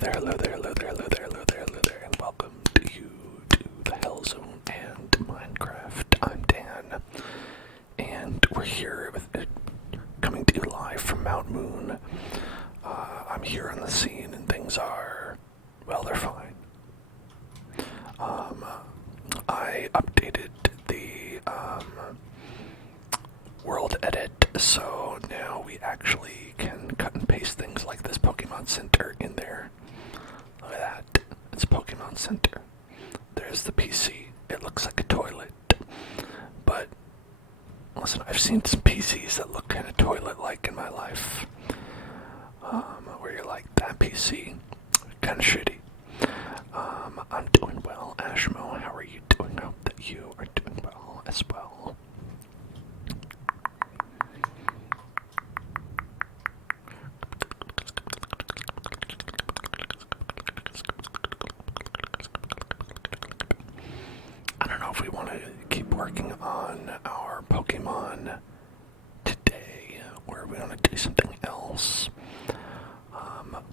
there, hello there, hello there, hello there, hello there, hello there, and welcome to you to the Hell Zone and Minecraft. I'm Dan, and we're here with it coming to you live from Mount Moon. I'm here on the scene, and things are, well, they're fine. I updated the world edit, so now we actually can cut and paste things like this Pokemon Center in there. Look at that. It's Pokemon Center. There's the PC. It looks like a toilet. But, listen, I've seen some PCs that look kind of toilet-like in my life. Where you're like, that PC, kind of shitty. I'm doing well, Ashmo. How are you doing? I hope that you are doing well as well. I don't know if we want to keep working on our Pokemon today, or we want to do something else.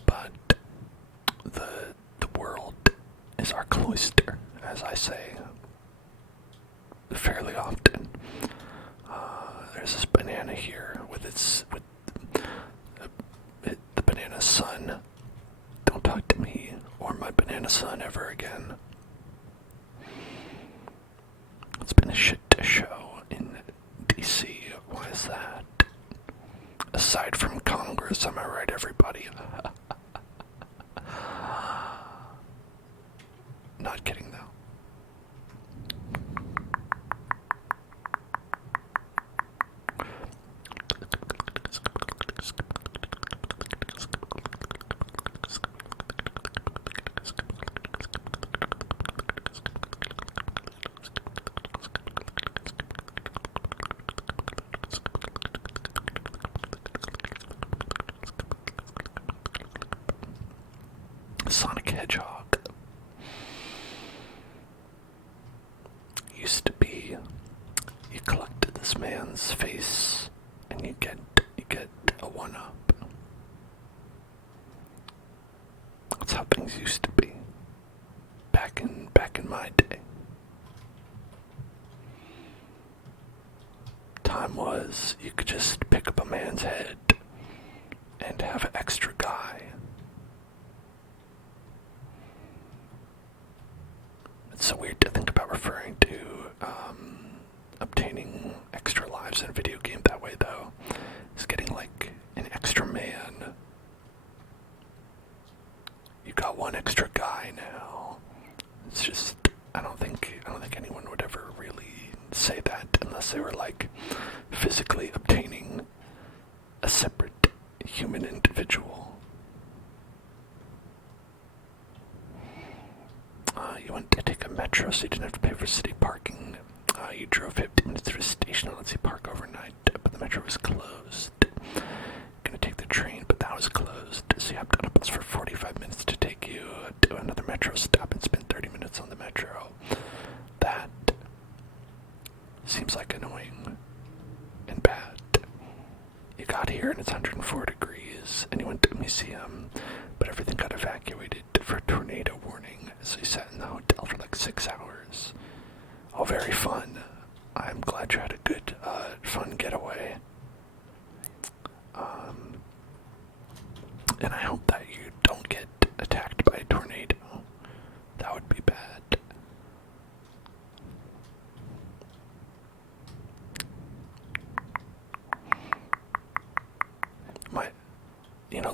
But the world is our cloister, as I say fairly often. There's this banana here with the banana sun. Don't talk to me or my banana sun ever again. It's been a shit show in DC. Why is that? Aside from Congress, am I right, everybody? Not kidding, though. Sonic Hedgehog used to be, you collected this man's face and you get a 1-up. That's how things used to be back in my day. Time was you could just pick up a man's head and have an extra guy. It's so weird to think about referring to obtaining extra lives in a video game that way, though. It's getting like an extra man. You got one extra guy now. It's just I don't think anyone would ever really say that unless they were like physically obtaining a separate human individual. You went to take a metro, so you didn't have to pay for city parking. You drove 50 minutes to a station at City Park overnight, but the metro was closed. Gonna take the train, but that was closed, so you hopped on a bus for 45 minutes to take you to another metro stop and spend 30 minutes on the metro. That seems like annoying and bad. You got here and it's 104 degrees, and you went to a museum, but everything got evacuated for a tornado warning, so you sat in the hotel for like 6 hours. All very fun. I'm glad you had a good, fun getaway. And I hope that you don't get attacked by a tornado. That would be bad.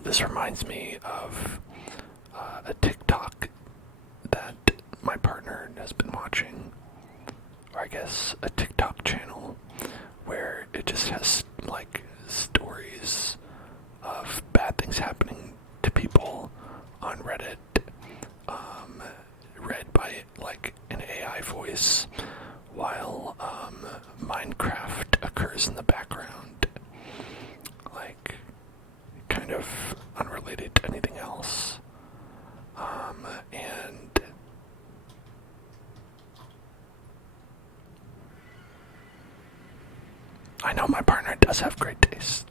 This reminds me of a TikTok that my partner has been watching, or I guess a TikTok channel, where it just has like stories of bad things happening to people on Reddit, read by like an AI voice, while Minecraft occurs in the background, like kind of unrelated to anything else. And I know my partner does have great taste.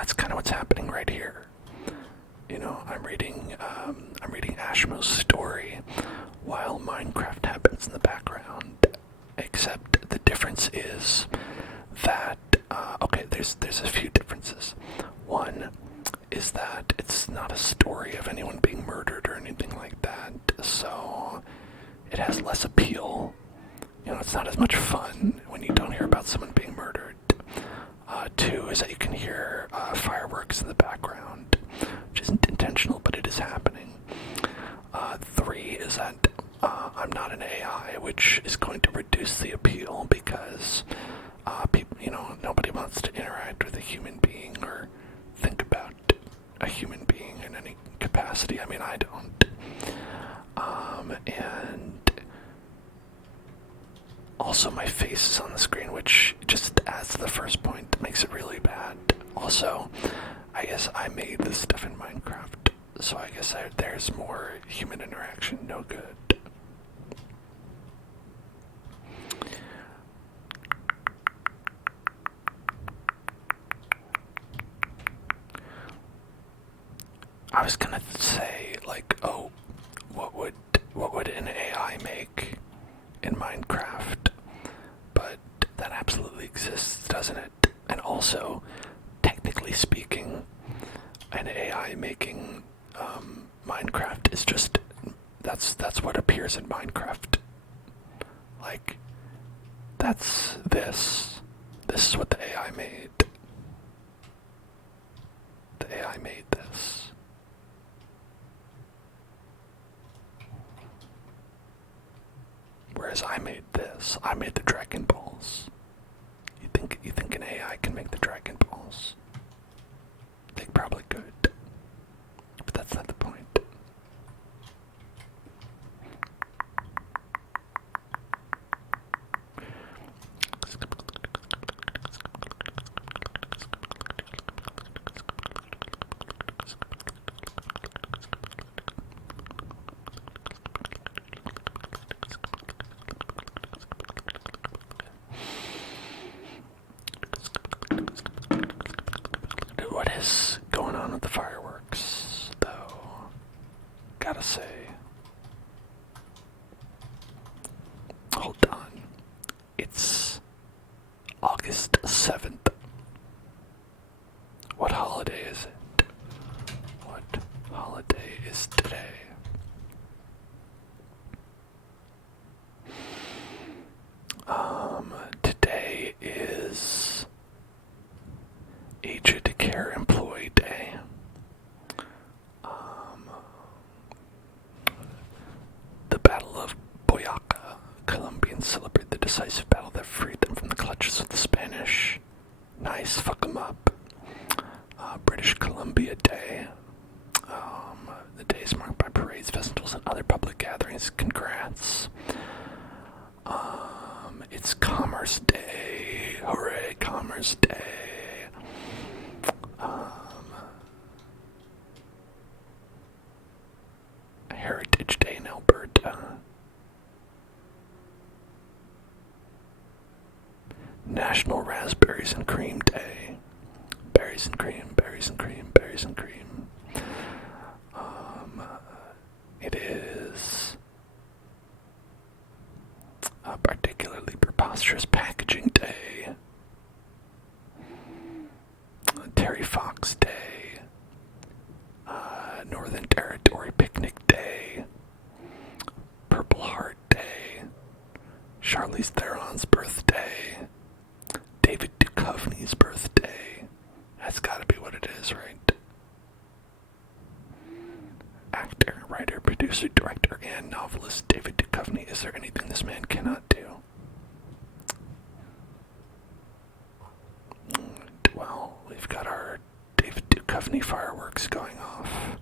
that's kind of what's happening right here. You know, I'm reading Ashmo's story while Minecraft happens in the background. Except the difference is that okay, there's a few differences. One is that it's not a story of anyone being murdered or anything like that, so it has less appeal. You know, it's not as much fun when you don't hear about someone being murdered. Two is that you can hear fireworks in the background, which isn't intentional, but it is happening. Three is that I'm not an AI, which is going to reduce the appeal because people, you know, nobody wants to interact with a human being or think about a human being in any capacity. I mean, I don't. And also my face is on the screen, which just adds to the first point, makes it really bad. Also, I guess I made this stuff in Minecraft, so I guess there's more human interaction. No good. I was gonna say, like, oh, what would an AI make in Minecraft? But that absolutely exists, doesn't it? And also, technically speaking, an AI making Minecraft is just that's what appears in Minecraft. Like, that's this. This is what the AI made. The AI made this. Whereas I made this. I made the Dragon Balls. You think an AI can make the Dragon Balls? They probably could. But that's not the point. What is going on with the fireworks, though? Gotta say. Hold on. It's August 7th. What holiday is it? What holiday is today? Today is Aged Care Employee Day. The Battle of Boyaca. Colombians celebrate the decisive battle that freed them from the clutches of the Spanish. Nice, fuck 'em up. British Columbia Day. The day is marked by parades, festivals, and other public gatherings. Congrats. It's Commerce Day. Hooray, Commerce Day. Heritage Day in Alberta. National Raspberries and Cream Day. Berries and cream, berries and cream, berries and cream. It is a particularly preposterous packaging day. Terry Fox Day. Northern Territory Picnic Day. Purple Heart Day. Charlize Theron's birthday. David Duchovny's birthday. That's gotta be what it is, right? Actor, writer, producer, director, and novelist David Duchovny. Is there anything this man cannot do? Well, we've got our David Duchovny fireworks going off.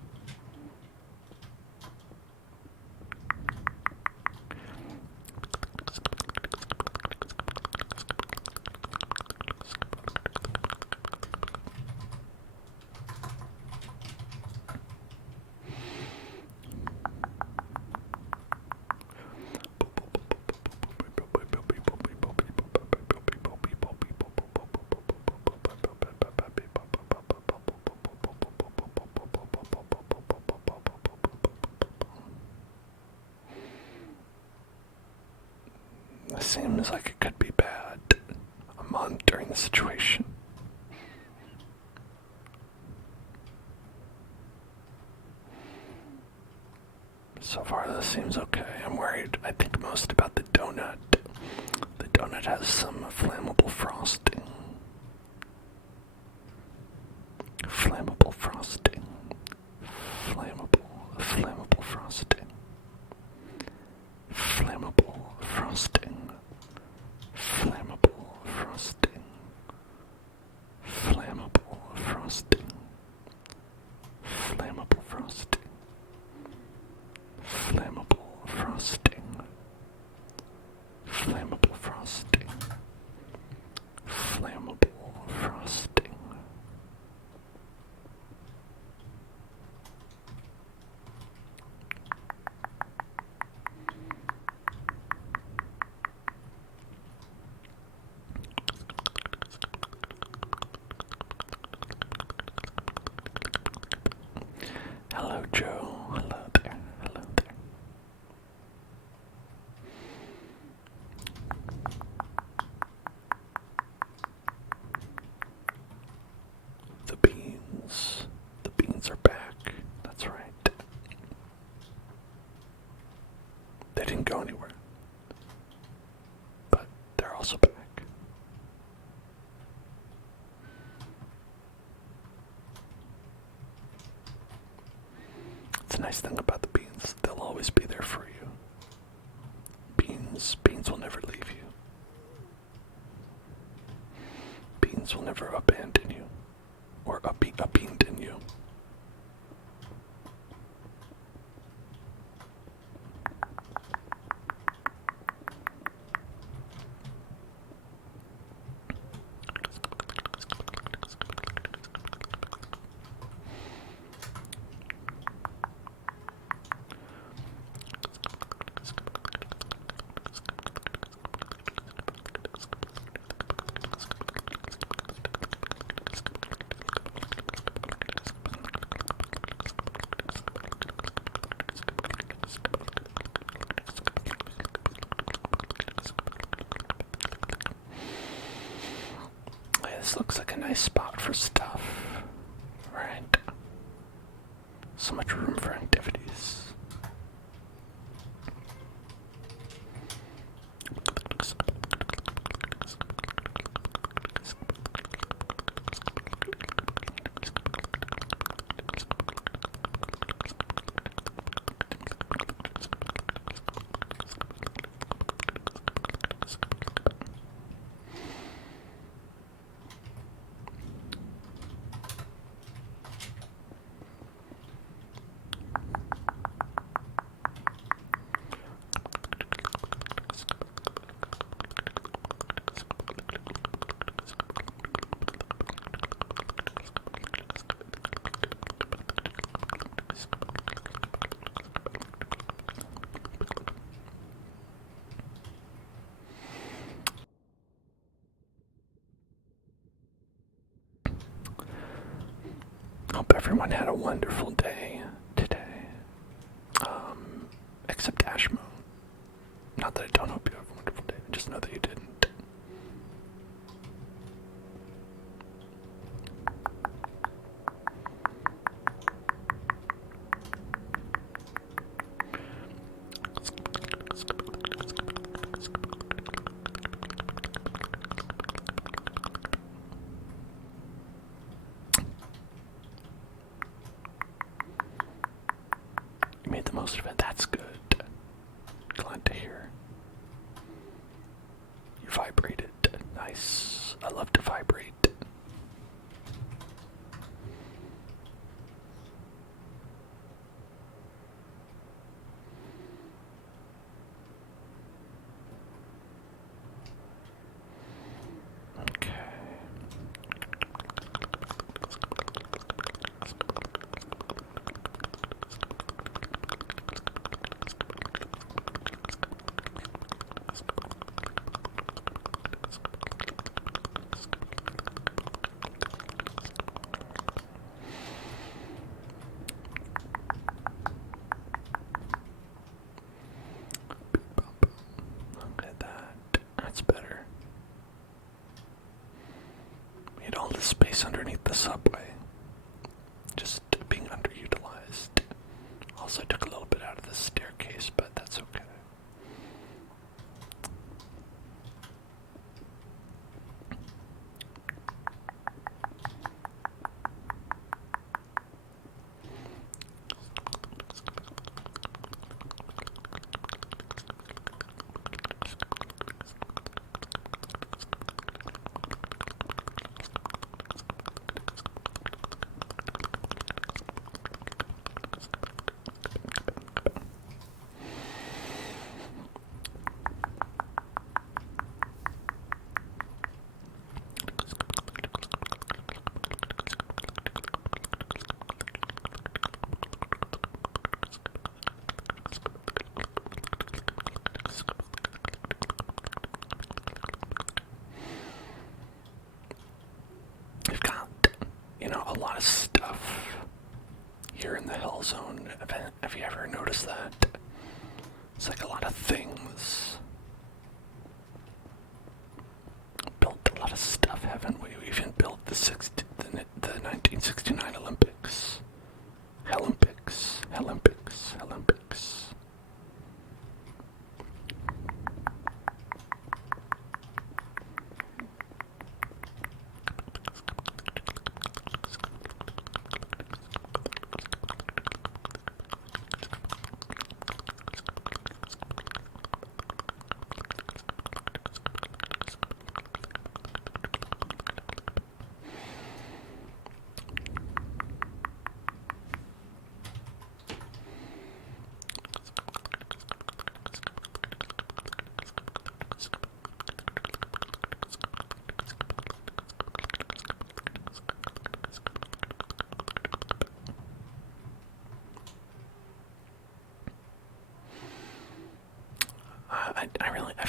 Seems like it could be bad. I'm monitoring the situation. So far, this seems okay. I'm worried, I think, most about the donut. The donut has some flammable frosting. Flammable frosting. Flammable frosting. Flammable frosting. Flammable frosting. Flammable frosting. Flammable frosting. Flammable frosting. Flammable frosting. Flammable frosting. Hello, Joe. Hello there. Hello there. The beans. The beans are back. That's right. They didn't go anywhere. But they're also back. It's a nice thing about the beans. They'll always be there for you. Beans will never leave you. Beans will never abandon you. Or abandon you. This looks like a nice spot for stuff, right? So much room for activities. Hope everyone had a wonderful day today. Except Ashmo. Not that I don't hope you have a wonderful day, just know that you didn't. You made the most of it. That's good. Glad to hear. You vibrated. Nice. I love to vibrate. Okay.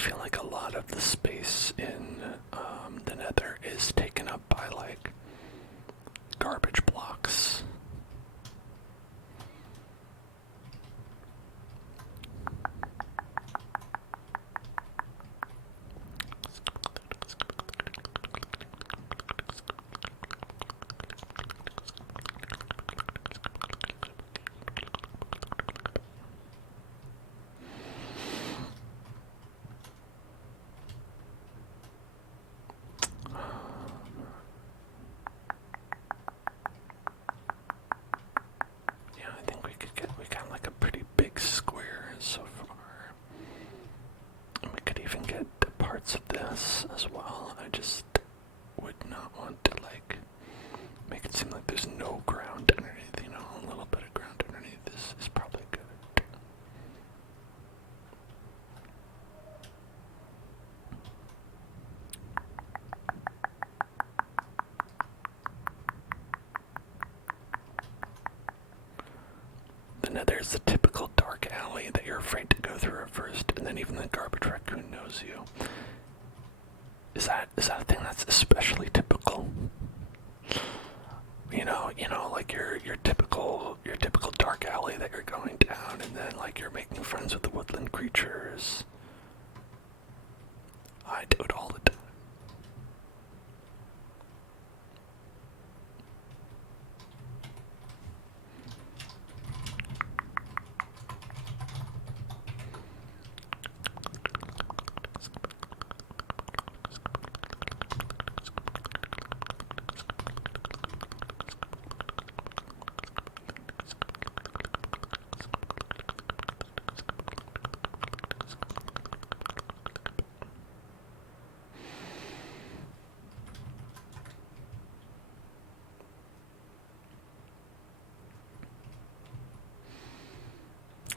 feel like a lot of the space in the Nether is taken up by like garbage blocks. Yeah, I think we got like a pretty big square so far. And we could even get parts of this as well. I just would not want to like make it seem like there's no ground underneath, you know, a little bit of ground underneath this is probably good. The Nether is the typical dark alley that you're afraid to go through at first, and then even the garbage raccoon knows you. Is that a thing that's especially typical? You know, like your typical dark alley that you're going down, and then like you're making friends with the woodland creatures. I do it all the time.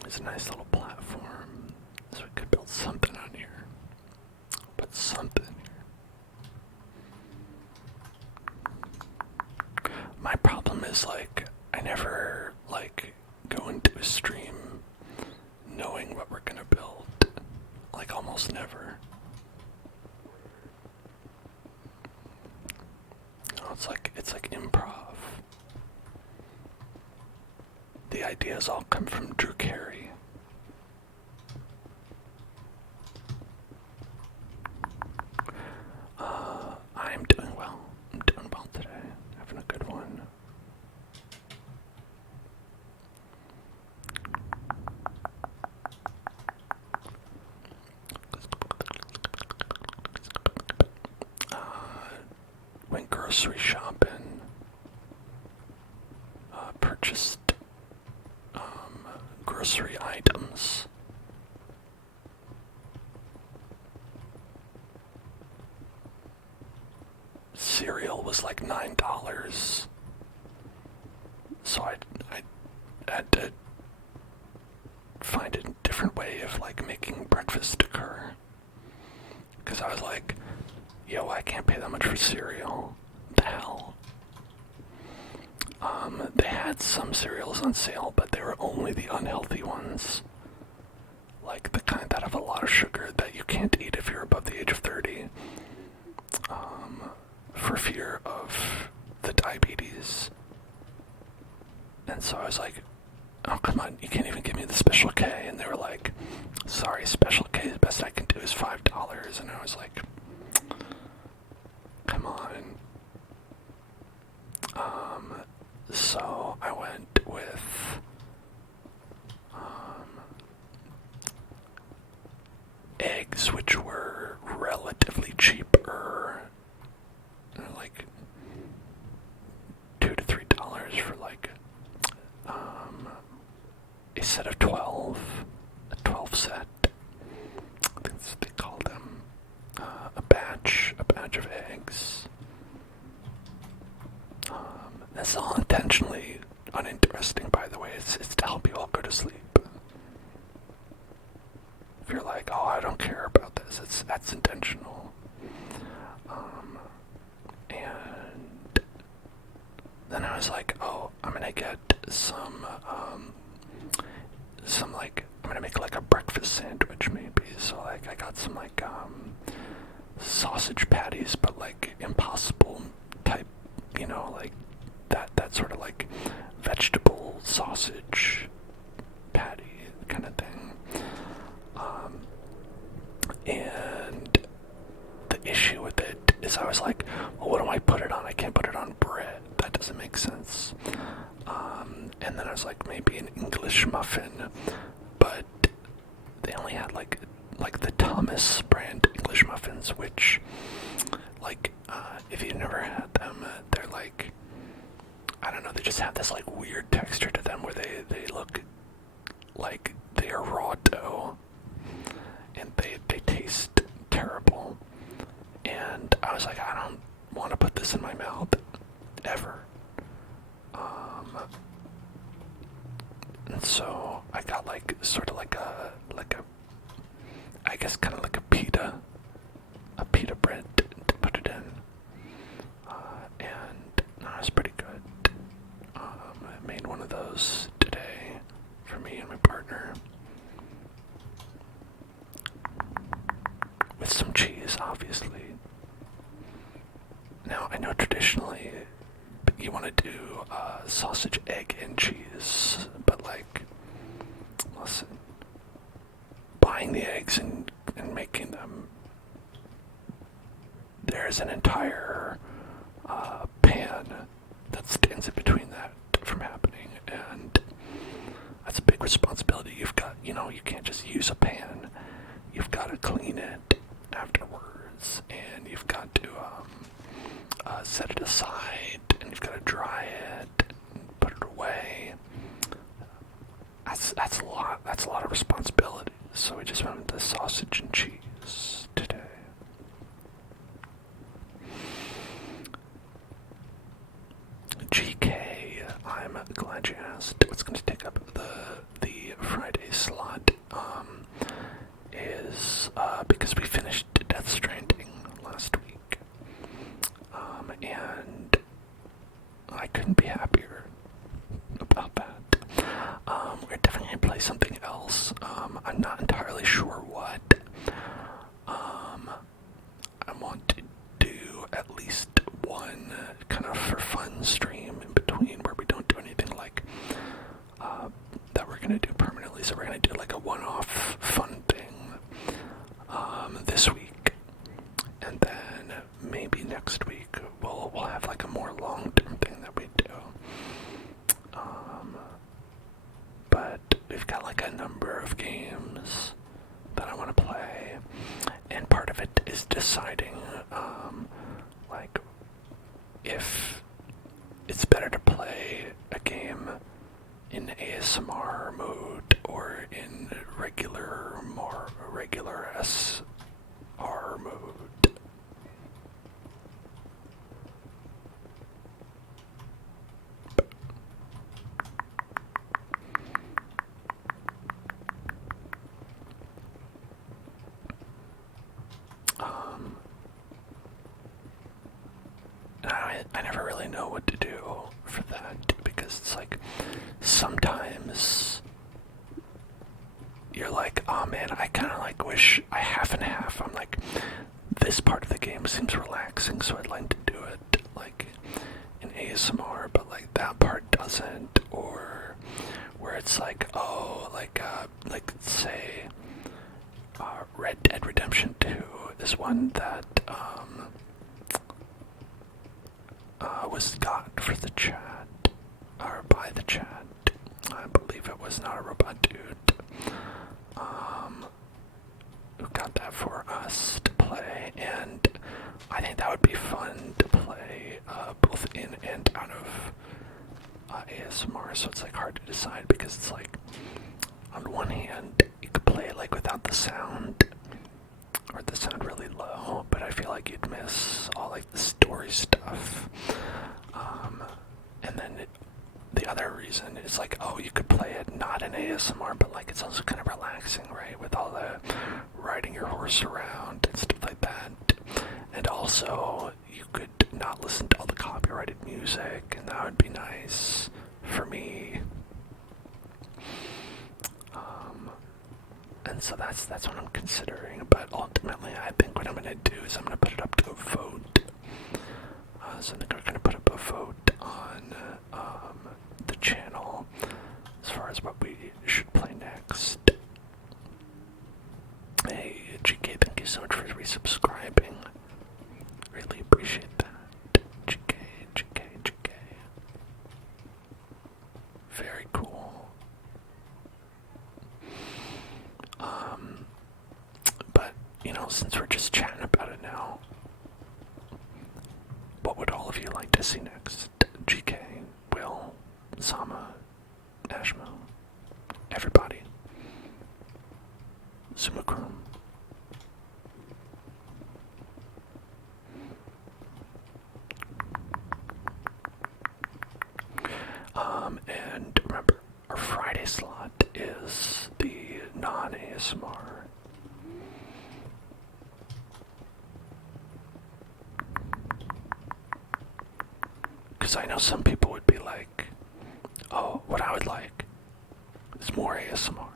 It's a nice little platform, so we could build something on here. But something here. My problem is like I never like go into a stream knowing what we're gonna build. Like almost never. No, it's like improv. The ideas all come from Drew Carey. I'm doing well. I'm doing well today. Having a good one. Went grocery shopping. Purchased grocery items. Cereal was like $9. So I had to find a different way of like making breakfast occur. Because I was like, yo, I can't pay that much for cereal. What the hell? They had some cereals on sale, but they were only the unhealthy ones. Like the kind that have a lot of sugar that you can't eat if you're above the age of 30. For fear of the diabetes. And so I was like, oh come on, you can't even give me the Special K. And they were like, sorry, Special K, the best I can do is $5. And I was like, come on. So I went with eggs, which were relatively cheaper. Like $2 to $3 for like a set of 12, a 12 set. I think that's what they call them. A batch of eggs. That's all intentionally uninteresting, by the way. It's to help you all go to sleep. If you're like, oh, I don't care about this, that's intentional. And then I was like, oh, I'm gonna get some like, I'm gonna make like a breakfast sandwich maybe. So like I got some like sausage patties, but like impossible type, you know, like that sort of like vegetable sausage patty kind of thing. And the issue with it is I was like, well, what do I put it on? I can't put it on bread. That doesn't make sense. And then I was like, maybe an English muffin, but they only had like the Thomas brand English muffins, which, like, if you've never had them, they're like, I don't know, they just have this like weird texture to them where they look like they are raw dough, and they taste terrible. And I was like, I don't want to put this in my mouth ever. And so I got like sort of like a I guess kind of like a pita bread to put it in, and no, it was pretty good. I made one of those today for me and my partner with some cheese, obviously. Now I know traditionally you want to do sausage, egg, and cheese, but like, listen, buying the eggs and making them, there's an entire pan that stands in between that from happening, and that's a big responsibility. You've got, you know, you can't just use a pan. You've got to clean it afterwards, and you've got to set it aside, and you've got to dry it, and put it away. That's a lot. That's a lot of responsibility. So we just went with the sausage and cheese today. GK, I'm glad you asked. What's going to take up the Friday slot is because we finished Death Stranding last week, and I couldn't be happier about that. We're definitely going to play something else. I'm not entirely sure what. I want to do at least one kind of for fun stream in between where we don't do anything like that we're going to do permanently. So we're going to do like a one-off fun thing this week, and then maybe next week we'll have like a more long-term thing that we do. But we've got like a number of games that I want to play, and part of it is deciding like if it's better to play a game in ASMR mode or in more regular SR mode. I never really know what to do for that, because it's like sometimes you're like, oh man, I kind of like wish I half and half. I'm like, this part of the game seems relaxing, so I'd like to do it like in ASMR, but like that part doesn't, or where it's like, oh, like say Red Dead Redemption 2 is one that was got for the chat, or by the chat. I believe it was not a robot dude who got that for us to play, and I think that would be fun to play both in and out of ASMR. So it's like hard to decide, because it's like, on one hand you could play it like without the sound, or the sound really low, but I feel like you'd miss all like the story stuff. And then the other reason is like, oh, you could play it not in ASMR, but like it's also kind of relaxing, right? With all the riding your horse around and stuff like that. And also, you could not listen to all the copyrighted music, and that would be nice for me. So that's what I'm considering. But ultimately, I think what I'm gonna do is I'm gonna put it up to a vote. So I think we're gonna put up a vote on the channel as far as what we should play next. Hey, GK, thank you so much for resubscribing. Really appreciate that. GK, GK, GK. Very cool. But, you know, since we're just chatting about it now, what would all of you like to see next? GK, Will, Sama, Ashmo, everybody. Sumakrum. And remember, our Friday slot is the non-ASMR. Because I know some people would be like, oh, what I would like is more ASMR.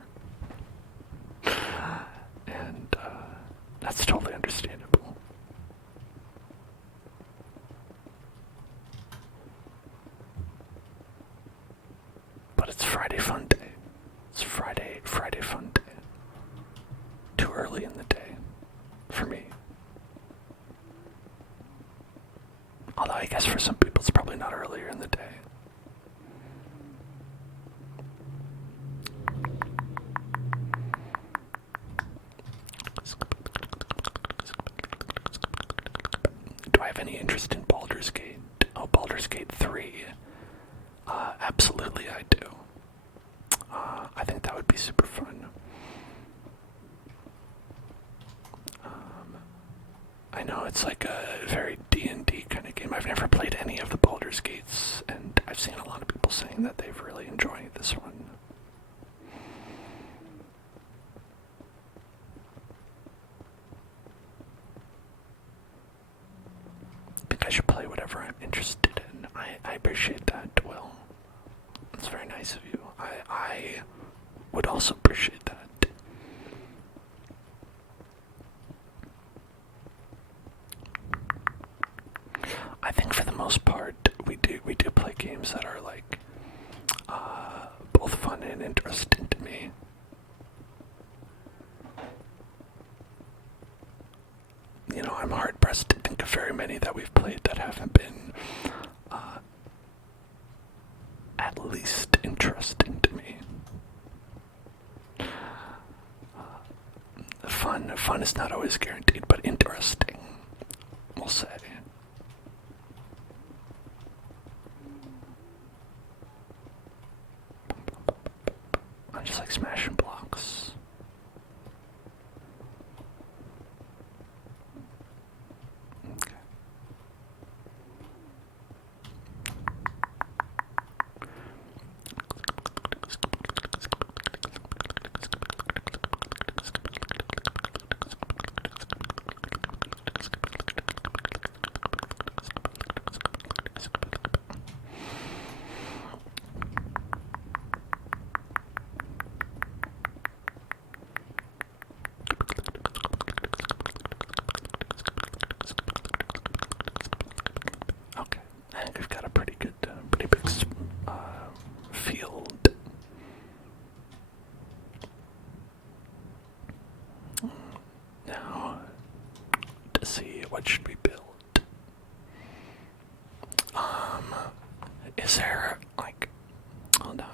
And that's totally understandable. But it's Friday fun day. It's Friday fun day. Too early in the day for me. Although I guess for some people it's probably not earlier in the day. Do I have any interest in Baldur's Gate? Oh, Baldur's Gate 3. Absolutely I do. I think that would be super fun. I know it's like a very D&D kind of game. I've never played any of the Baldur's Gates, and I've seen a lot of people saying that they've really enjoyed this one. I think I should play whatever I'm interested in. I appreciate that, Will. That's very nice of you. I would also appreciate that. I think for the most part, we do play games that are like both fun and interesting to me. You know, I'm hard pressed to think of very many that we've played that haven't been at least interesting to me. Fun is not always guaranteed, but interesting, we'll say. I'm just like smashing blocks. Okay. Okay, I think we've got a pretty good, pretty big field. Now, to see what should we build. Is there like, hold on.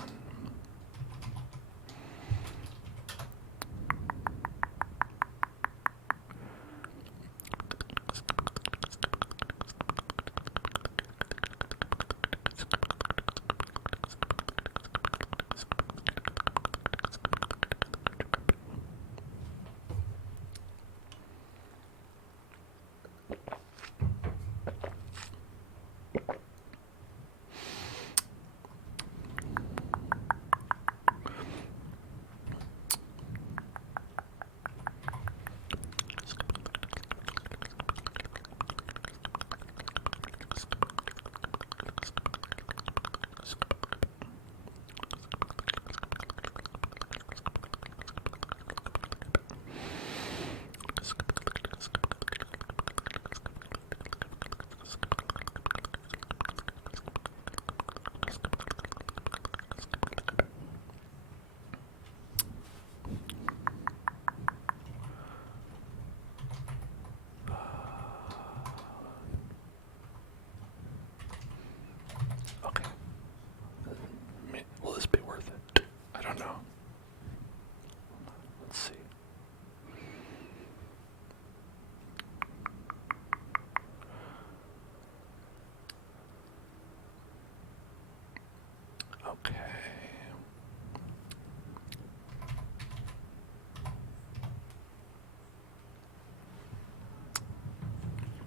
Okay.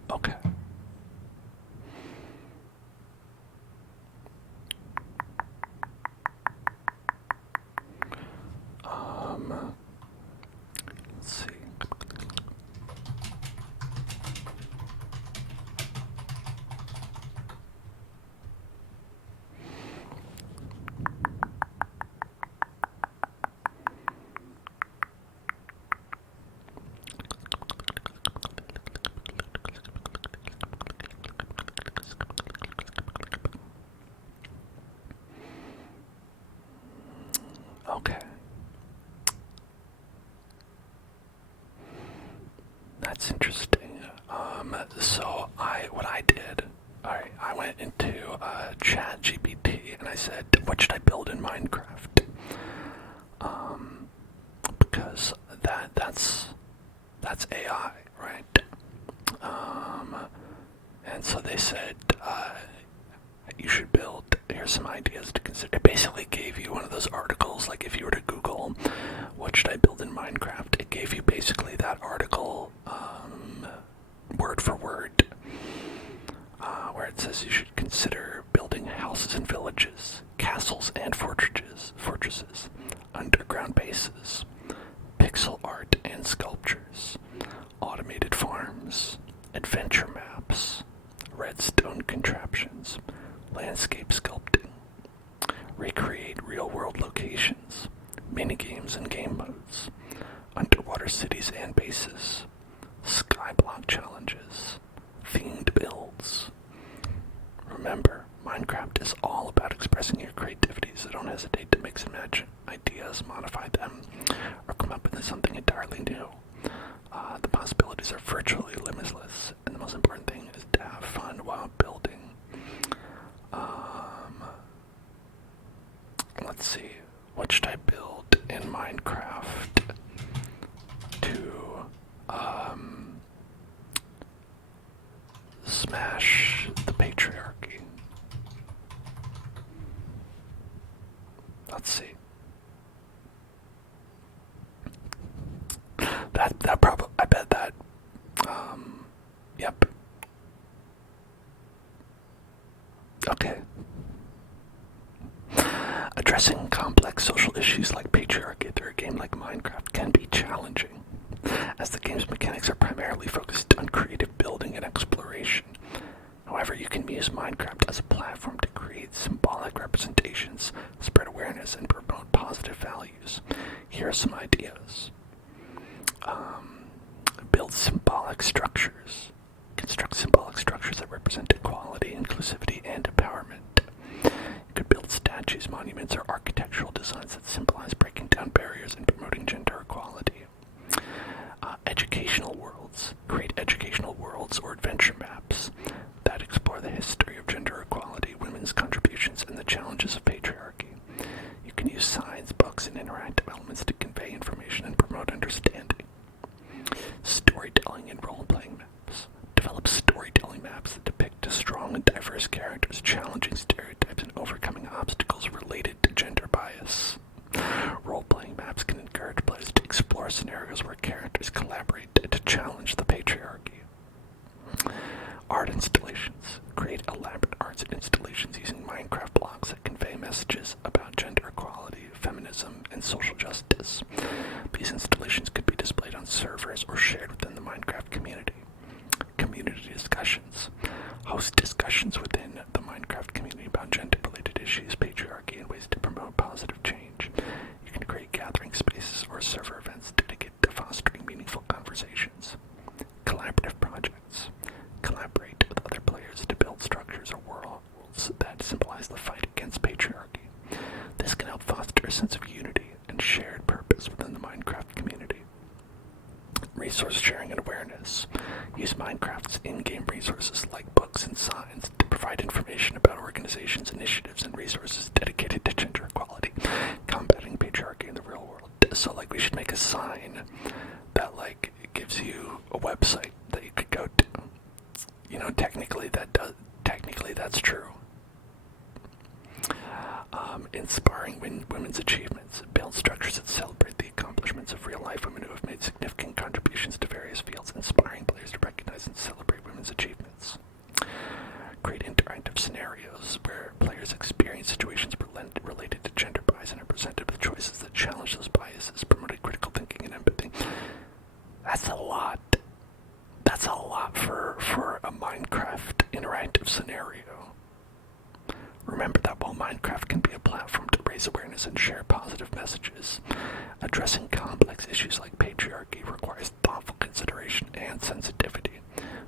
Okay. Let's see. Okay. That's interesting. So what I did, I went into Chat GPT and I said, what should I build in Minecraft? Because that's AI, right? And so they said, you should build, here's some ideas to consider. It basically gave you one of those articles, like if you were to Google, what should I build in Minecraft? It gave you basically that article, word for word, where it says you should consider building houses and villages, castles and fortresses, underground bases, pixel art and sculptures, automated farms, adventure maps, redstone contraptions, landscape sculpting, recreate real-world locations, minigames and game modes, underwater cities and bases, skyblock challenges, themed builds. Remember, Minecraft is all about expressing your creativity, so don't hesitate to mix and match ideas, modify them, or come up with something entirely new. The possibilities are virtually limitless, and the most important thing is to have fun while building. Let's see, what should I build in Minecraft to smash the patriarchy? Let's see. That probably, I bet that, yep. Okay. Addressing complex social issues like patriarchy through a game like Minecraft can be challenging, as the game's mechanics are primarily focused on creative building and exploration. However, you can use Minecraft as a platform to create symbolic representations, spread awareness, and promote positive values. Here are some ideas. Build symbolic structures. Construct symbolic structures that represent equality, inclusivity, and empowerment. You could build statues, monuments, or architectural designs that symbolize breaking down barriers and promoting gender equality. Educational worlds. Create educational worlds or adventure maps that explore the history of gender equality, women's contributions, and the challenges of patriarchy. You can use signs, books, and interactive elements to convey information and promote understanding. Storytelling and role-playing maps. Develop storytelling maps that depict strong and diverse characters, challenging stereotypes, and overcoming obstacles related to gender bias. Role-playing maps can encourage players to explore scenarios where characters collaborate to challenge the patriarchy. Art installations. Create elaborate arts and installations using Minecraft blocks that convey messages about gender equality, feminism, and social justice. These installations could be displayed on servers or shared within the Minecraft community. Community discussions. Host discussions within the Minecraft community about gender-related issues, patriarchy, and ways to promote positive change. You can create gathering spaces or server events dedicated to fostering meaningful conversations. Collaborative projects. Collaborate with other players to build structures or worlds that symbolize the fight against patriarchy. This can help foster a sense of unity and shared purpose within the Minecraft community. Resource sharing and awareness. Use Minecraft's in-game resources like books and signs to provide information about organizations, initiatives, and resources dedicated to gender equality, combating patriarchy in the real world. So, like, we should make a sign that, like, gives you a website that you could go to. Technically that's true. Inspiring women's achievements. Build structures that celebrate the accomplishments of real-life women who have made significant contributions to various fields, inspiring players to recognize and celebrate women's achievements. Create interactive scenarios where players experience situations related to gender bias and are presented with choices that challenge those biases, promoting critical thinking and empathy. That's a lot. That's a lot for a Minecraft interactive scenario. Remember that while Minecraft can be a platform to raise awareness and share positive messages, addressing complex issues like patriarchy requires thoughtful consideration and sensitivity.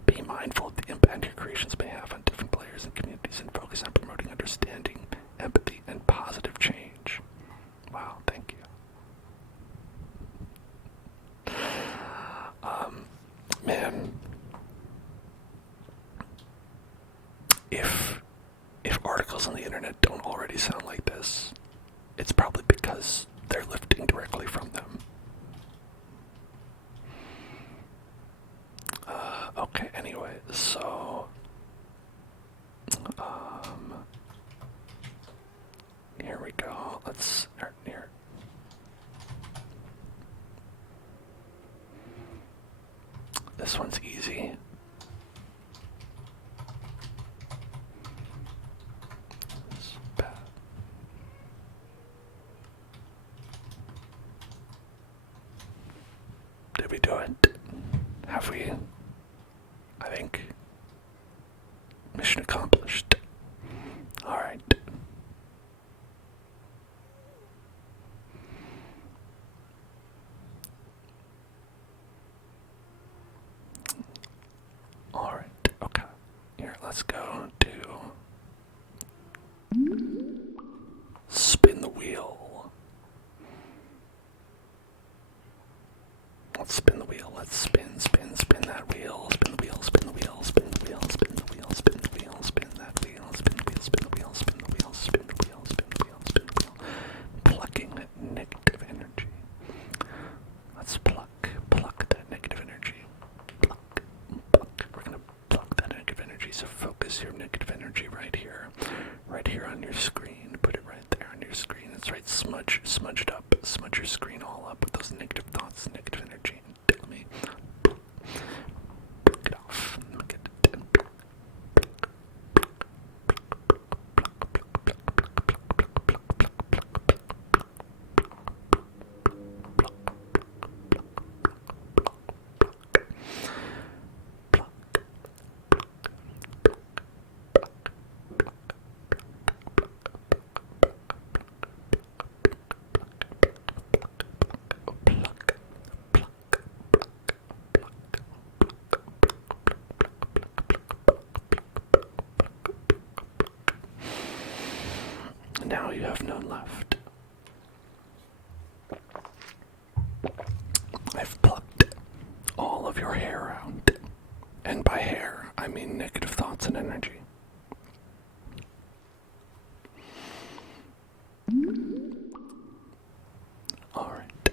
Be mindful of the impact your creations may have on different players and communities, and focus on promoting understanding, empathy, and positive change. Wow, thank you. Man, if articles on the internet don't already sound like this, it's probably because they're lifting directly from them. Okay, anyway, so here we go. Let's start here. This one's easy. Did we do it? Have we? I think. Mission accomplished. Alright. Alright, okay. Here, let's go to spin the wheel. Let's spin the wheel. Let's spin that wheel. Spin the wheel, spin the wheel, spin the wheel, spin the wheel, spin the wheel, spin that wheel, spin the wheel, spin the wheel, spin the wheel, spin the wheel, spin the wheel, spin the wheel. Plucking negative energy. Let's pluck that negative energy. Pluck. We're gonna pluck that negative energy. So focus your negative energy right here on your screen. Put it right there on your screen. That's right. Smudge it up. Smudge your screen all up with those negative thoughts, negative energy. Let me pluck it off. Let me get it. Now you have none left. I've plucked all of your hair out. And by hair, I mean negative thoughts and energy. Alright.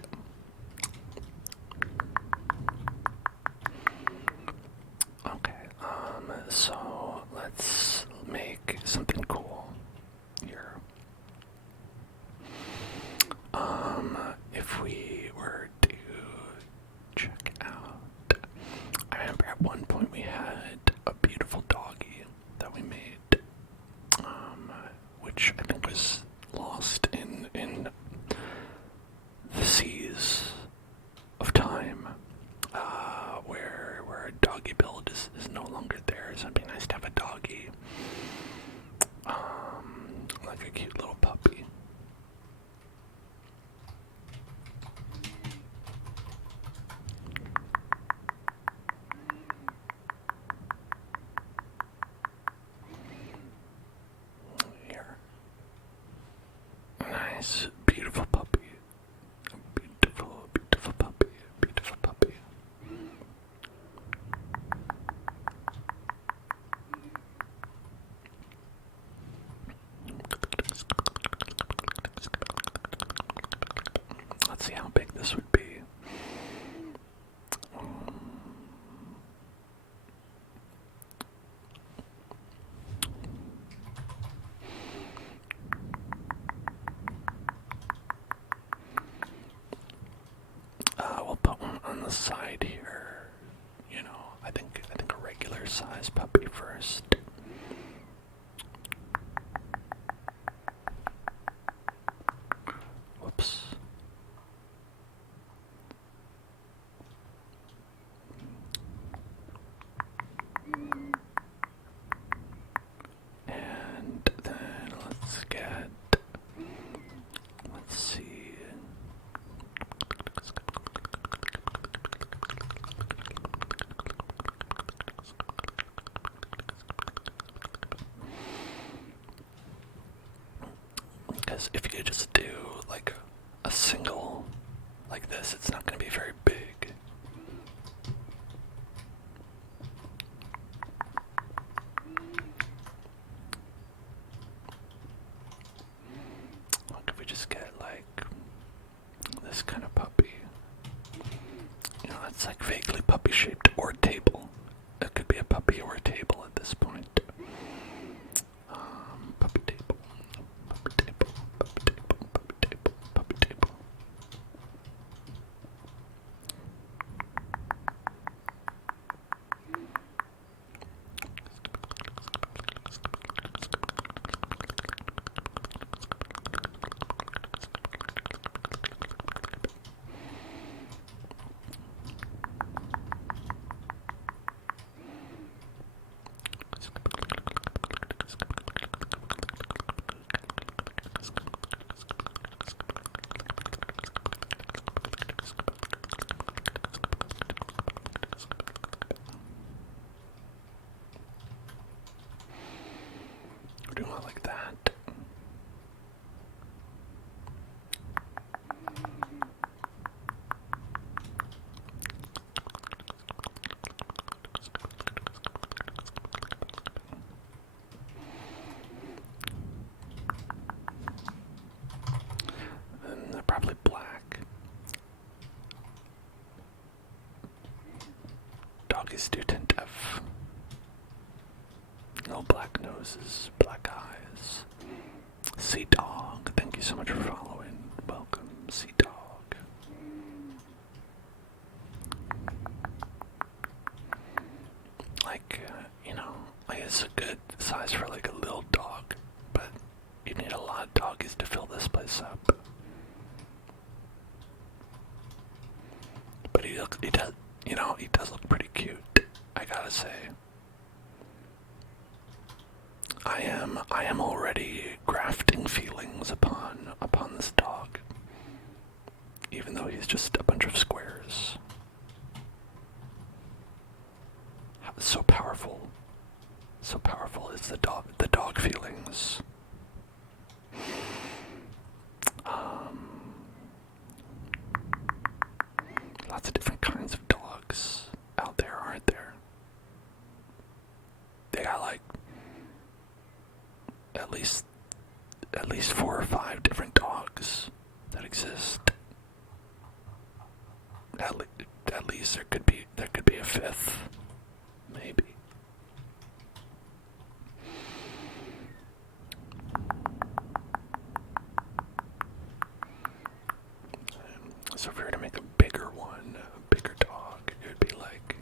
Okay, so let's make something cool here. If we were to check out, I remember at one point we had a beautiful doggy that we made, which I think was lost in the seas of time, where a doggy build is no longer there. So it'd be nice to have a doggy, like a cute little puppy. Nice, beautiful puppy. Beautiful, beautiful puppy. Beautiful puppy. Let's see how big this would be. decide here. You know, I think a regular size puppy first. Whoops. And then let's see. Because if you just do like a single like this, it's not going to be very big. What if we just get like this kind of puppy? You know, it's like vaguely puppy shaped or table. It could be a puppy or a table at this point. Puppy table, puppy table, puppy table, puppy table, puppy table. Do it like that. And they're probably black. Doggies do tend to have no black noses, black eyes. Sea Dog, thank you so much for following. Welcome, Sea Dog. Like, you know, like it's a good size for like a little dog, but you need a lot of doggies to fill this place up. But he does, you know, he does look pretty cute, I gotta say. I am already grafting feelings upon this dog, even though he's just a bunch of squares. So powerful is the dog feelings. Lots of different kinds of dogs out there, aren't there? They got like at least 4 or 5 different dogs that exist. At least there could be a 5th, maybe. So if we were to make a bigger one, a bigger dog, it would be like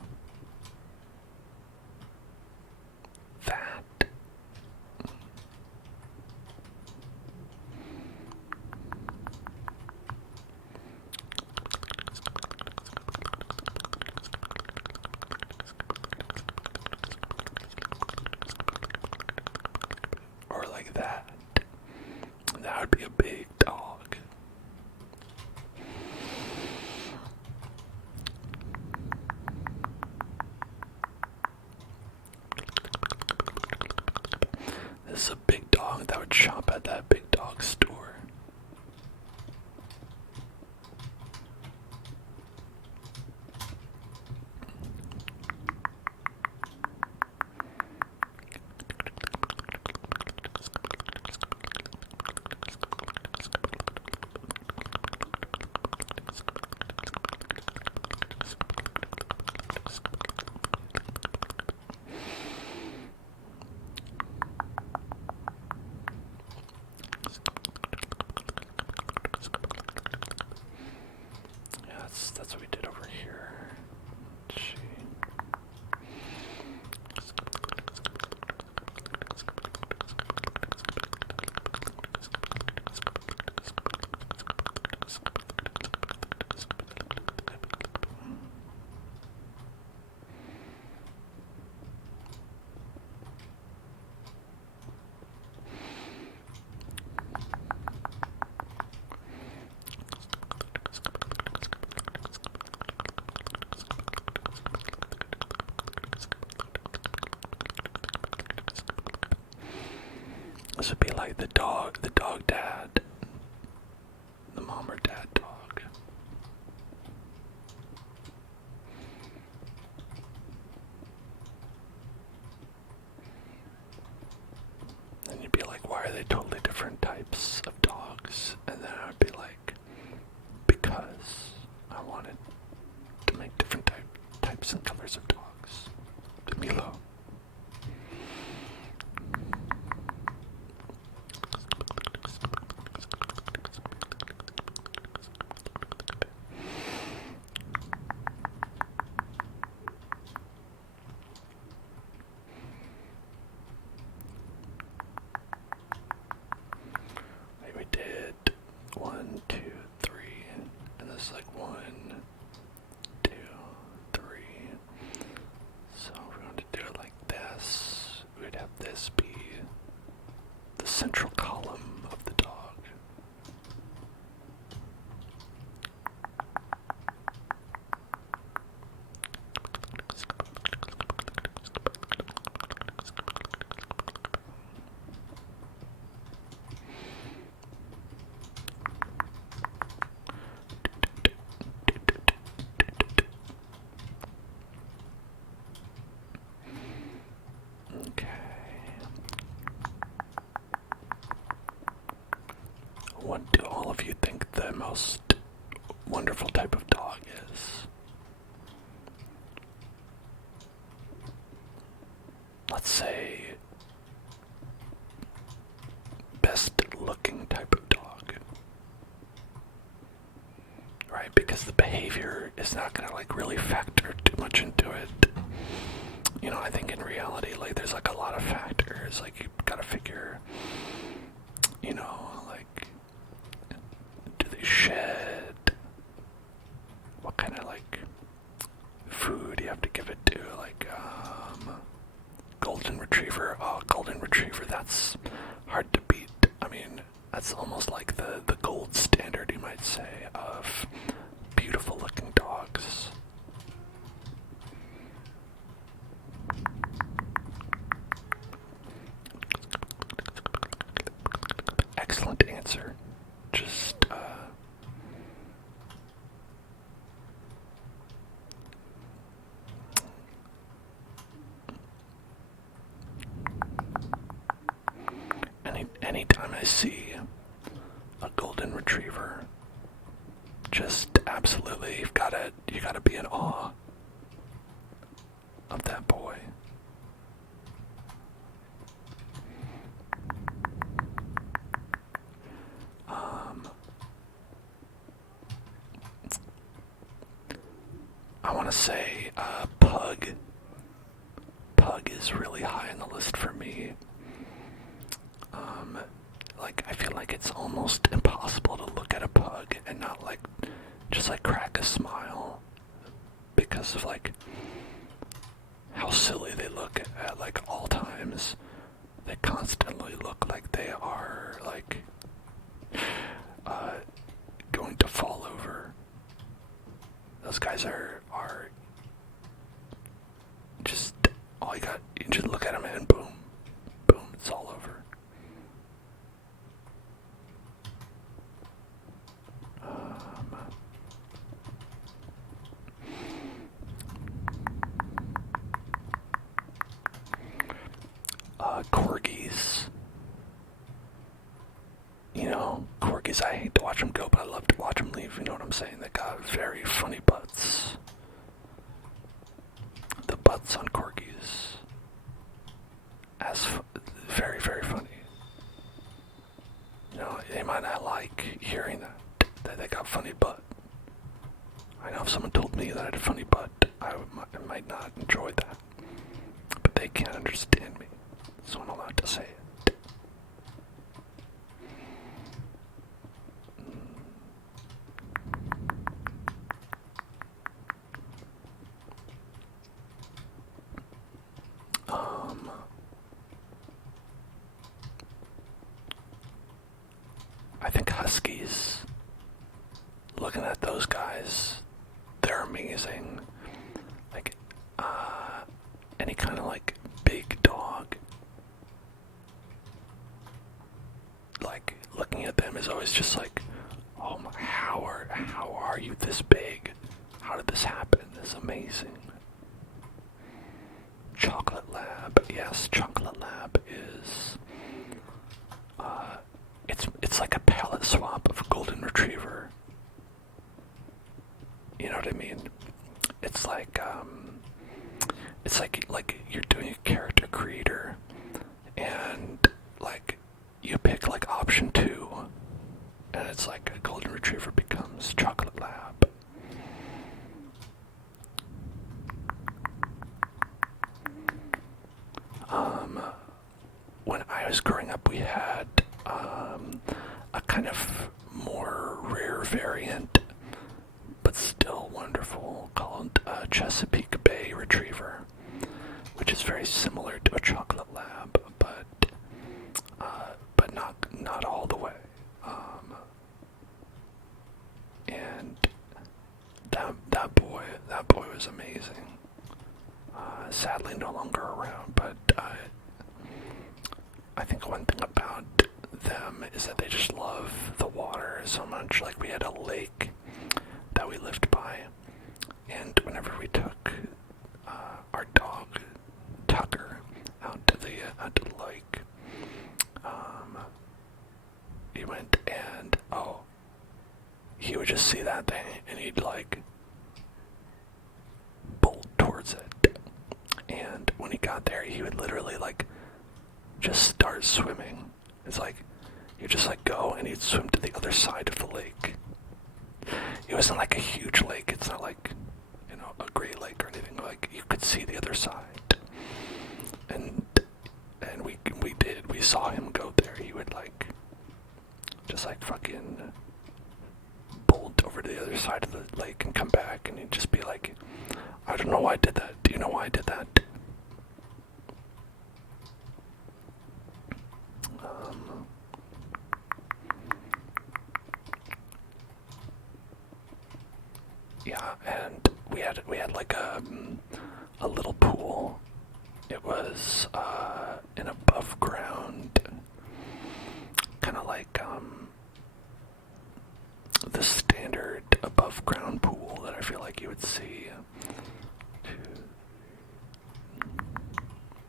that. This would be like the dog dad, the mom or dad dog. Then you'd be like, why are they totally different types of dogs? And then I would be like, because I wanted to make different types and colors of dogs. Milo. We did 1, 2, 3, and this is like 1, 2, 3. So if we want to do it like this, we'd have this be the central column of the dog. Okay. What do all of you think the most wonderful type of dog is? Let's say best looking type of dog. Right? Because the behavior is not gonna like really factor too much into it. You know, I think in reality, like, there's like a lot of factors. Like, you gotta figure, you know, like, do they shed? What kind of like food you have to give it to? Like, golden retriever. Oh, golden retriever. That's hard to beat. I mean, that's almost like the gold standard, you might say, of beautiful looking dogs. Excellent answer. Just, anytime I see a golden retriever, just absolutely, you gotta be in awe of that boy. I want to say pug. Pug is really high on the list for me. Like, I feel like it's almost impossible to look at a pug and not like just like crack a smile because of like how silly they look at like all times. They constantly look like they are like going to fall over. Those guys are just, all you just look at them and boom, boom, it's all over. Corgis. You know, corgis, I hate to watch them go, but I love to watch them leave, you know what I'm saying? They got very funny butts. The butts on corgis. Very, very funny. You know, they might not like hearing that they got funny butt. I know if someone told me that I had a funny butt, I might not enjoy that. But they can't understand me, so I'm allowed to say it. I think huskies, looking at those guys, they're amazing. Like, any kind of like big dog was just like, oh my, how are you this big? How did this happen? This is amazing. Chocolate Lab. Yes, Chocolate Lab is it's like a palette swap of Golden Retriever. You know what I mean? It's like you're doing a character creator, and like you pick like option 2, and it's like a Golden Retriever becomes Chocolate Lab. When I was growing up, we had a kind of more rare variant, but still wonderful, called Chesapeake Bay Retriever, which is very similar to a Chocolate Lab, but not all the way. And that boy was amazing. Sadly, no longer around, but I think one thing about them is that they just love the water so much. Like, we had a lake that we lived by, and whenever we took our dog Tucker out to the lake, he went and he would just see that thing and he'd like bolt towards it. And when he got there, he would literally like just start swimming. It's like he'd just like go and he'd swim to the other side of the lake. It wasn't like a huge lake. It's not like, you know, a great lake or anything. Like, you could see the other side. And we saw him go there. He would like just like fucking bolt over to the other side of the lake and come back, and he'd just be like, I don't know why I did that. Do you know why I did that? Yeah, and we had like a little pool. It was an above ground, kind of like the standard above ground pool that I feel like you would see. 2,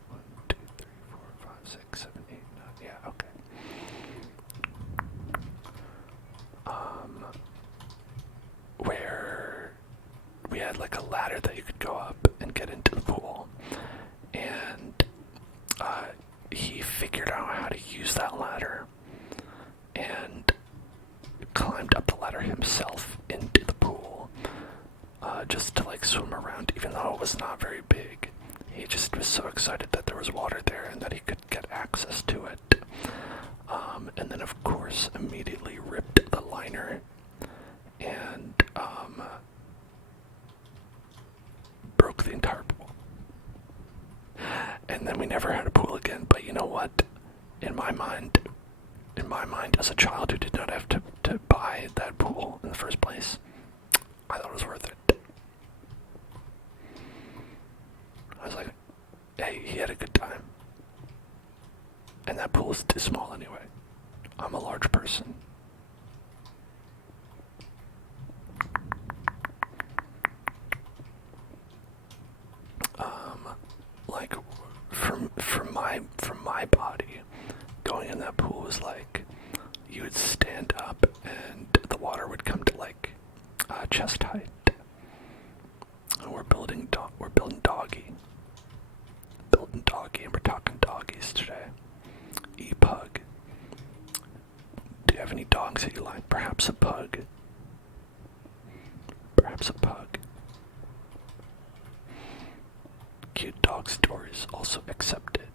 1, 2, 3, 4, 5, 6, 7, 8, 9. Yeah, okay. Where we had like a ladder that you could go up and get into the pool, and he figured out how to use that ladder and climbed up the ladder himself into the pool, just to like swim around, even though it was not very big. He just was so excited that there was water there and that he could get access to it. And then of course immediately ripped the liner and broke the entire pool. And then we never had a pool again. But you know what? In my mind, as a child who did not have to buy that pool in the first place, I thought it was worth it. I was like, hey, he had a good time. And that pool is too small anyway. I'm a large person. Like, from my body, going in that pool was like, you would stand up and the water would come to like chest height. And we're building doggy, and we're talking doggies today. E-pug. Do you have any dogs that you like? Perhaps a pug. Cute dog stories also accepted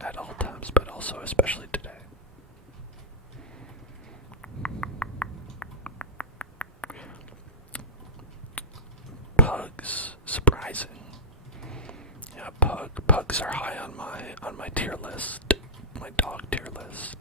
at all times, but also especially today. Pugs, surprising. Yeah, pugs are high on my tier list, my dog tier list.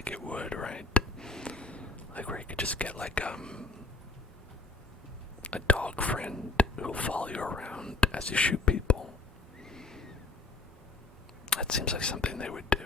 like it would, right? Like where you could just get like a dog friend who'll follow you around as you shoot people. That seems like something they would do.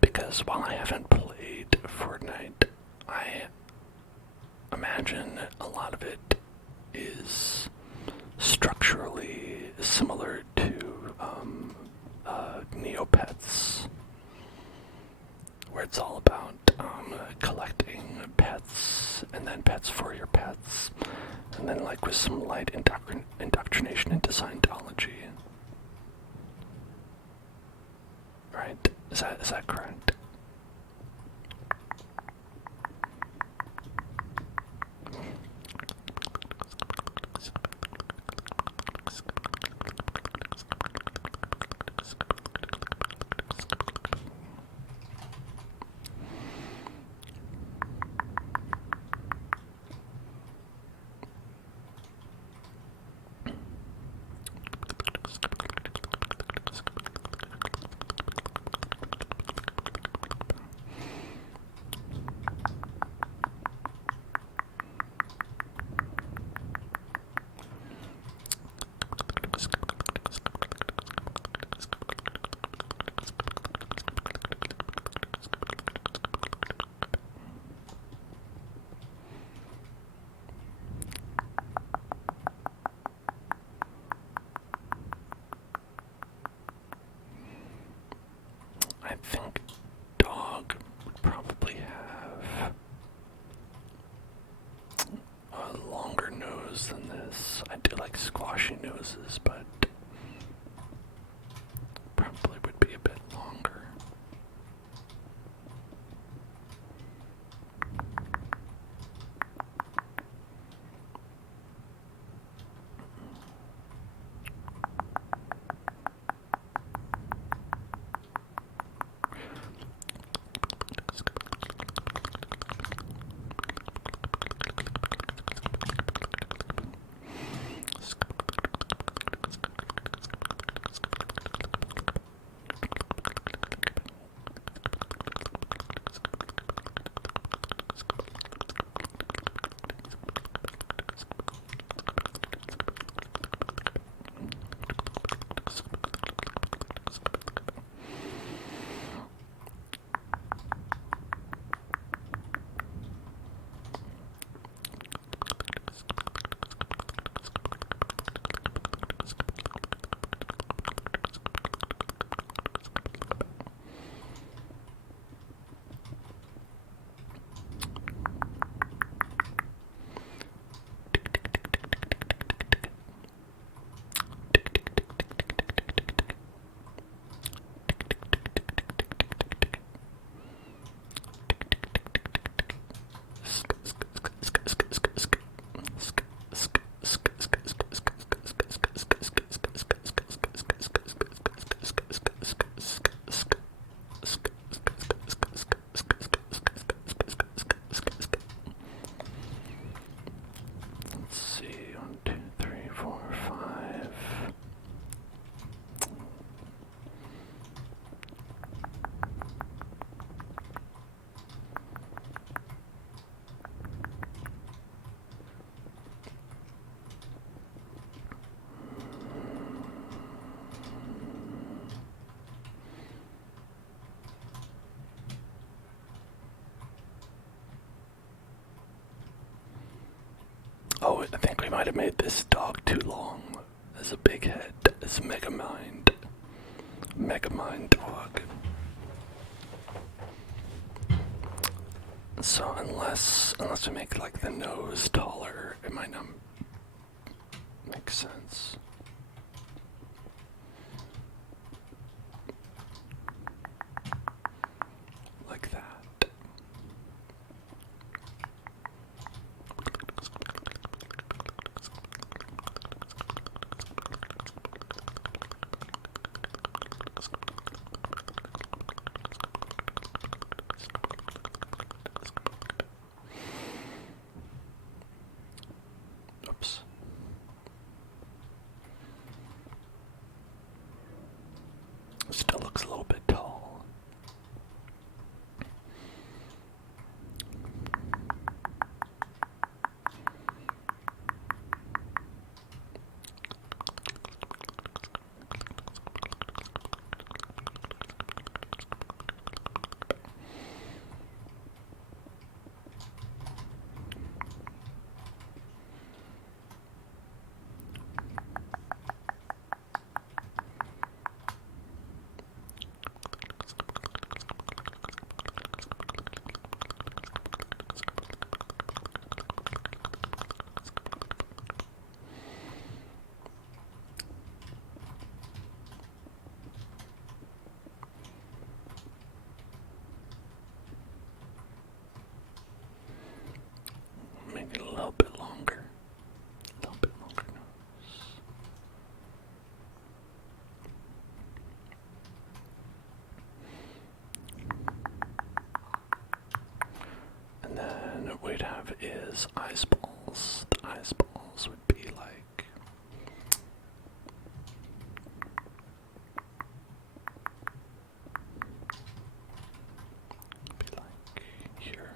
Because while I haven't played Fortnite, I imagine a lot of it is structurally similar to Neopets, where it's all about collecting pets and then pets for your pets, and then like with some light indoctrination into Scientology. Right? Is that correct? I think dog would probably have a longer nose than this. I do like squashy noses, but probably would be a bit longer. I think we might have made this dog too long. As a big head, as a mega mind dog. So unless we make like the nose taller, it might not make sense. Like that. Oops. Still looks a little bit tall. Make it a little bit longer. A little bit longer nose. And then what we'd have is eyes balls. The eyes balls would be like here.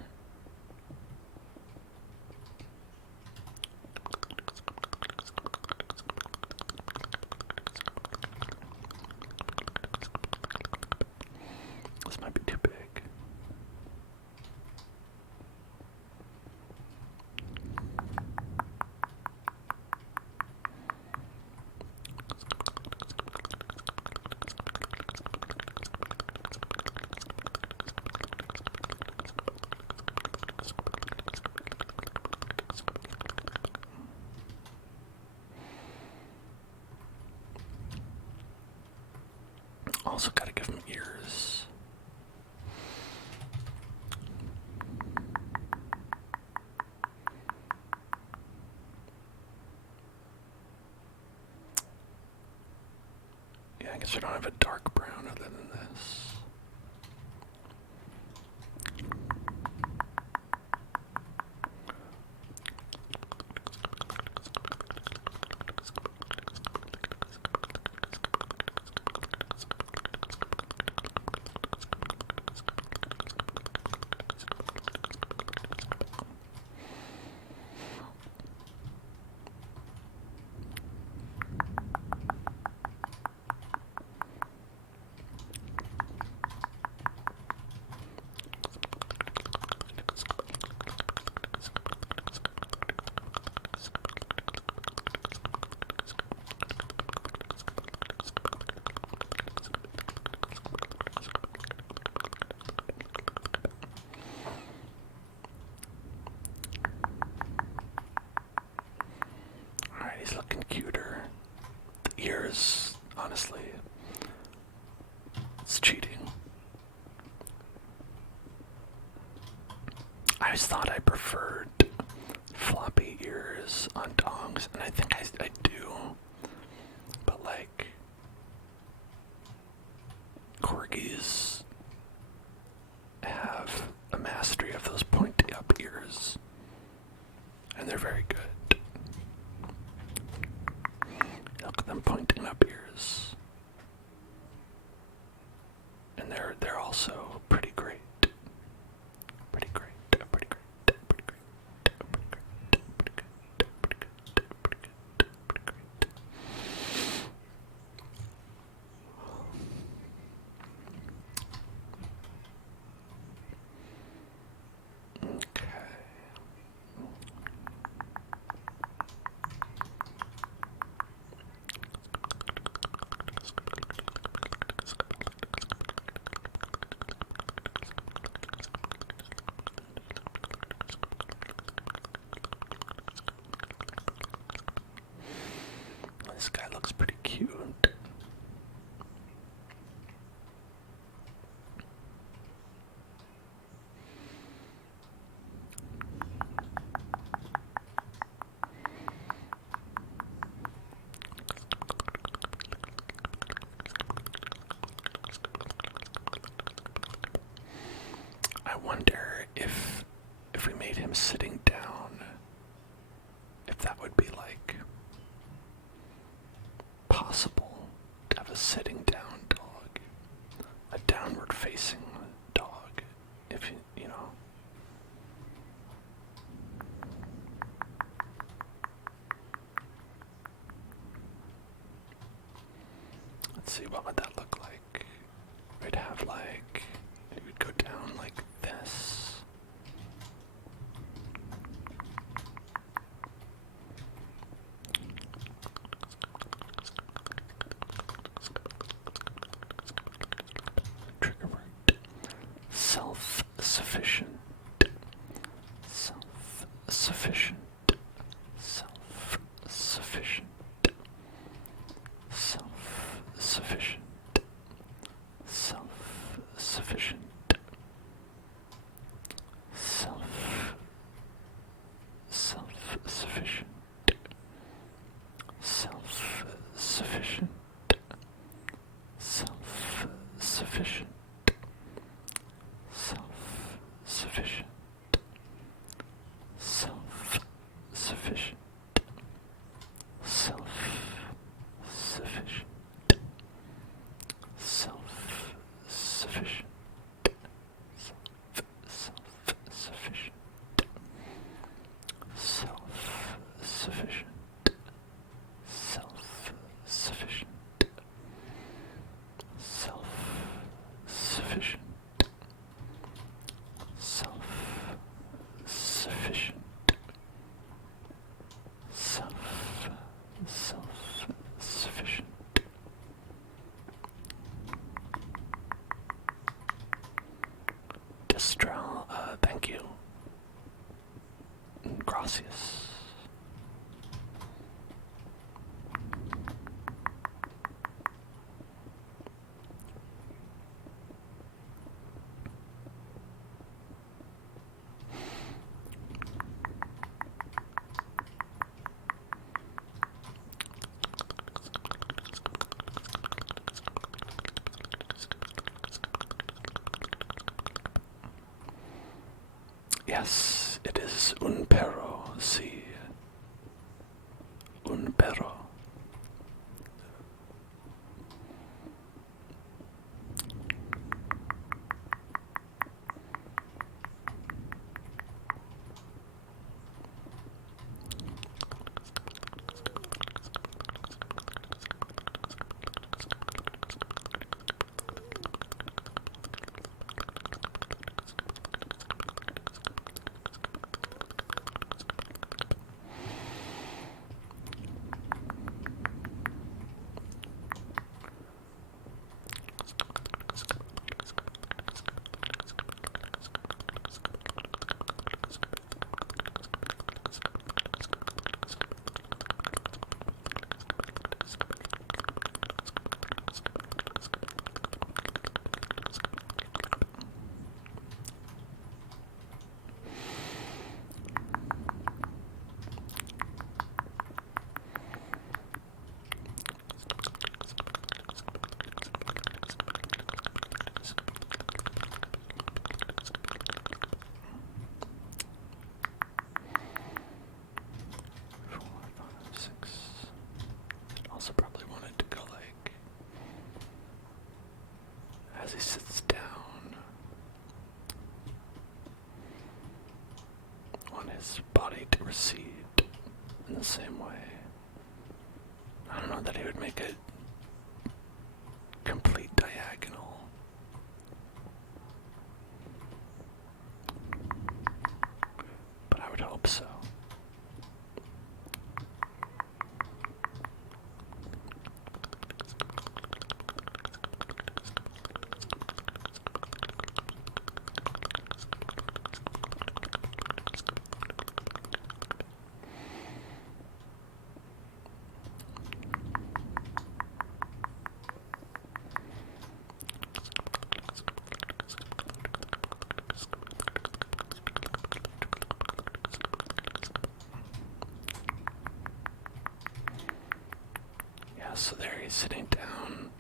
This might be too big. Also gotta give them ears. Yeah, I guess we don't have a dark brown other than this. Alright, he's looking cuter. The ears, honestly, it's cheating. I always thought I preferred floppy ears on dogs, and I think I do. But like, corgis have a mastery of those pointy up ears, and they're very good. Look at them pointing up ears, and they're also pretty great. Pretty great. Pretty great. Pretty great. Pretty great. Pretty great. Pretty great. Pretty great. if we made him sitting down, if that would be like possible to have a sitting down dog, a downward facing dog, if you know. Let's see, what would that look like? We'd have like, it would go down like this. Trigger word. Self-sufficient. Self-sufficient. Self-sufficient. Self-sufficient. Self-sufficient. Self-sufficient. Self-sufficient. Self-sufficient. Self-sufficient. Self-sufficient. Self-sufficient. Self-sufficient. Self-sufficient. Self-sufficient. Self-sufficient. Self-sufficient. Self-sufficient. Self-sufficient. Distral, thank you. Gracias. Yes, it is un perro, sí. Un perro. Also probably wanted to go like as he sits down on his body to recede in the same way. I don't know that he would make a complete diagonal. But I would hope so. So there he's sitting down.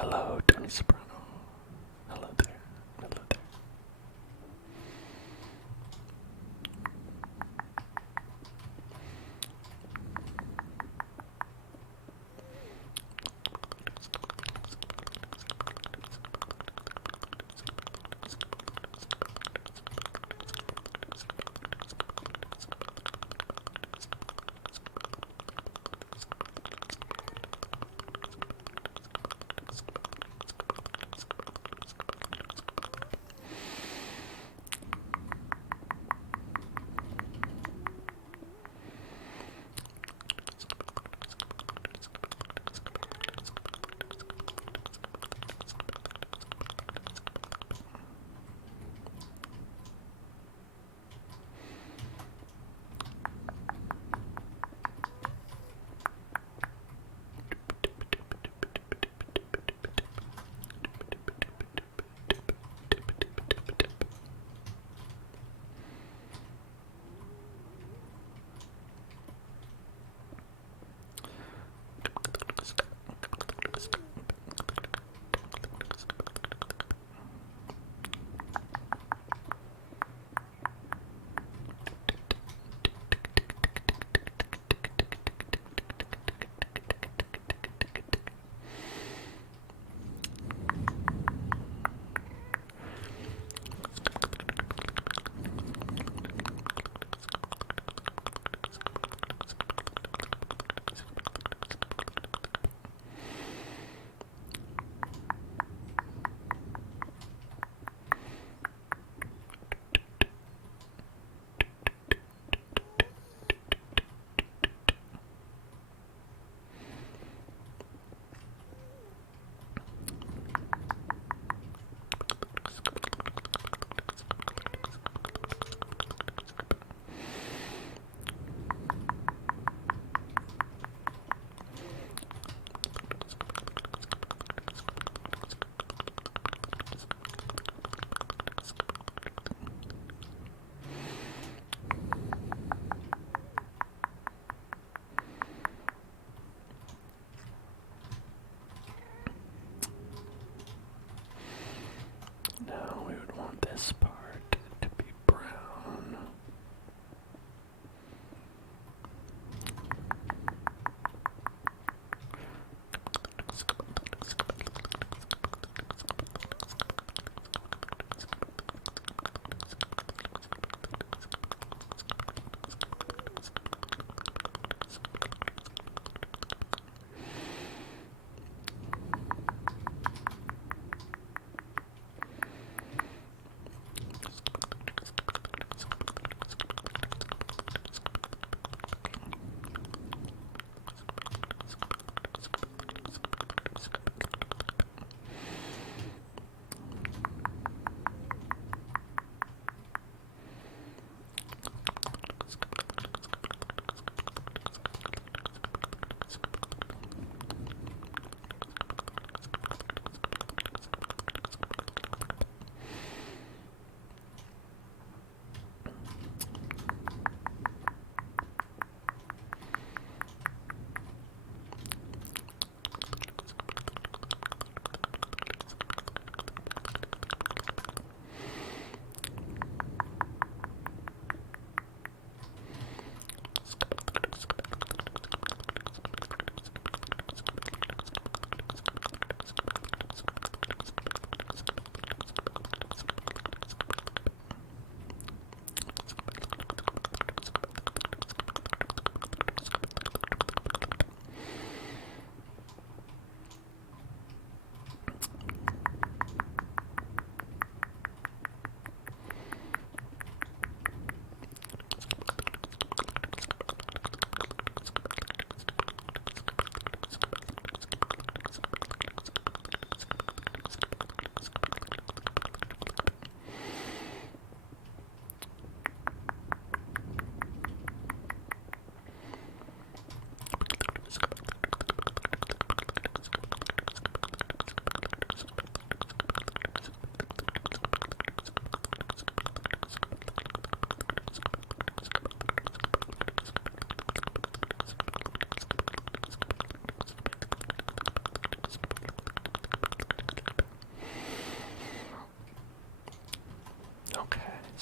Hello, Tony Soprano. Hello there. Hello there. Now we would want this part to be brown.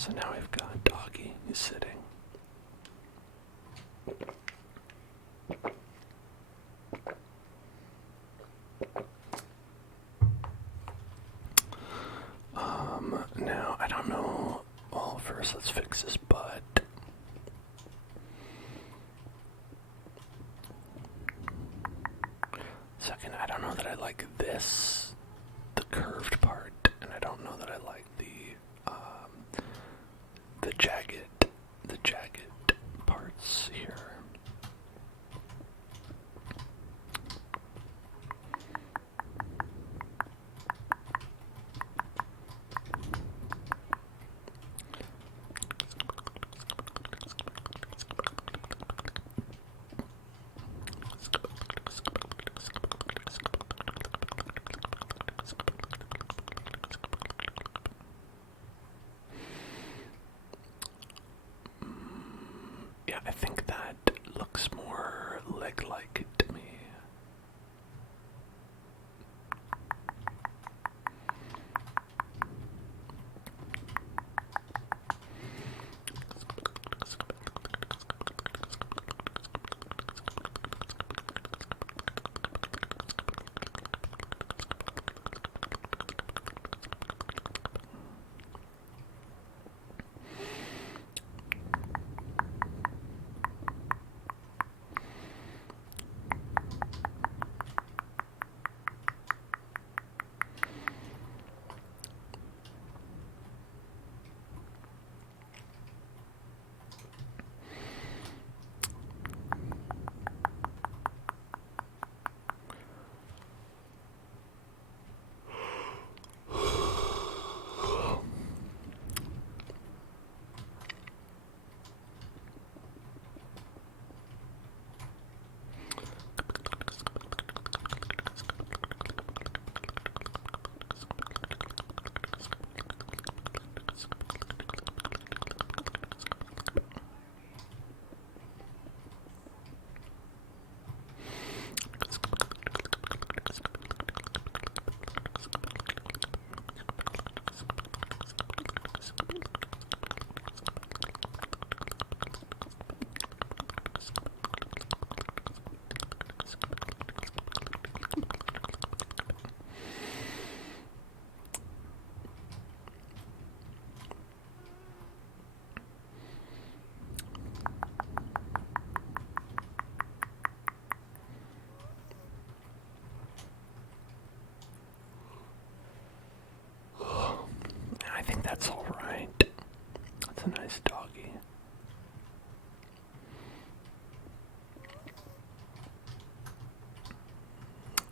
So now we've got Doggy, he's sitting. Now, I don't know, well, first let's fix his butt. Second, I don't know that I like this, the curved part, and I don't know that I like the jagged parts here. Yeah, I think that looks more leg-like to me. I think that's alright. That's a nice doggy.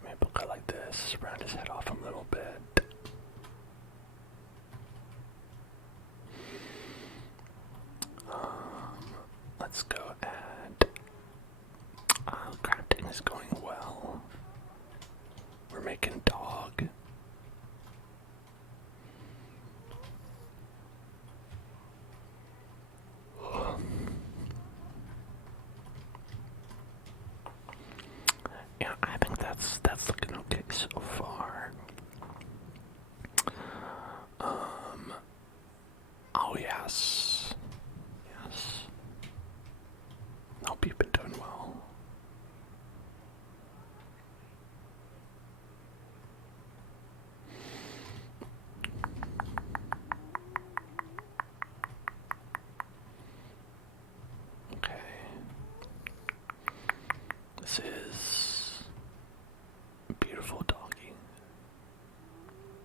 Maybe we'll go like this, round his head off a little bit. Let's go and crafting is going well. We're making dog. Yeah, I think that's looking okay so far. Oh yes. Yes. Nope, you've been doing well. Okay. This is beautiful doggy.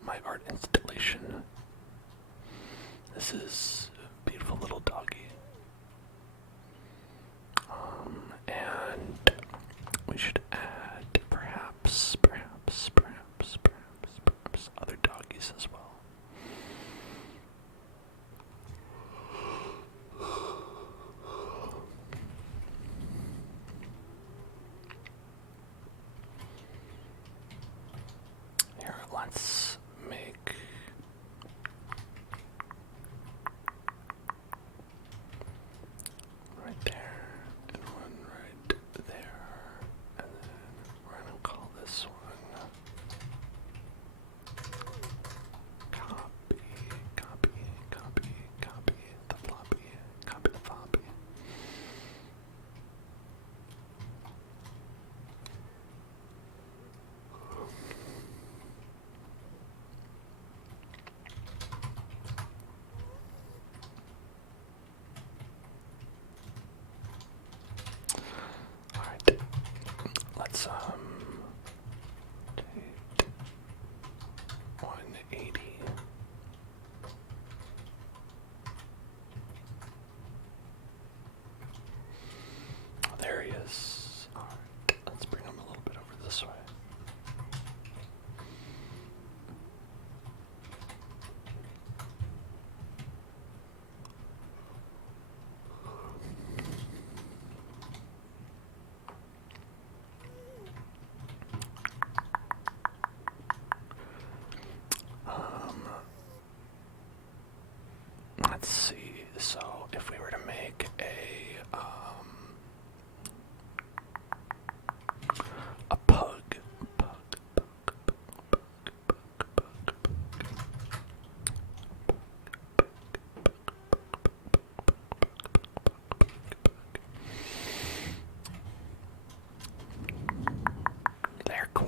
My art installation. This is a beautiful little doggy. And we should add perhaps other doggies as well. Here, let's make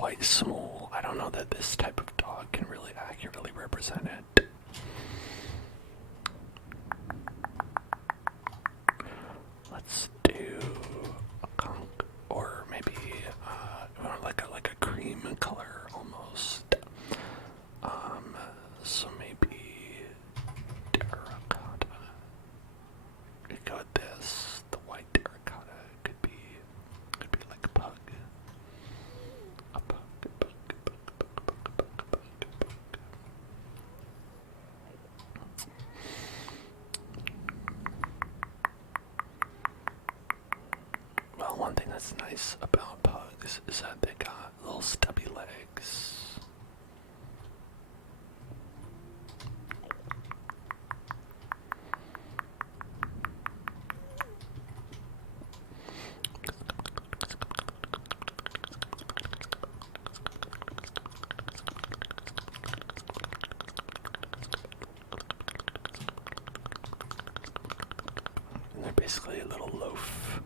quite small. I don't know that this type of dog can really accurately represent it. Let's do a conch, or maybe like a cream color almost. So maybe terracotta. We go with this. The white terracotta could be like a pug. A pug, a pug, a pug, a pug, a pug, a pug, a pug. Well, one thing that's nice about pugs is that they got little stubby legs. And they're basically a little loaf.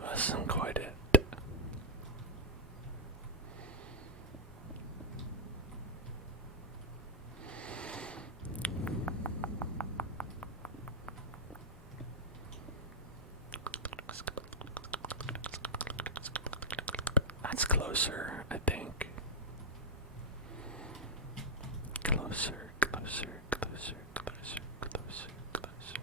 That's not quite it. That's closer, I think. Closer, closer, closer, closer, closer, closer.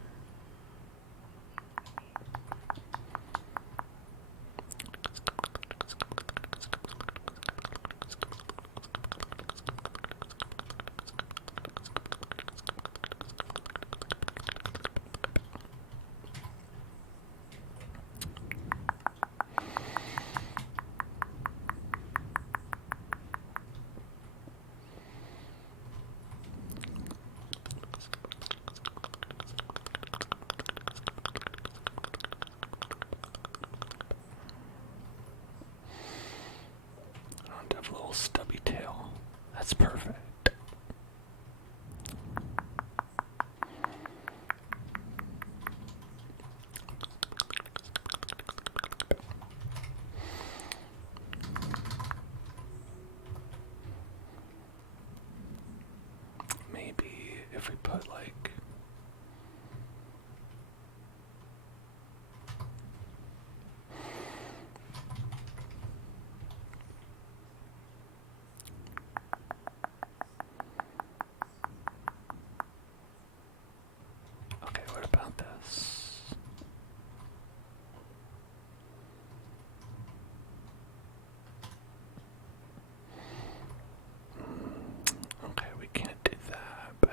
Have a little stubby tail. That's perfect. Maybe if we put like okay, what about this? Okay, we can't do that, but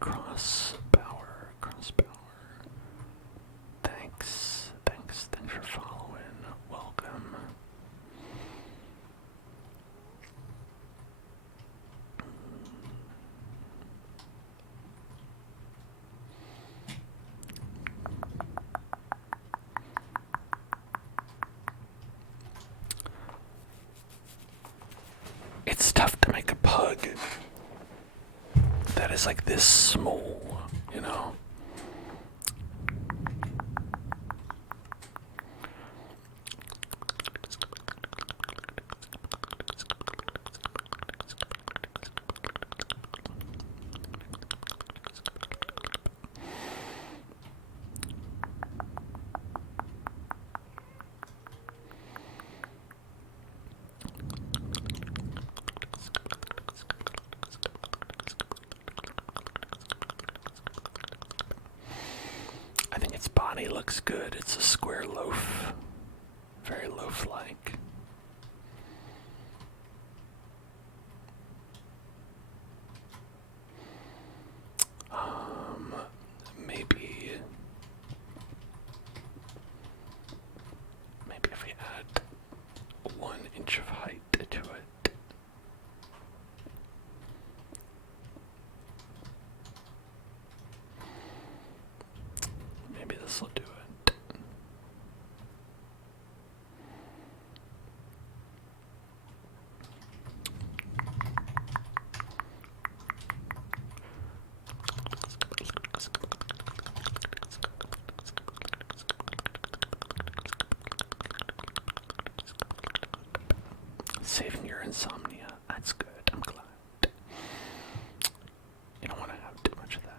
cross power, cross power. Thanks for following. Welcome. It's tough to make a pug that is like this small, you know? looks good. It's a square loaf. Very loaf-like. Maybe if we add 1 inch of height to it. Maybe this will do it. Saving your insomnia. That's good. I'm glad. You don't want to have too much of that.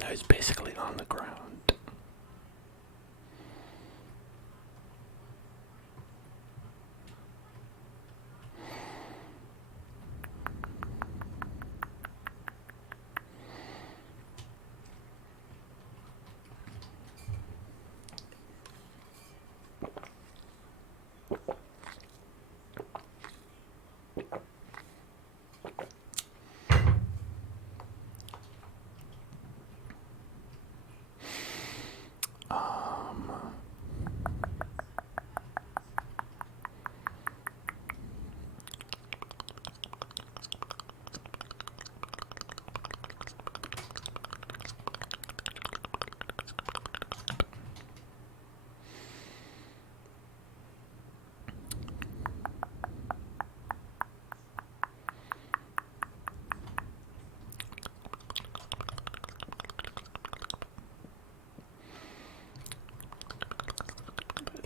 Now he's basically on the ground.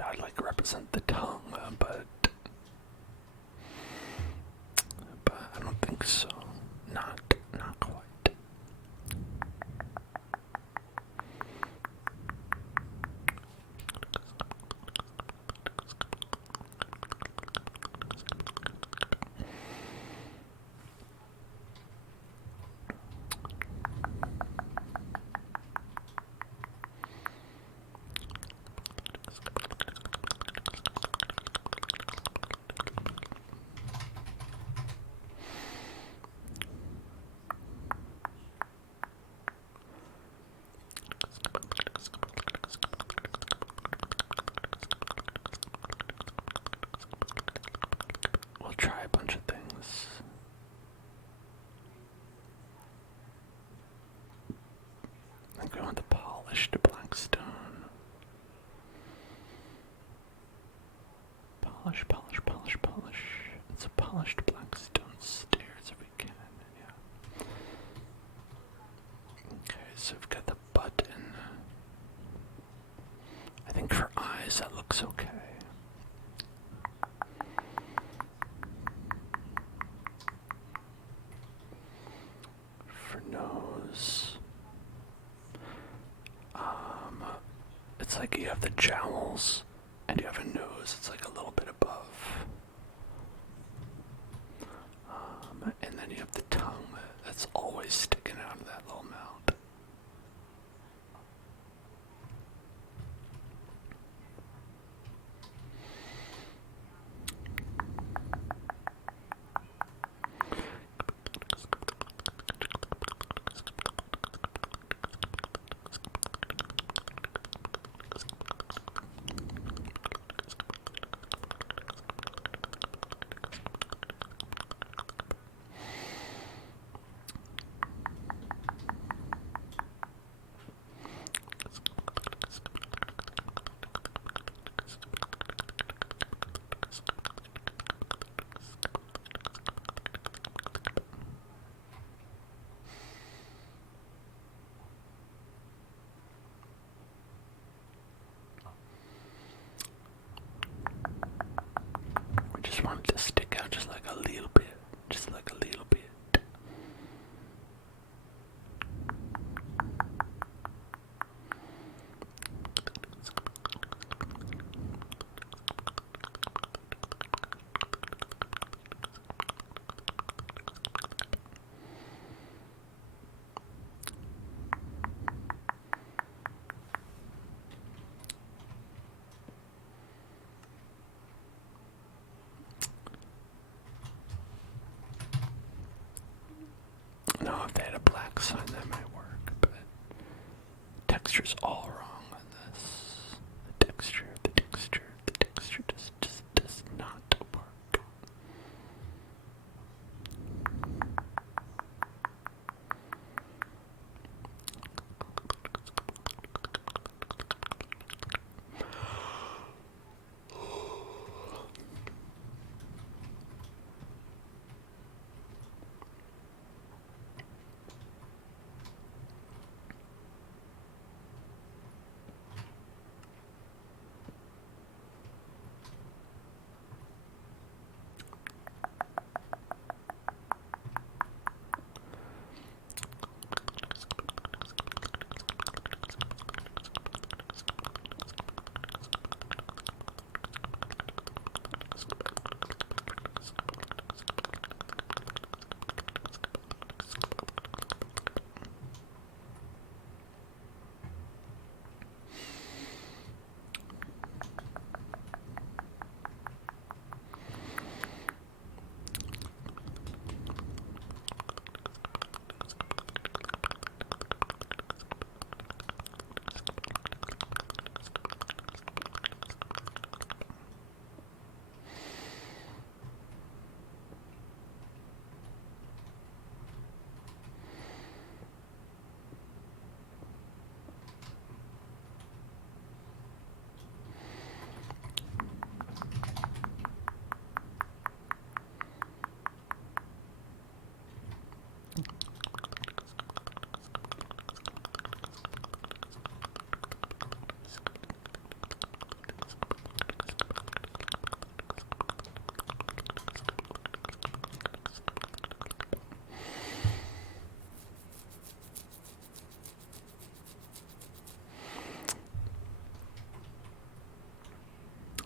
I'd like represent the tongue, but I don't think so. Not quite. polish, polish, polish, polish. It's a polished black stone stairs if we can, yeah. Okay, so we've got the button. I think for eyes that looks okay. For nose, it's like you have the jowls and you have a nose. It's like a little bit above, and then you have the tongue that's always sticking out of that little mouth. We just want it to stick out just like a little bit, just like a little bit. No, if they had a black sign that might work, but the texture's all wrong on this. The texture just does not work.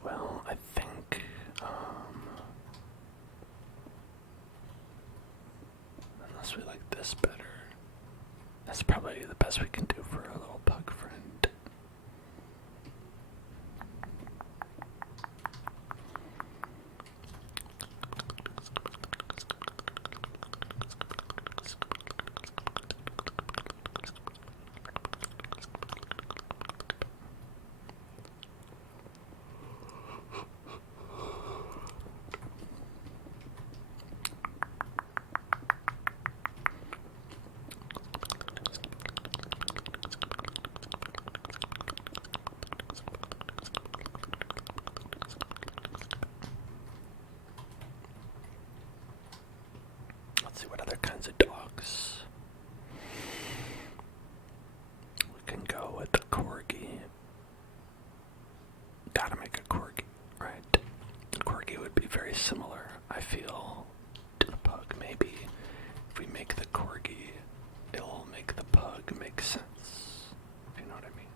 Well, I think, unless we like this better, that's probably the best we can do for a little pug friend. similar, I feel, to the pug. Maybe if we make the corgi, it'll make the pug make sense, if you know what I mean.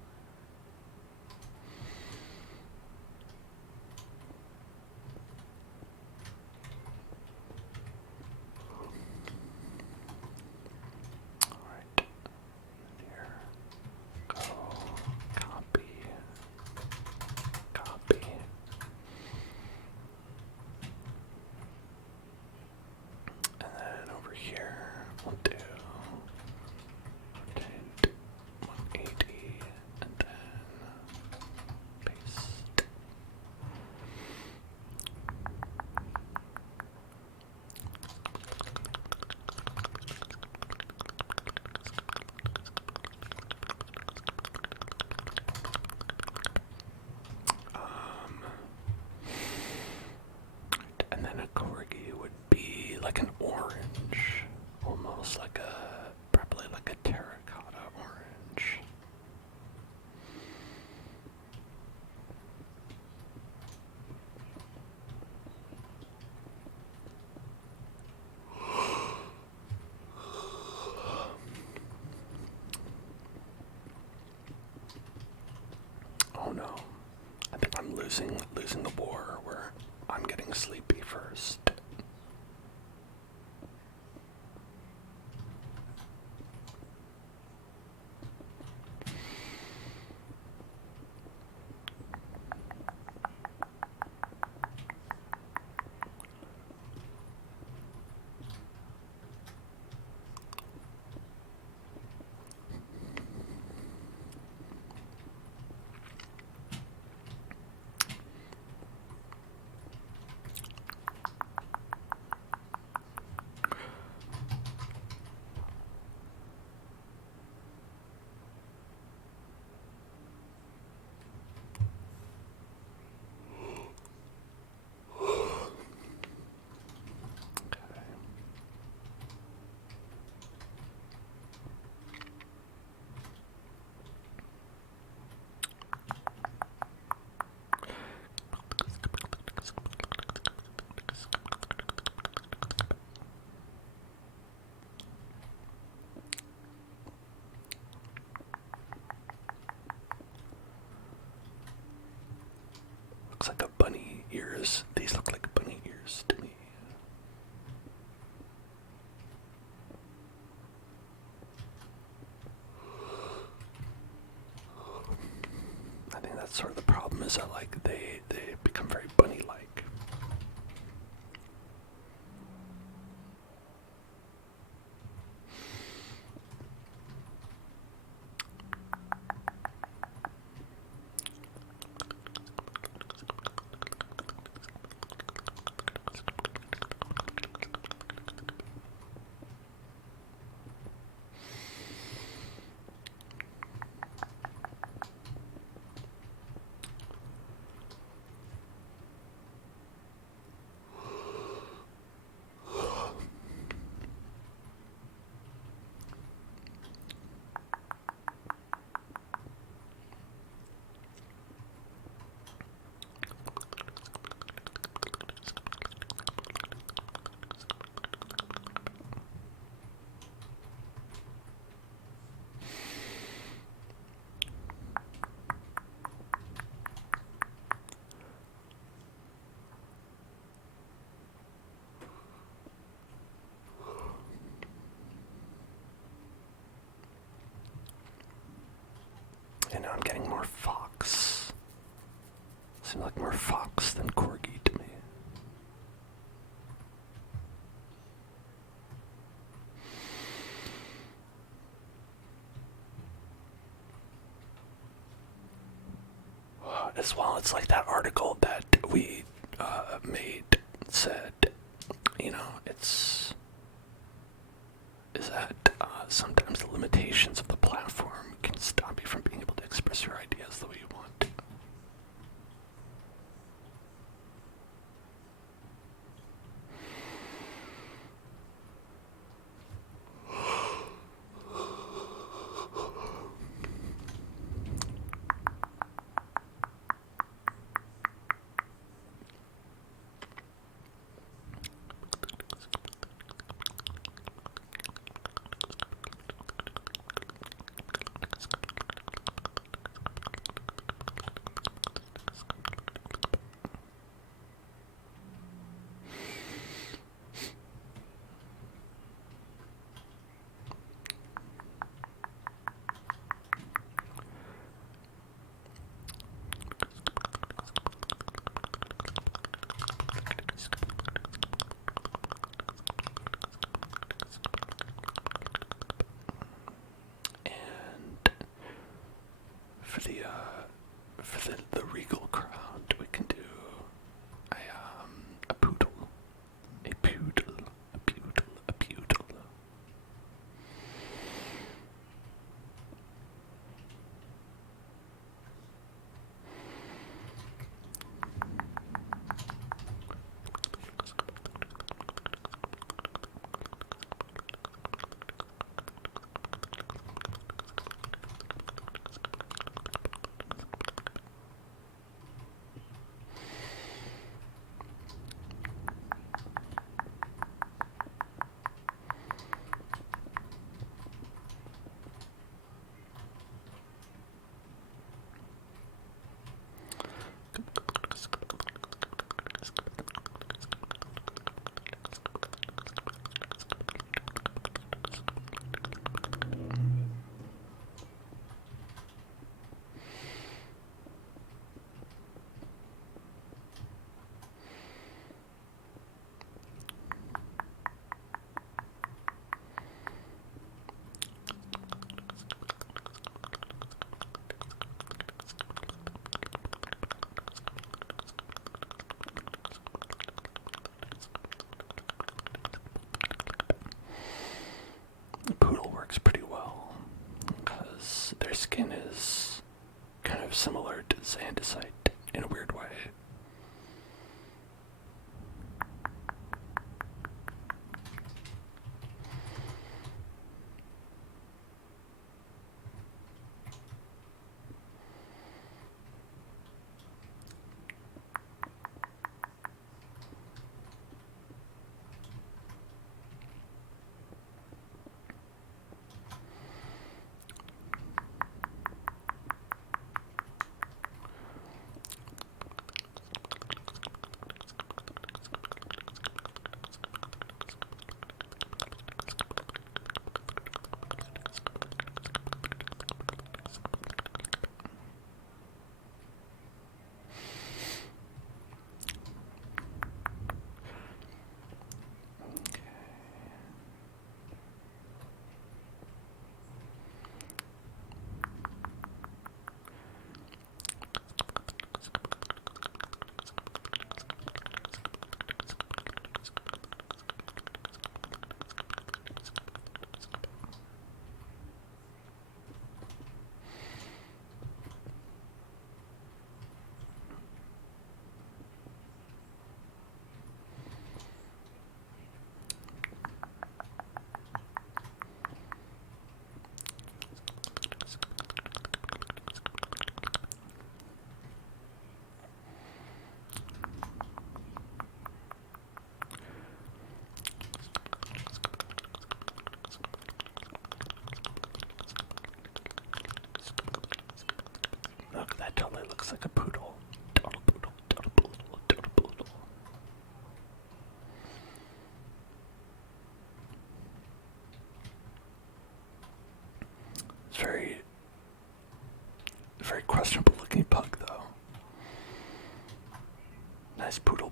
Alright, here, go, copy, copy. And then over here, we'll do rotate 180 and then paste. And then a corgi would be like an orange, almost like probably like a terracotta orange. Oh no, I think I'm losing the war where I'm getting sleepy first. Looks like a bunny ears. These look like bunny ears to me. I think that's sort of the problem, is that like they become very bunny-like. And now I'm getting more fox. Seems like more fox than corgi to me. As well, it's like that article that we made said, you know, is that sometimes the limitations of the platform can stop you from being able to express your ideas the way you want.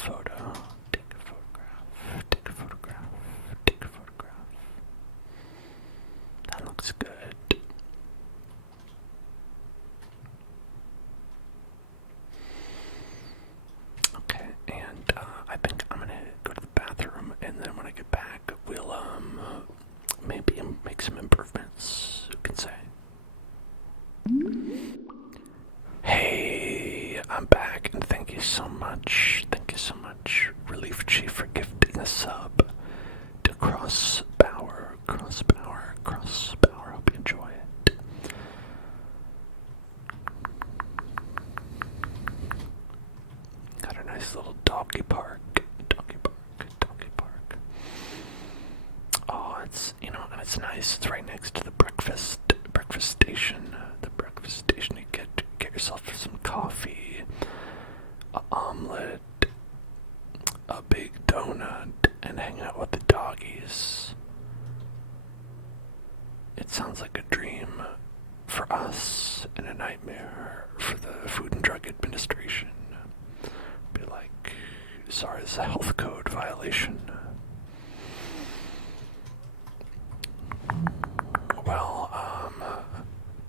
photo. Take a photograph. Take a photograph. Take a photograph. That looks good. Okay, and I think I'm gonna go to the bathroom, and then when I get back, we'll maybe make some improvements. Who can say? Hey, I'm back, and thank you so much. Thank you so much, Relief Chief, for gifting a sub to Crosspower. Crosspower. Crosspower. Hope you enjoy it. Got a nice little doggy park. Doggy park. Doggy park. Oh, it's, and it's nice. It's right next to the breakfast station. The breakfast station. You get yourself some coffee, an omelet, a big donut, and hang out with the doggies. It sounds like a dream for us and a nightmare for the Food and Drug Administration. Be like, sorry, it's a health code violation. Well,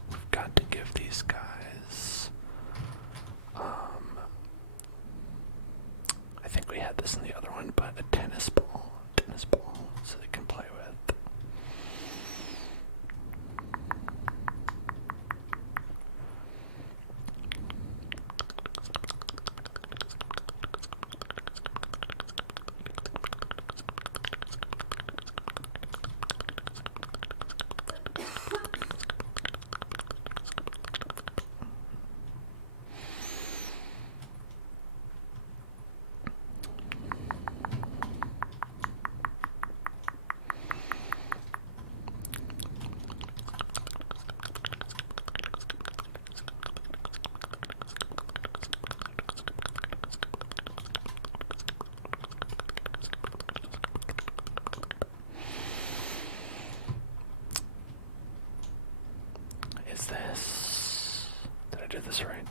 we've got to give these guys, I think we had this in the other one, but a tennis ball, so they can play with. Is this... Did I do this right?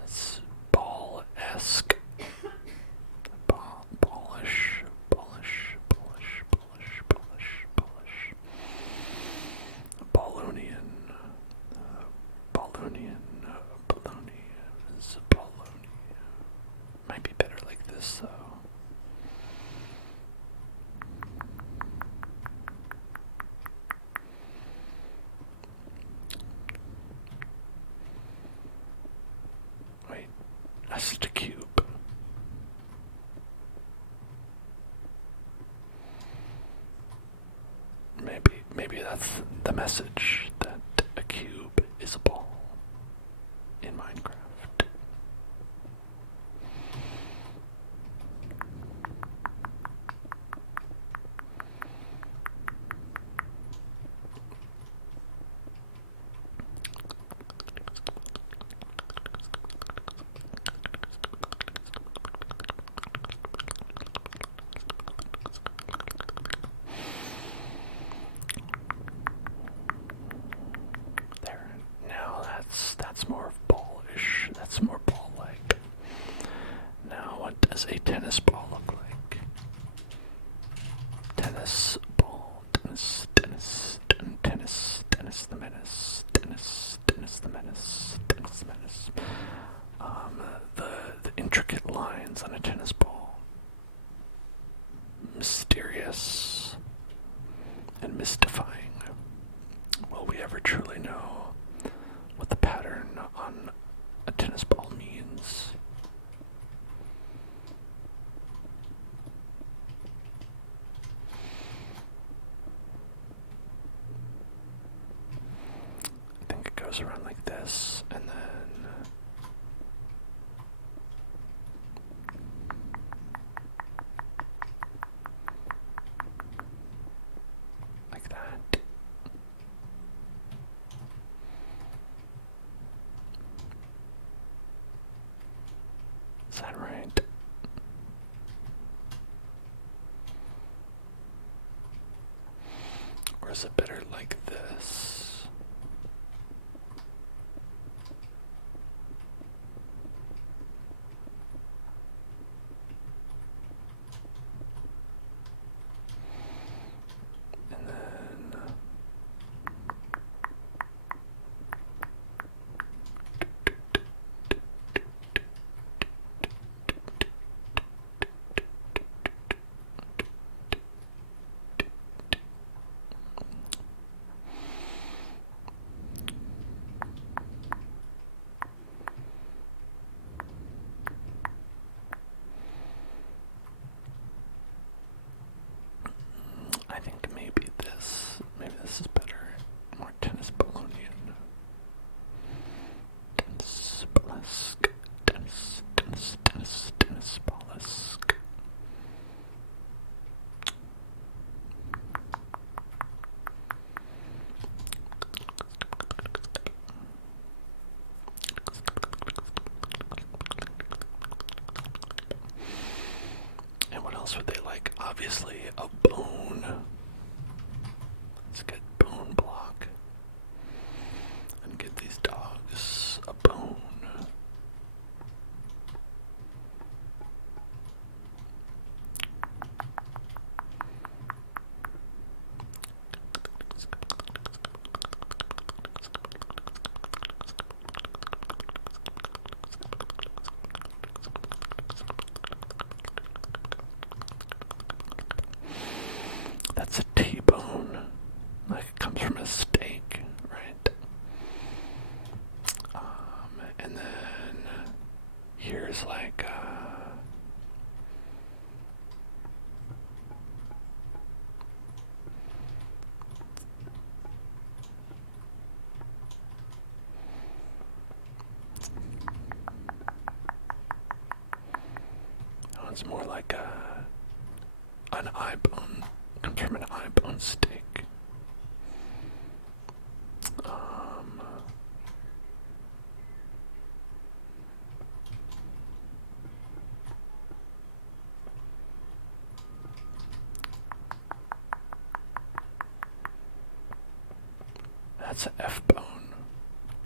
That's ball-esque. Ballish. Ballonian. Is Ballonia. Might be better like this, though. Wait, that's just a cube. Maybe that's the message, that a cube is a ball in Minecraft. There. Now that's more ballish. That's more ball-like. Now what does a tennis ball look like? Tennis ball. Tennis the menace. Tennis the menace. The intricate lines on a tennis ball. Mysterious and mystifying. Will we ever truly know what the pattern on a tennis ball means? I think it goes around like this, and then like that. Is that right? Or is it better like this? else would they like? Obviously, a bone. Let's get bone block. And get these dogs a bone. That's a T-bone. Like it comes from a steak, right? And then here's like it's more like an eye bone. Comes from an eye bone steak. That's an F bone.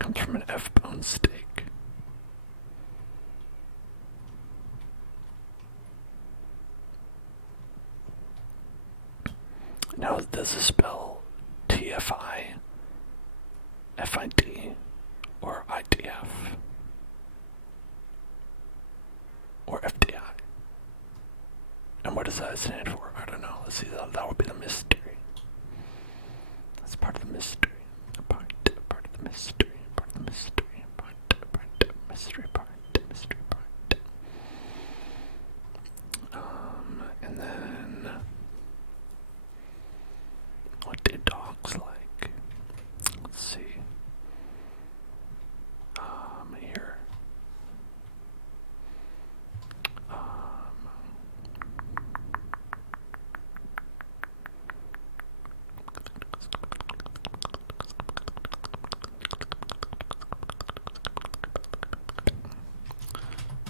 Comes from an F bone steak. Now, does this spell TFI, FID, or IDF, or FDI? And what does that stand for? I don't know. Let's see. That would be the mystery. That's part of the mystery. Part of the mystery. Part of the mystery. Mystery part. And then, what do dogs like? Let's see. Here.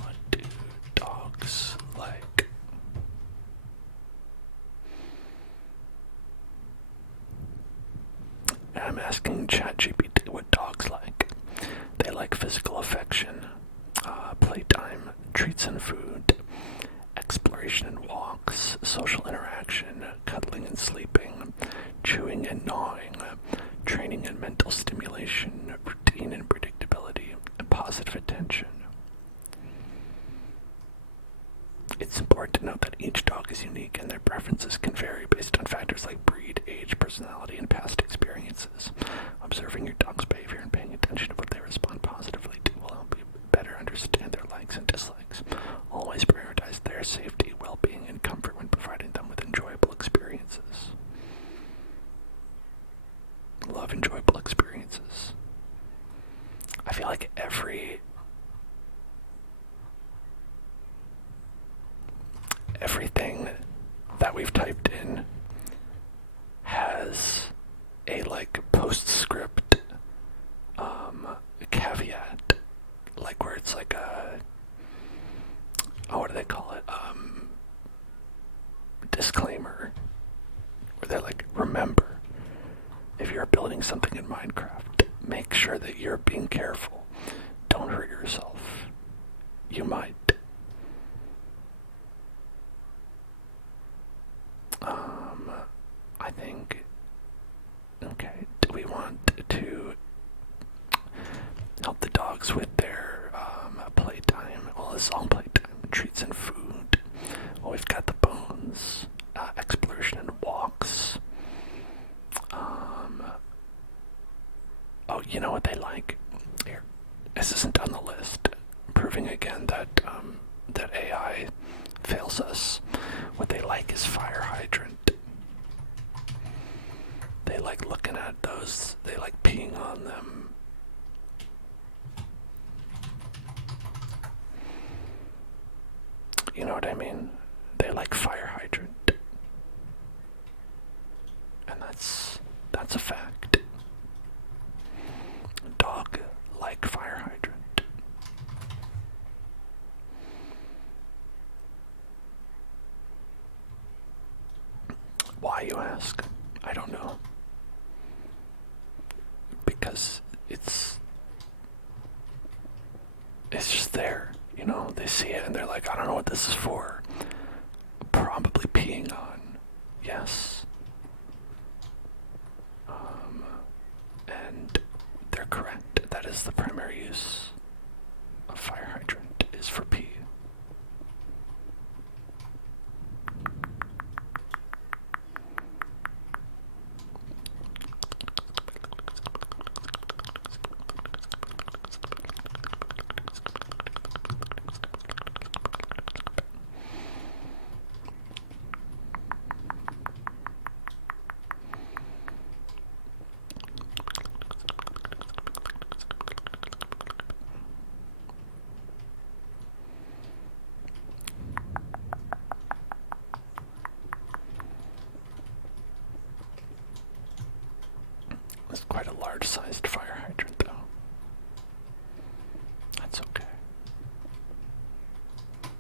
What do dogs like? I'm asking ChatGPT what dogs like. They like physical affection, playtime, treats and food, exploration and walks, social interaction, cuddling and sleeping, chewing and gnawing, training and mental stimulation, routine and predictability, and positive attention. It's important to note that each dog is unique and their preferences can vary based on factors like breed, age, personality, and past experiences. Observing your dog's behavior and paying attention to what they respond positively to will help you better understand their likes and dislikes. Always prioritize their safety, well-being, and comfort when providing them with enjoyable experiences. Love enjoyable experiences. I feel like everything that we've typed in has a like postscript caveat, like where it's like a, what do they call it, disclaimer, where they're like, remember, if you're building something in Minecraft, make sure that you're being careful. Don't hurt yourself. You might. I think, okay, do we want to help the dogs with their playtime? Well, it's all playtime, treats and food. Well, we've got the bones, exploration and walks. Oh, you know what they like? Here, this isn't on the list. Proving again that that AI fails us. What they like is fire hydrant. They like looking at those. They like peeing on them. You know what I mean? They like fire hydrant. And that's a fact. Dog like fire hydrant. Why, you ask? I don't know. Because it's just there, you know? They see it and they're like, I don't know what this is for. Probably peeing on. Yes. And they're correct. That is the primary use of fire hydrant, is for pee. It's quite a large-sized fire hydrant, though. That's okay.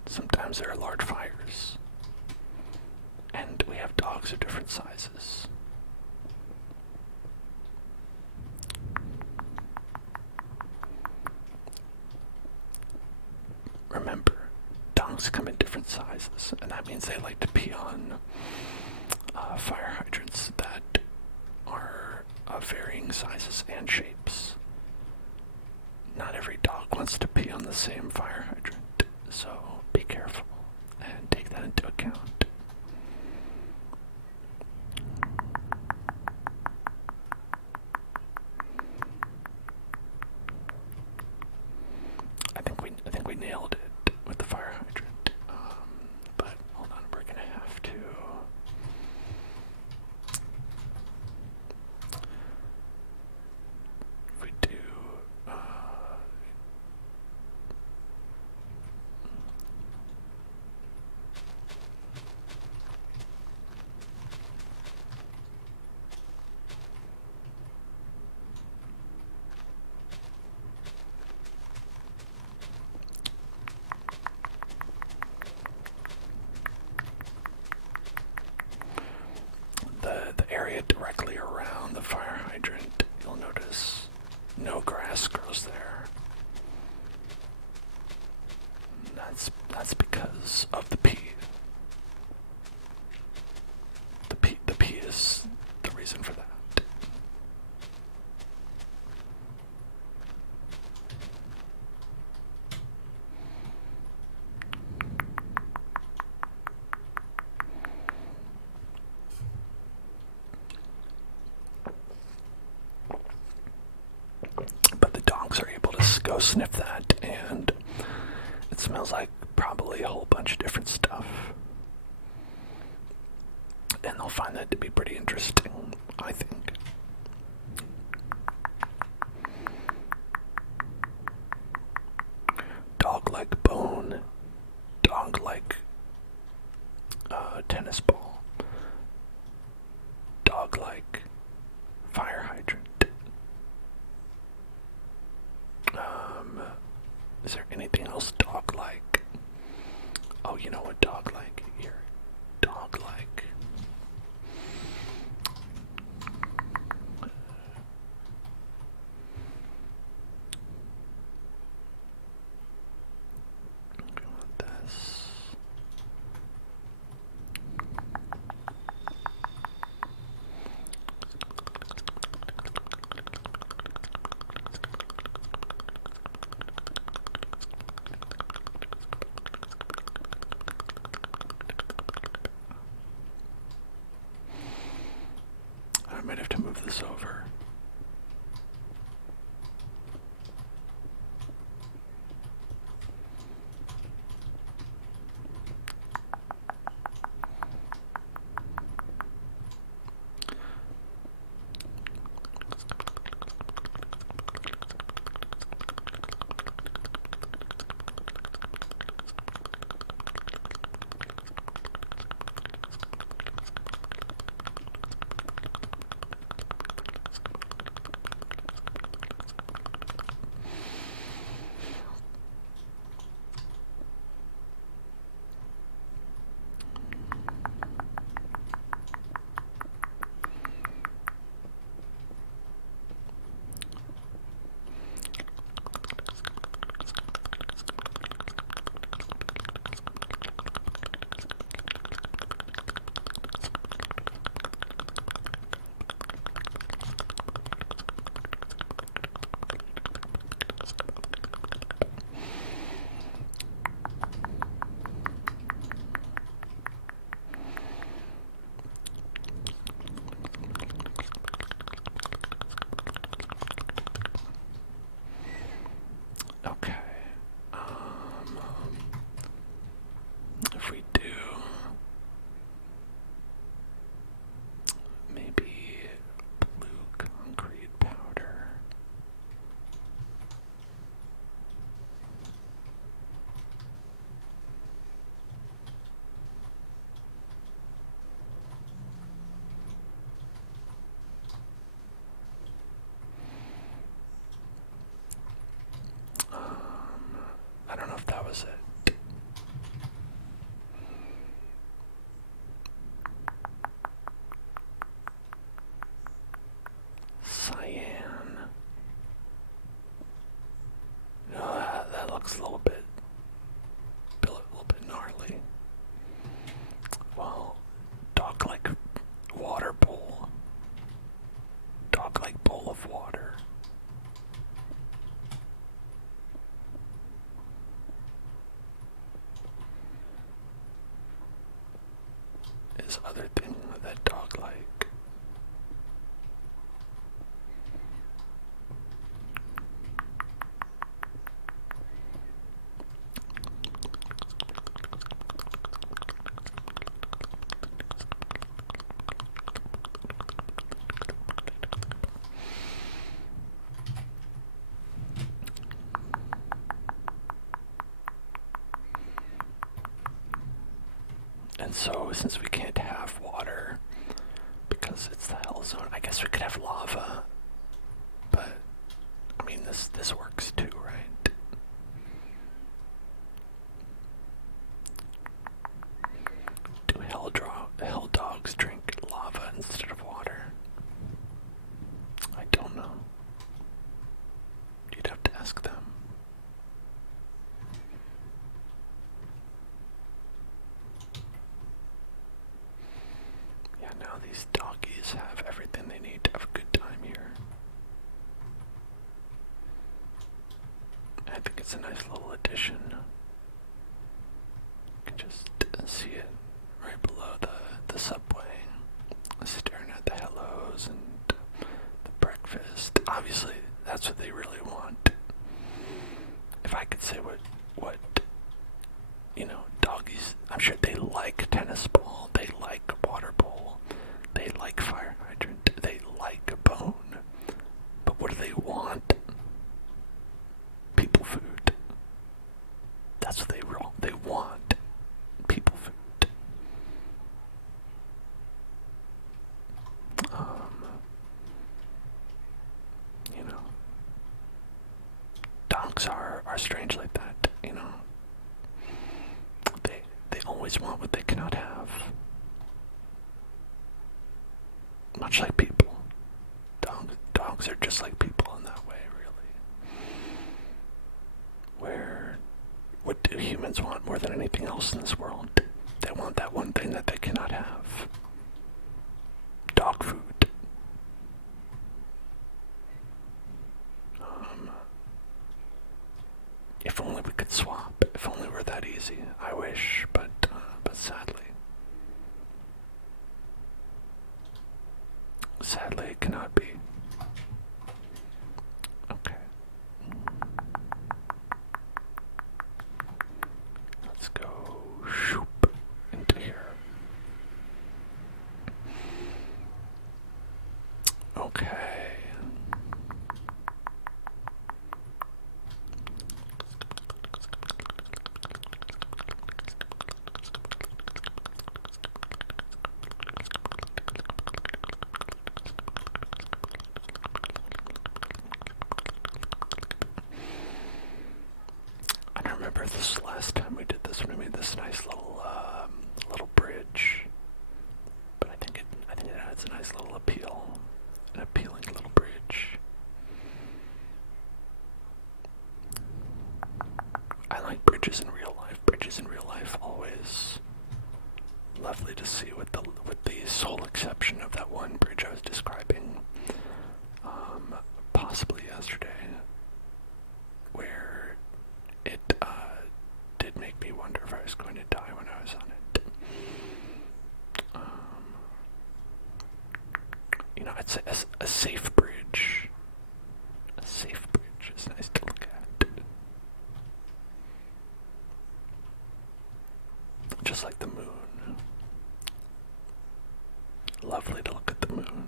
Sometimes there are large fires. And we have dogs of different sizes. Remember, dogs come in different sizes, and that means they like to pee on fire hydrants that are of varying sizes and shapes. Not every dog wants to pee on the same fire hydrant, so be careful and take that into account. I think we nailed it with the fire hydrant. But hold on, we're gonna have to. If we do, the area directly around the fire hydrant, you'll notice no grass grows there. That's because of the pee. The pee is the reason for that. But the dogs are able to go sniff that, and it smells like probably a whole bunch of different stuff. And they'll find that to be pretty interesting, I think. Dog-like bone, dog-like tennis ball, dog-like fire hydrant. Is there anything else dog-like? Oh, you know what dog-like? Here. Dog-like. I want this. was it? Cyan. That looks a little bit gnarly. Well, dog like water bowl. Dog like bowl of water. Is other thing that dog like. And so, since we can't have water, because it's the hell zone, I guess we could have lava. But, I mean, this works too, right? Do hell dogs drink lava instead of water? I don't know. You'd have to ask them. Yeah, now these doggies have everything they need to have a good time here. I think it's a nice little addition. You can just see it right below the subway, staring at the hellos and the breakfast. Obviously, that's what they really want. If I could say what doggies, I'm sure they like tennis ball, they like water bowl, they like fire hydrant, they like a bone. But what do they want? People food. That's what they want. People food. Dogs are strange like that, They always want what they cannot have. Much like people. Dogs are just like people in that way, really. What do humans want more than anything else in this world? They want that one thing that they cannot have. Dog food. If only we could swap. If only we're that easy. I wish, but sadly it cannot be. Okay. Let's go shoop into here. Okay. This last time we did this, we made this nice little bridge, but I think it adds a nice little appeal, an appealing little bridge. I like bridges in real life. Bridges in real life always lovely to see, with the sole exception of that one bridge I was describing, possibly yesterday, where it did make me wonder if I was going to die when I was on it. I'd say a safe bridge. A safe bridge is nice to look at. Just like the moon. Lovely to look at the moon.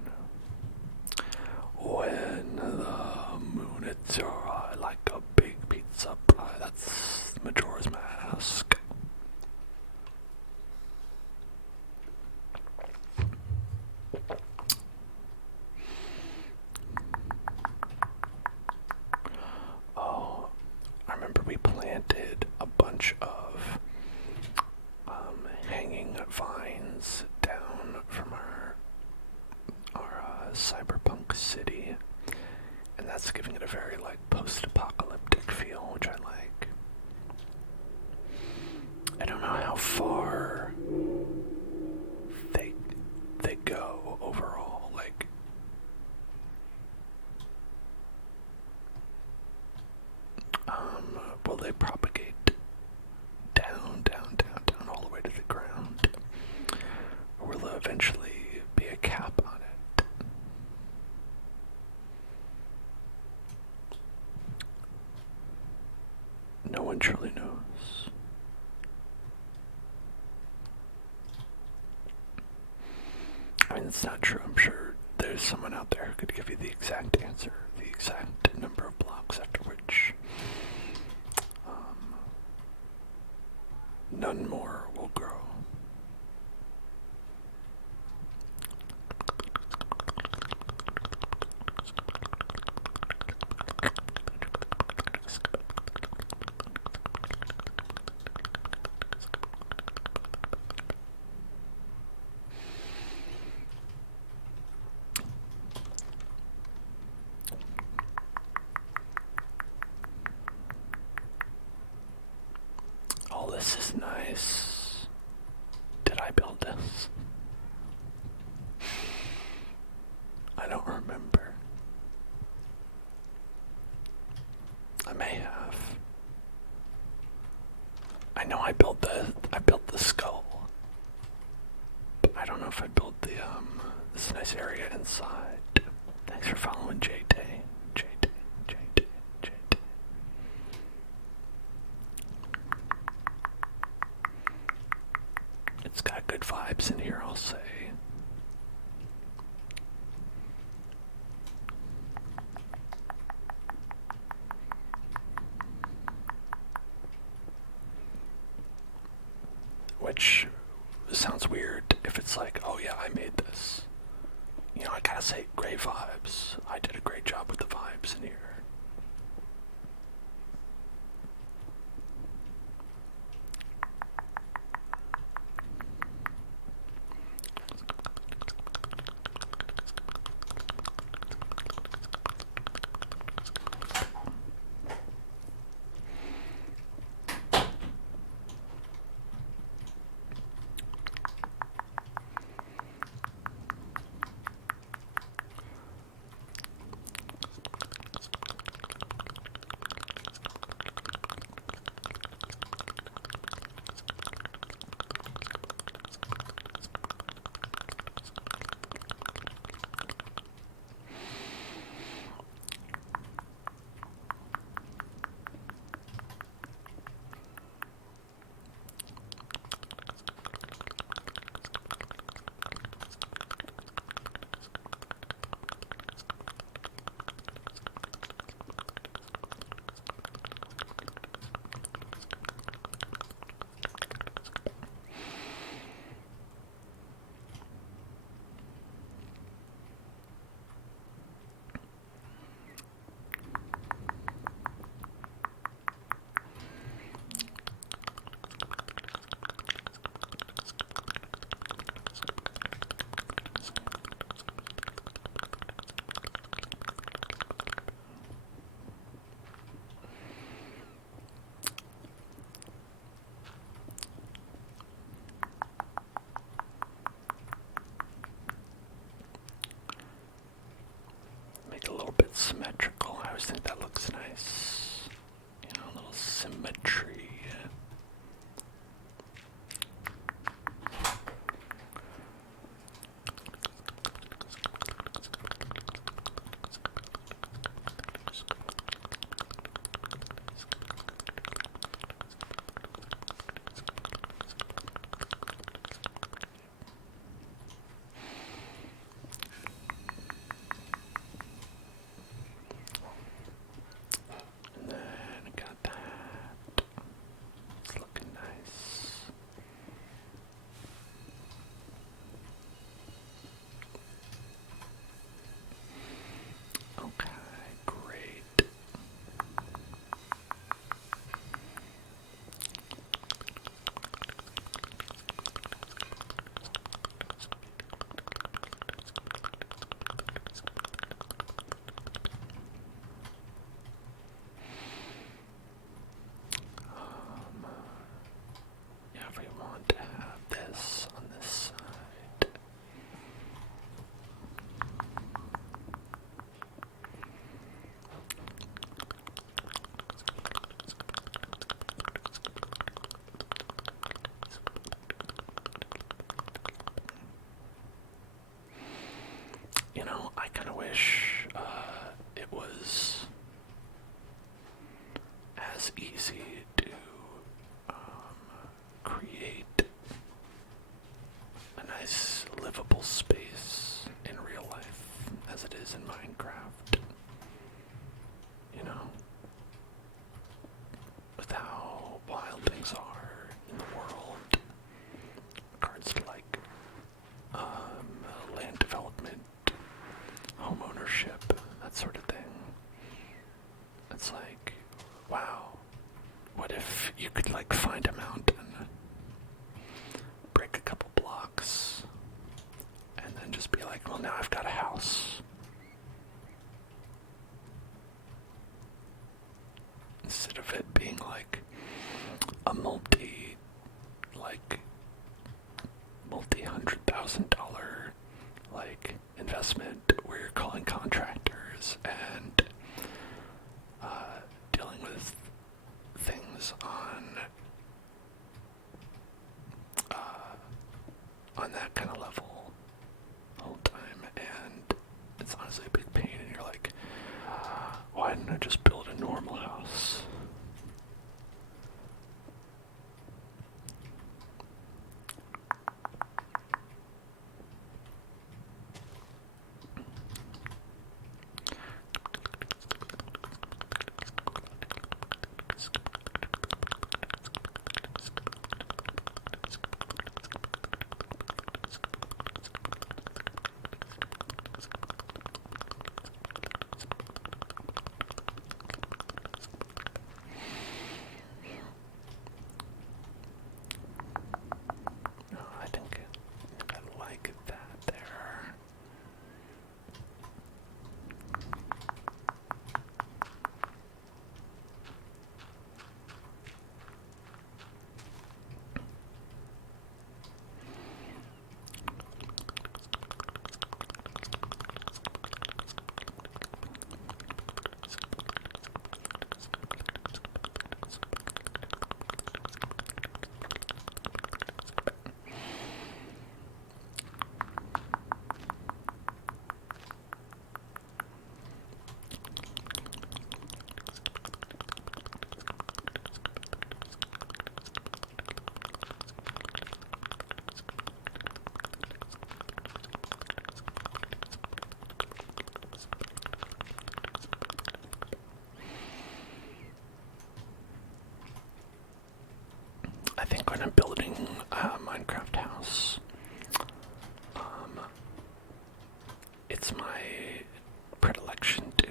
When the moon hits your eye like a big pizza pie. That's Majora's Mask. Oh, I remember we planted a bunch bunch of hanging vines down from our cyberpunk city, and that's giving it a very like post-apocalyptic feel, which I like. I don't know how far they go overall, like will they propagate down, down, down, down all the way to the ground? Or will there eventually be a cap on it? No one truly knows. I mean, it's not true. I'm sure there's someone out there who could give you the exact answer, the exact number of blocks after which none more will grow. Oh, this is nice. Did I build this? I don't remember. I may have. I know I built the skull. But I don't know if I built this nice area inside. Thanks for following J-Day. J-Day, J-Day, J-Day. It's got good vibes in here, I'll say. Which sounds weird if it's like, oh yeah, I made this. You know, I gotta say, great vibes. I did a great job with the vibes in here. A little bit symmetrical. I always think that looks nice. You know, a little symmetry. You know, I kind of wish it was as easy to create a nice livable space in real life as it is in Minecraft. You know, with how wild things are in the world, regards to like land development, home ownership, that sort of thing. It's like, wow, what if you could like find a mountain, break a couple blocks, and then just be like, well, now I've got a house. Instead of it being like a multi-$100,000 like investment where you're calling contractors and dealing with things on that kind of level the whole time, and it's honestly a big pain, and you're like, why didn't I just build a normal house? I like that there. I think when I'm building a Minecraft house, it's my predilection to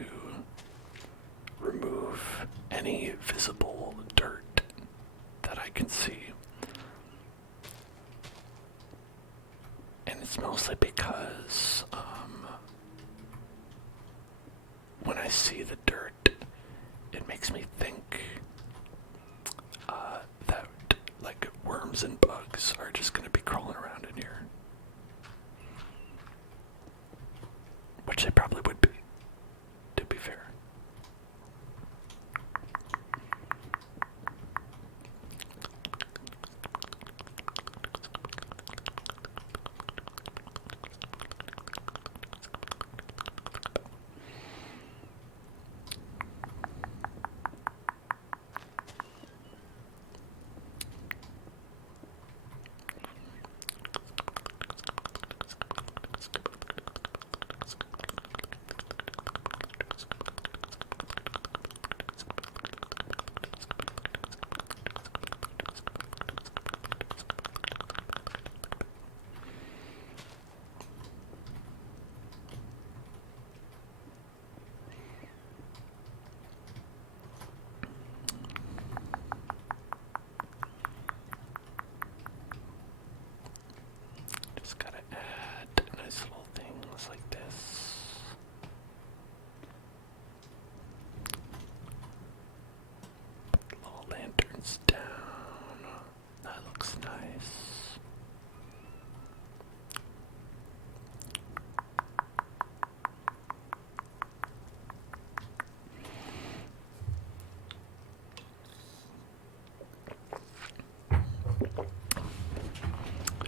remove any visible dirt that I can see. And it's mostly because when I see the dirt, it makes me think that like worms and bugs are just going to be crawling around in here. Which they probably would be, to be fair. Just gotta add nice little things like this. Put little lanterns down. That looks nice.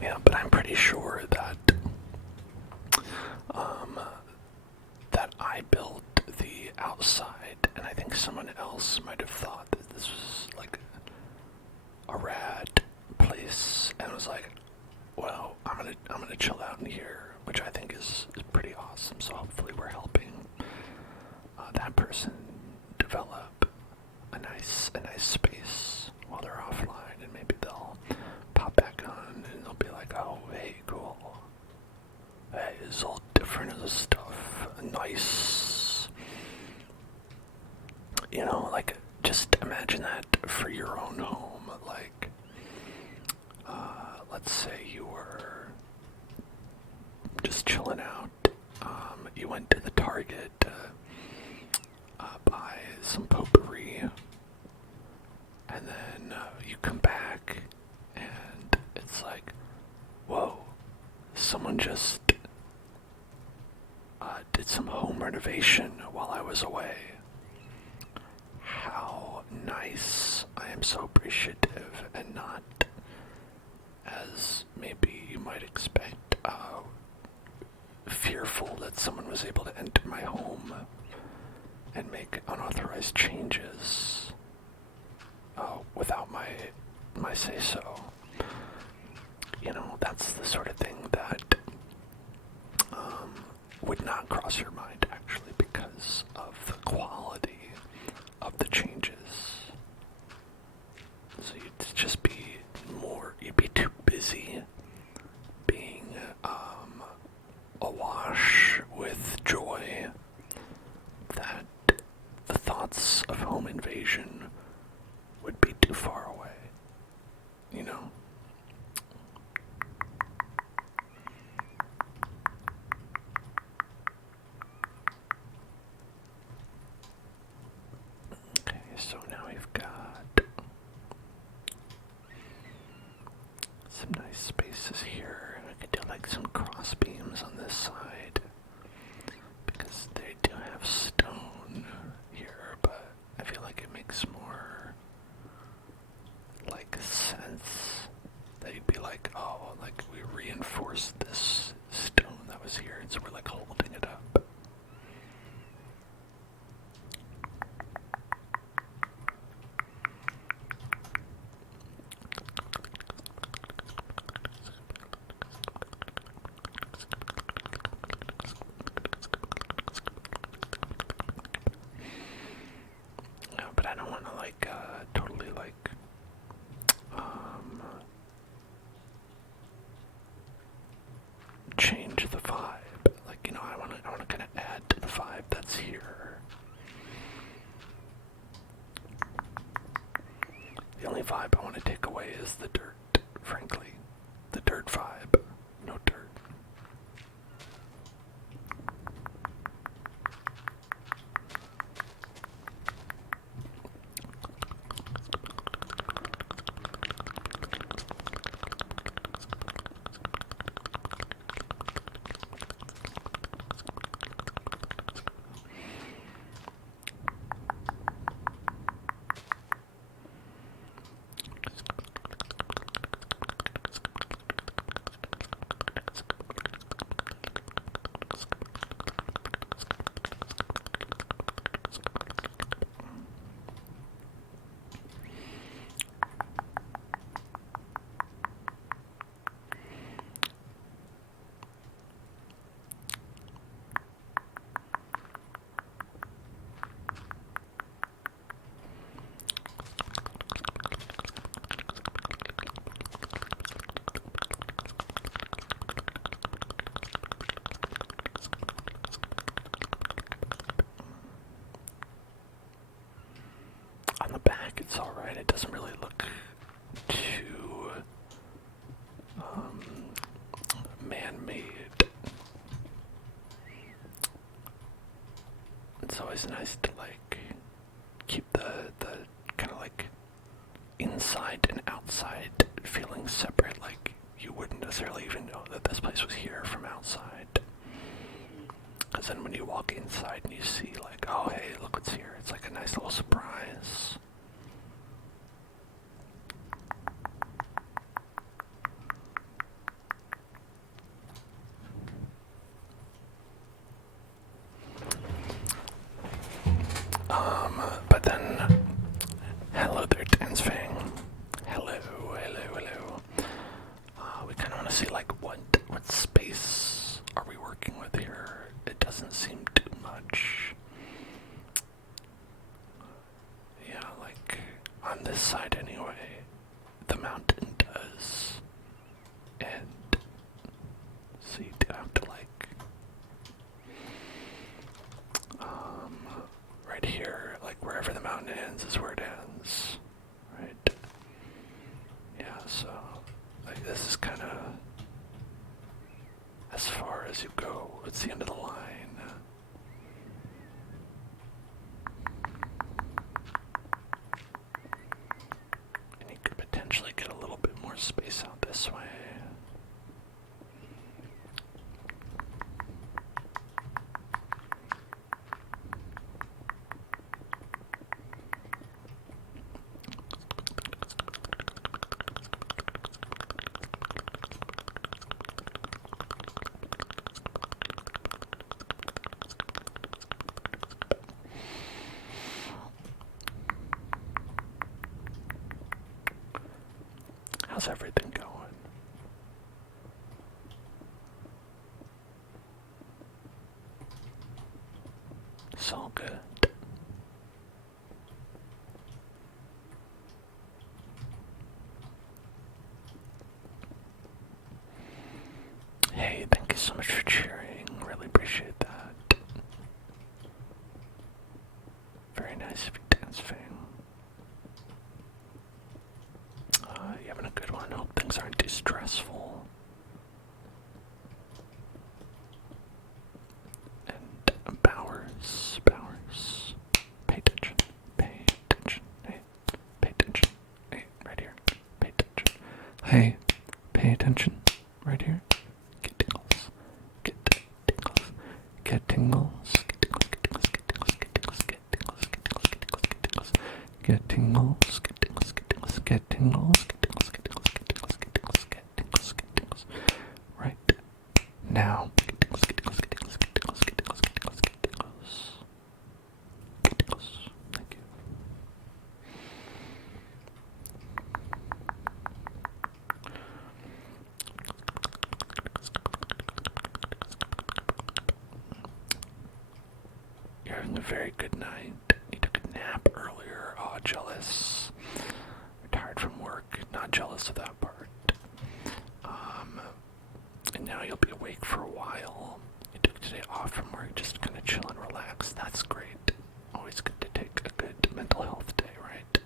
Yeah, but I'm pretty sure that was like, well, I'm gonna chill out in here, which I think is pretty awesome. So hopefully we're helping that person develop a nice space while they're offline, and maybe they'll pop back on and they'll be like, oh, hey, cool. Hey, it's all different as stuff. Nice. You know, like, just imagine that for your own home. Like, let's say you were just chilling out. You went to the Target to buy some potpourri, and then you come back, and it's like, whoa, someone just did some home renovation while I was away. How nice. I am so appreciative, and not as maybe you might expect, fearful that someone was able to enter my home and make unauthorized changes without my say-so. You know, that's the sort of thing that would not cross your mind, actually, because of the quality of the changes. So you'd just be you'd be too busy being awash with joy that the thoughts of home invasion would be too far away, you know? Okay, so now we've got some nice spaces here. I could do like some cross beams on this side, because they do have stone here, but I feel like it makes more like sense that you'd be like, oh, like we reinforced this stone that was here, and so we're like holding it up. But I don't want to like totally like change the vibe. Like, you know, I want to kind of add to the vibe that's here. The only vibe I want to take away is the dirt, frankly. The dirt vibe. No dirt. On the back, it's alright. It doesn't really look too man-made. It's always nice to like keep the kind of like inside and outside feeling separate. Like you wouldn't necessarily even know that this place was here from outside. Because then when you walk inside and you see like, oh hey, look what's here, it's like a nice little surprise. But then, hello there, Dance Fang. Hello. So, like, this is kind of as far as you go. It's the end of the line. And you could potentially get a little bit more space out this way. How's everything going? It's all good. Hey, thank you so much for cheering. Really appreciate that. Very nice of you, Dance Fang. You having a good one? Hope things aren't too stressful. And Bowers, pay attention, hey, pay attention, hey, right here, pay attention, hey, pay attention, right here, get tingles, get tingles, get tingles, get tingles, get tingles, get tingles, get tingles, get tingles, get tingles, get tingles, get tingles, get tingles, get tingles, get tingles, get tingles, right now. Get tingles, get tingles, get tingles, get tingles, get tingles, get tingles, get tingles. Get tingles. Thank you. You're having a very good night. You took a nap earlier. Oh, jealous. Retired from work. Not jealous of that part. And now you'll be awake for a while. You took today off from work, just kind of chill and relax. That's great. Always good to take a good mental health day, right?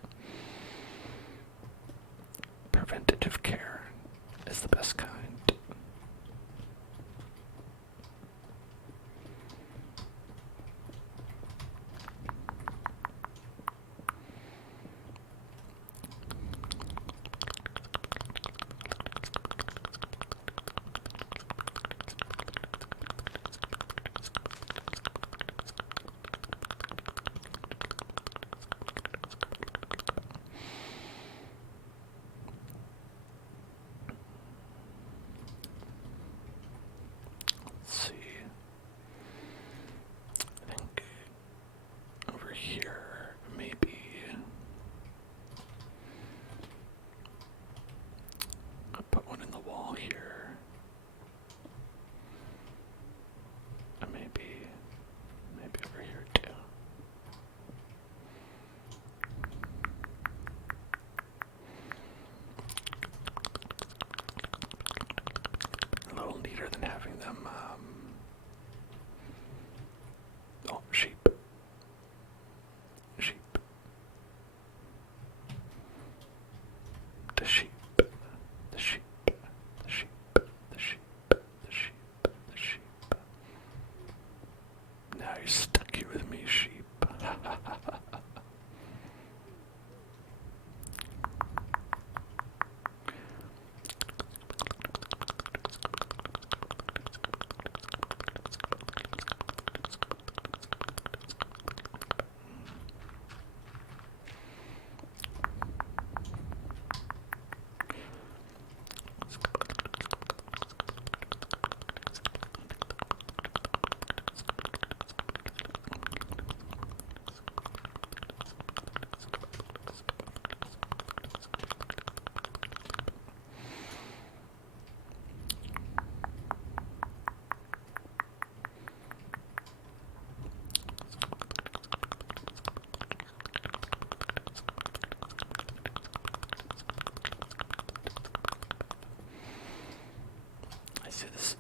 Preventative care is the best kind. Here, maybe I'll put one in the wall here, and maybe over here too. A little neater than having them. Oh, sheep. The sheep. Now you're stuck here with me, sheep.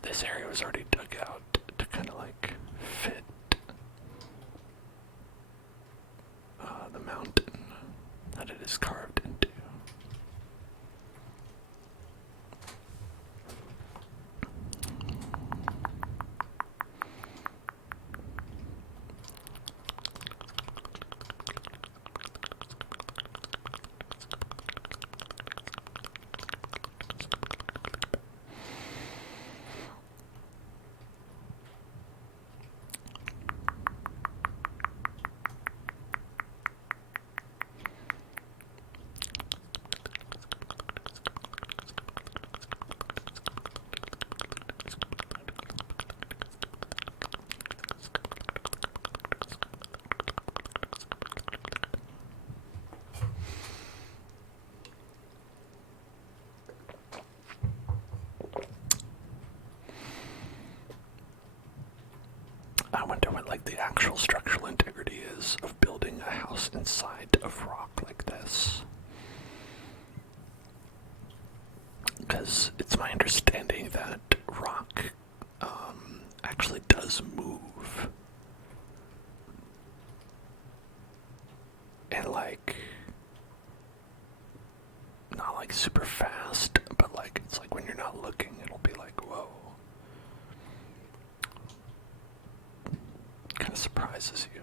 This area was already dug out to kind of like fit the mountain that it is carved into. wonder what like the actual structural integrity is of building a house inside of rock like this. Because it's my understanding that rock actually does move. And like, not like super fast, but like it's like when you're not looking, it'll be like, whoa. Kind of surprises you.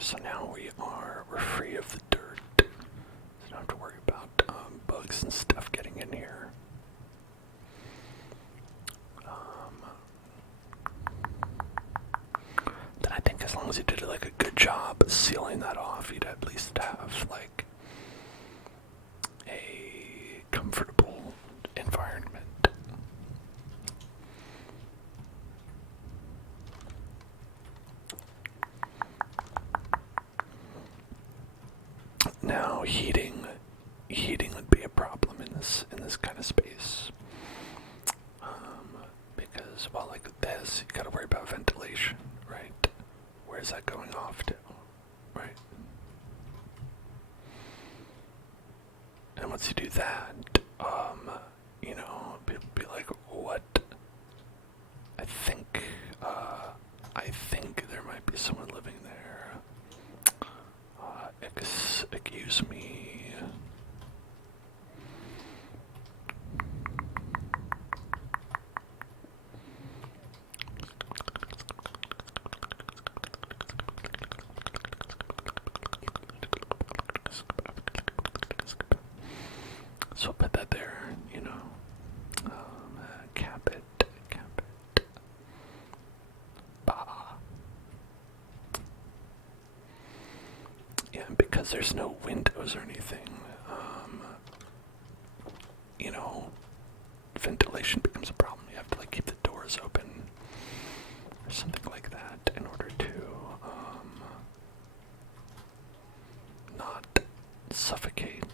So now we're free of the dirt. So don't have to worry about bugs and stuff getting in here. Then I think as long as you did like a good job sealing that off, you'd at least have like a comfortable environment. Now heating would be a problem in this kind of space, because well, like with this, you gotta worry about ventilation, right? Where's that going off to, right? And once you do that, you know, people be like, what? I think there might be someone living there. Excuse me. So I'll put that there, you know. Cap it. Bah. Yeah, and because there's no windows or anything, you know, ventilation becomes a problem. You have to like keep the doors open or something like that in order to not suffocate.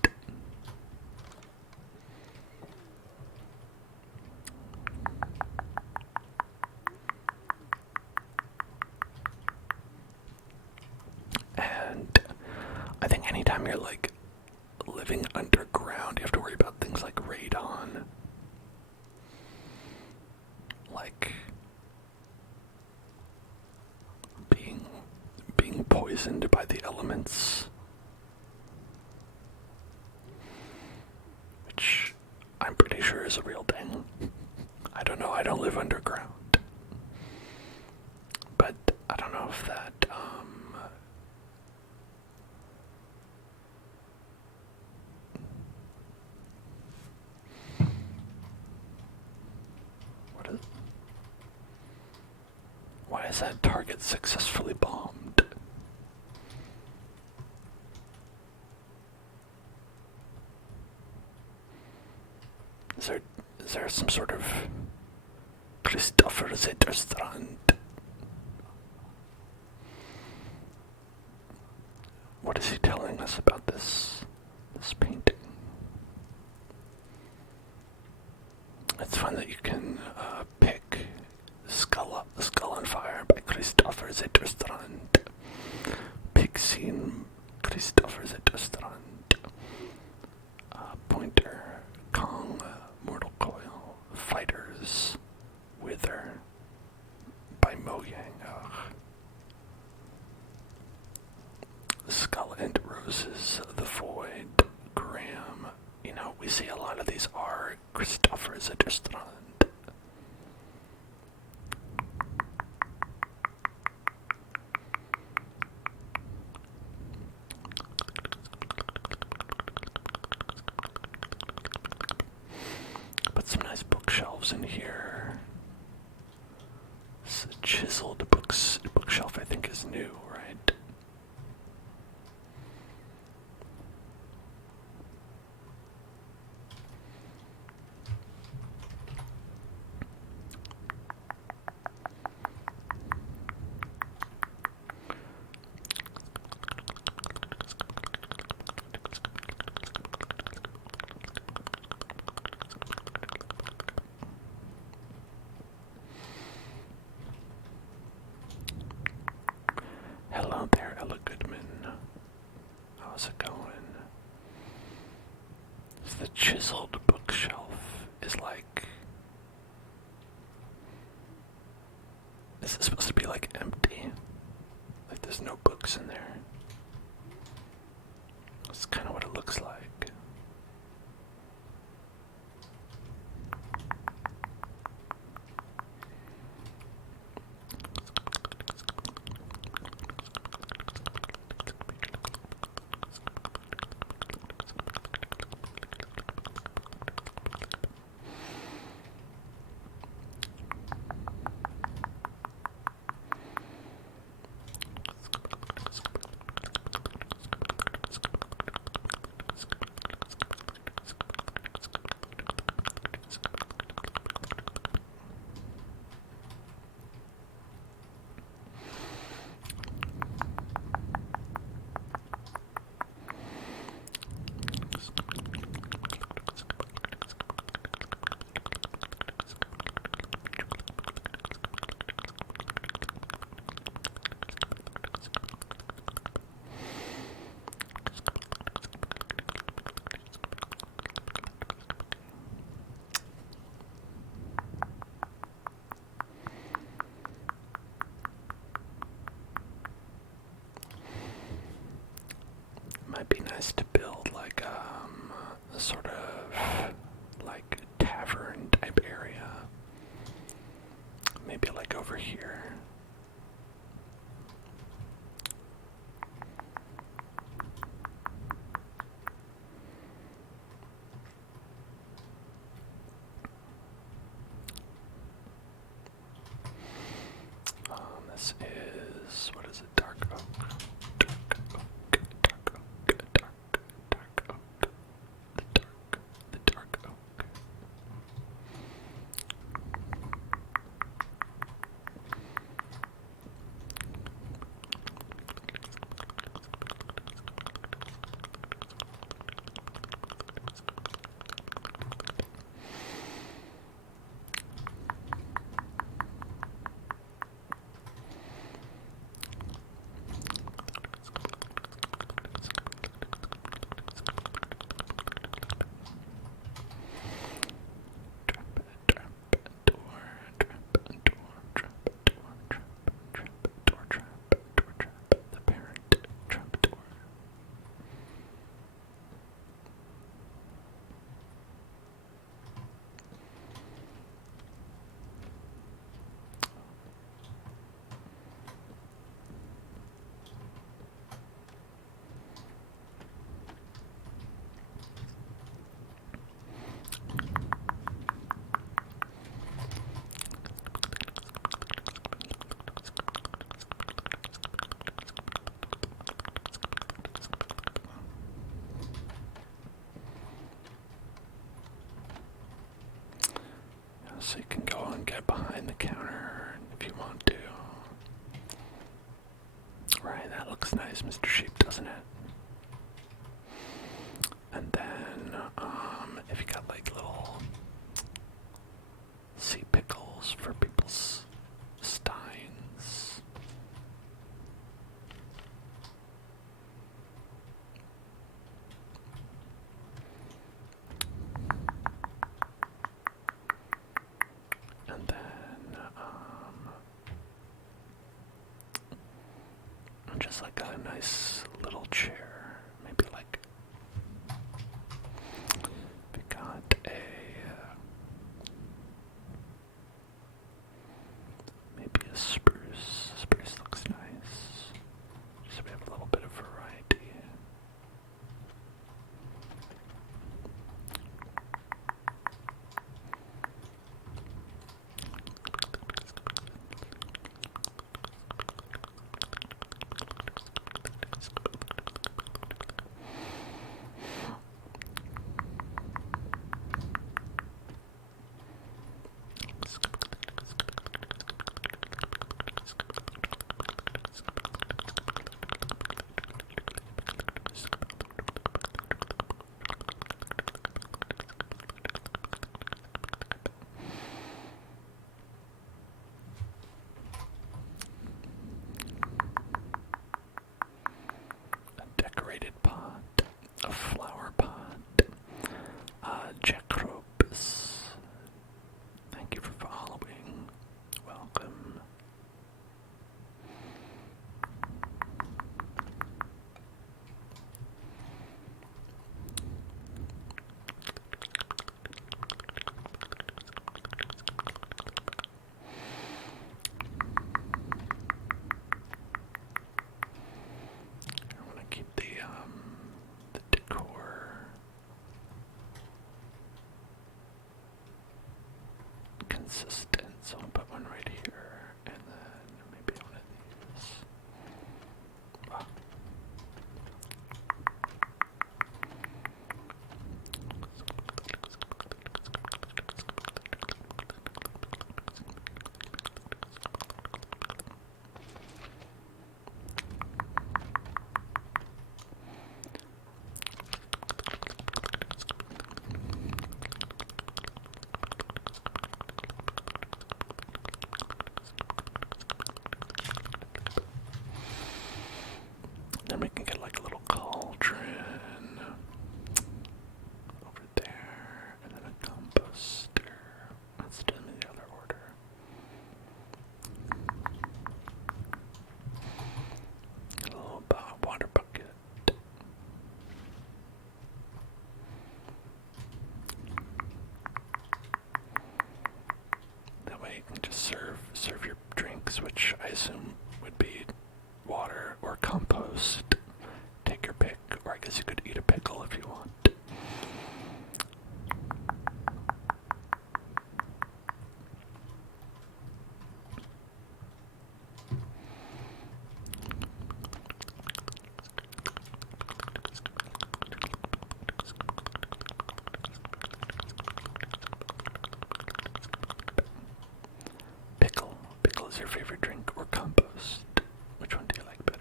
And I think anytime you're like living underground, you have to worry about things like radon. Like being poisoned by the elements. Which I'm pretty sure is a real thing. I don't know, I don't live underground. But I don't know if that why is that target successfully bombed? Is there some sort of Christopher Zetterstrand? What is he telling us about this painting? It's fun that you can pick The Skull on Fire by Christopher Zetterstrand. Pig Scene, Christopher Zetterstrand. Pointer, Kong, Mortal Coil, Fighters, Wither by Mojang. Skull and Roses, The Void, Graham. You know, we see a lot of these are Christopher Zetterstrand. Put some nice bookshelves in here. This chiseled bookshelf I think is new, right? chiseled bookshelf is like. Is it supposed to be like empty? Like there's no books in there? That's kind of what it looks like. Might be nice to build like a sort of like tavern type area. Maybe like over here. This is, what is it? Dark oak. Dark oak. Dark oak. Dark oak. The dark oak. The parent trapdoor. So you can go and get behind the counter if you want to. Right, that looks nice, Mr. Sheep, doesn't it? And then, if you got like little sea pickles for people's steins. And then, just like a nice little chair, maybe like we got maybe a spruce. Spruce looks nice. So we have a little bit of variety. consistent, so I'll put one right here, and then maybe one of these. Ah. Then we can get like a little cauldron over there, and then a composter. Let's do them in the other order. A little water bucket. That way you can just serve your drinks, which I assume would be water or compost. Take your pick, or I guess you could eat a pickle if you want. Pickle. Pickle is your favorite drink or compost? Which one do you like better?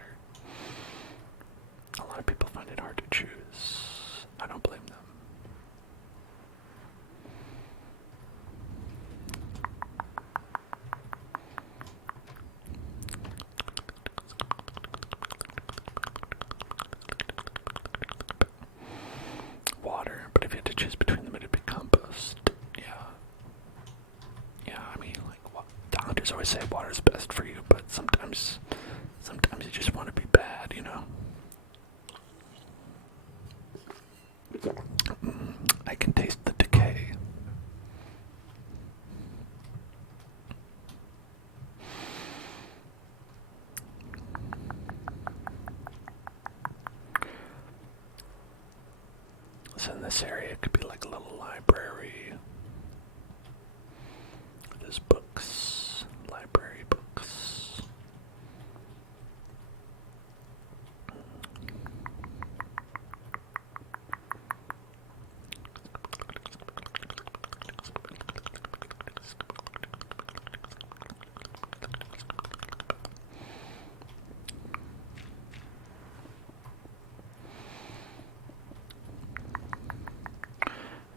A lot of people find it hard to choose. I don't blame them. Water, but if you had to choose between them, it'd be compost. Yeah. Yeah, I mean, like, doctors always say water's best for you, but sometimes you just want to be bad, you know? I can taste the decay. So in this area, it could be like a little library. There's books, library books.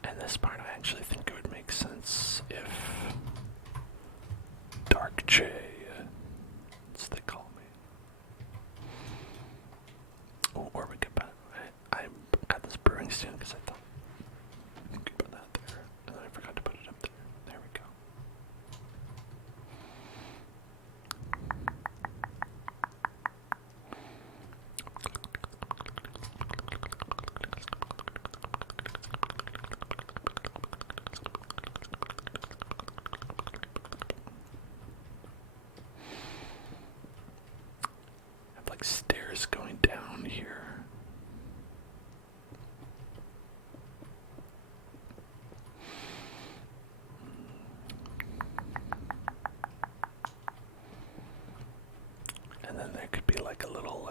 And this part, I actually think it would make sense if Dark J, as they call me. Or we could put, I got this brewing soon because I thought we could put that there, and then I forgot to put it up there. There we go. I have like stairs going down here. And then there could be like a little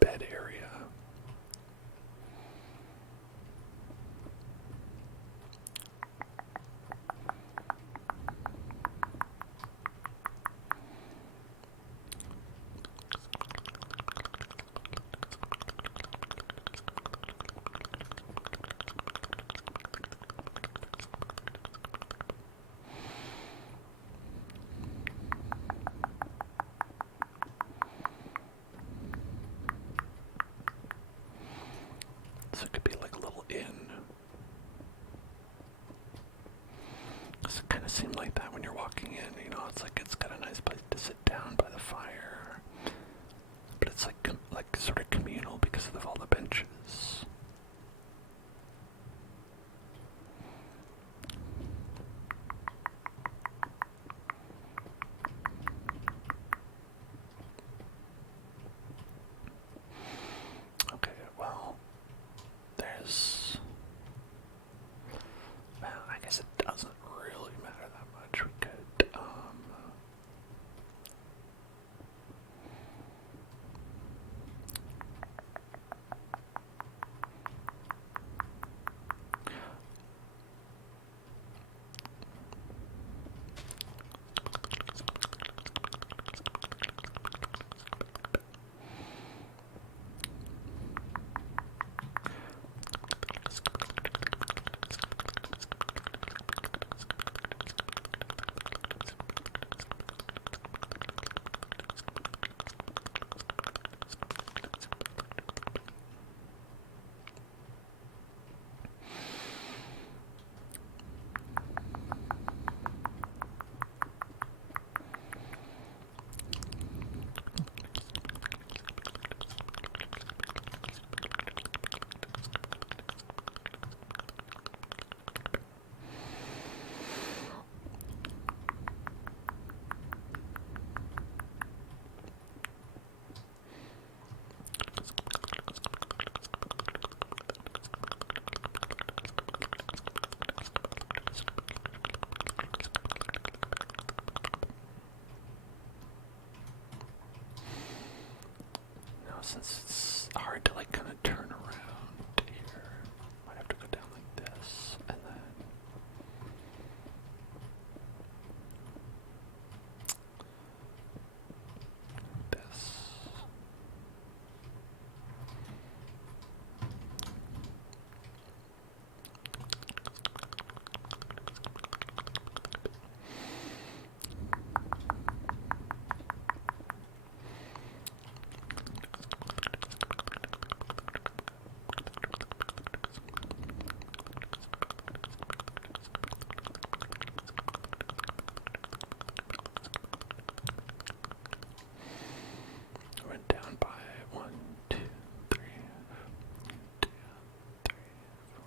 bed area. So it could be like a little inn. Does it kind of seem like that when you're walking in? You know, it's like it's got a nice place to sit down by the fire, but it's like sort of communal because of all the benches. Okay, well, well, I guess it doesn't really matter that much. We could since it's hard to like kind of turn around here, might have to go down like this, and then this. Went down by 1, 2, 3, 2, 3, 4.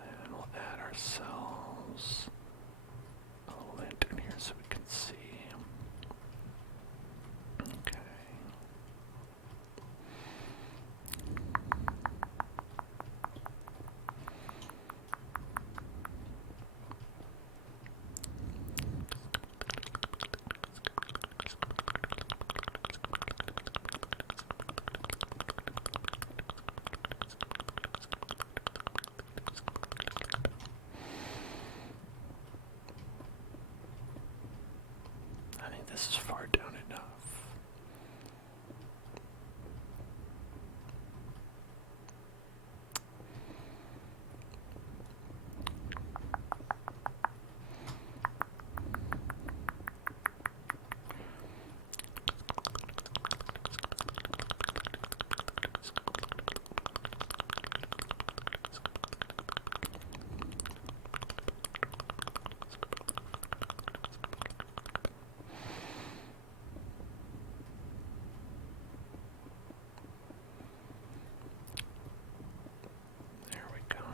And we'll add ourselves a little lantern here so we can see. Okay. I think this is far down enough. There we go.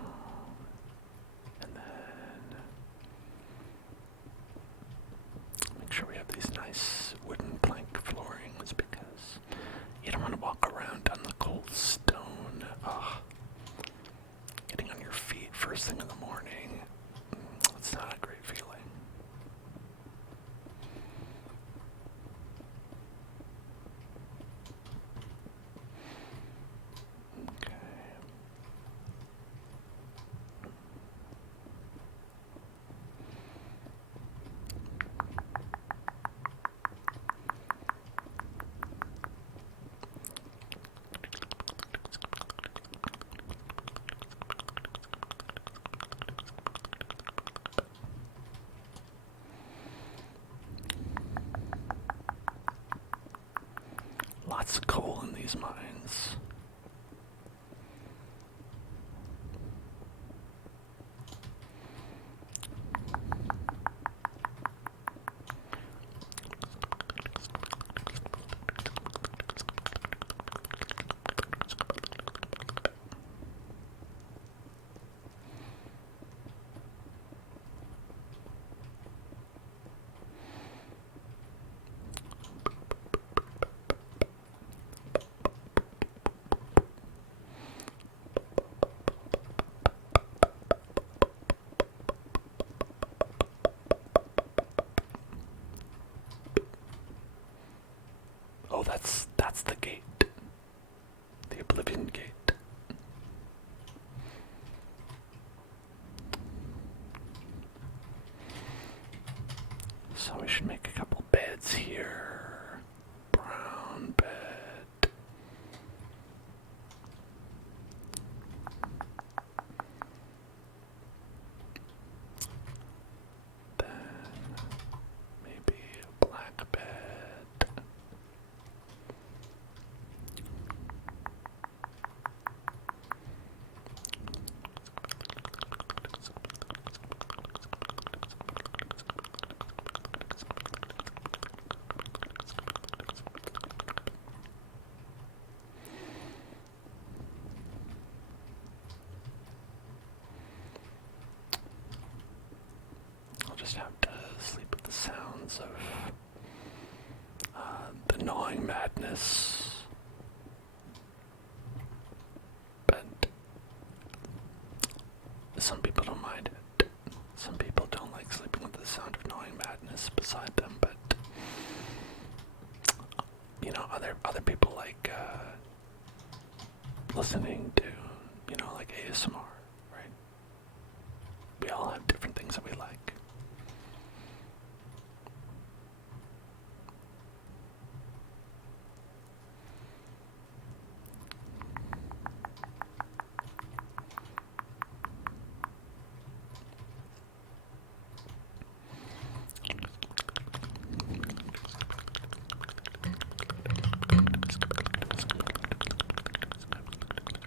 And then make sure we have these nice wooden plank floorings because you don't want to walk around on the cold stone. Ugh. Getting on your feet first thing in the morning. It's not a great feeling. Okay. Lots of coal in these mines. Oh, that's the gate. The Oblivion Gate. So we should make a couple beds here. Brown bed. Then maybe a black bed. because of the gnawing madness. But some people don't mind it. Some people don't like sleeping with the sound of gnawing madness beside them, but you know, other people like listening to, you know, like ASMR, right? We all have different things that we like.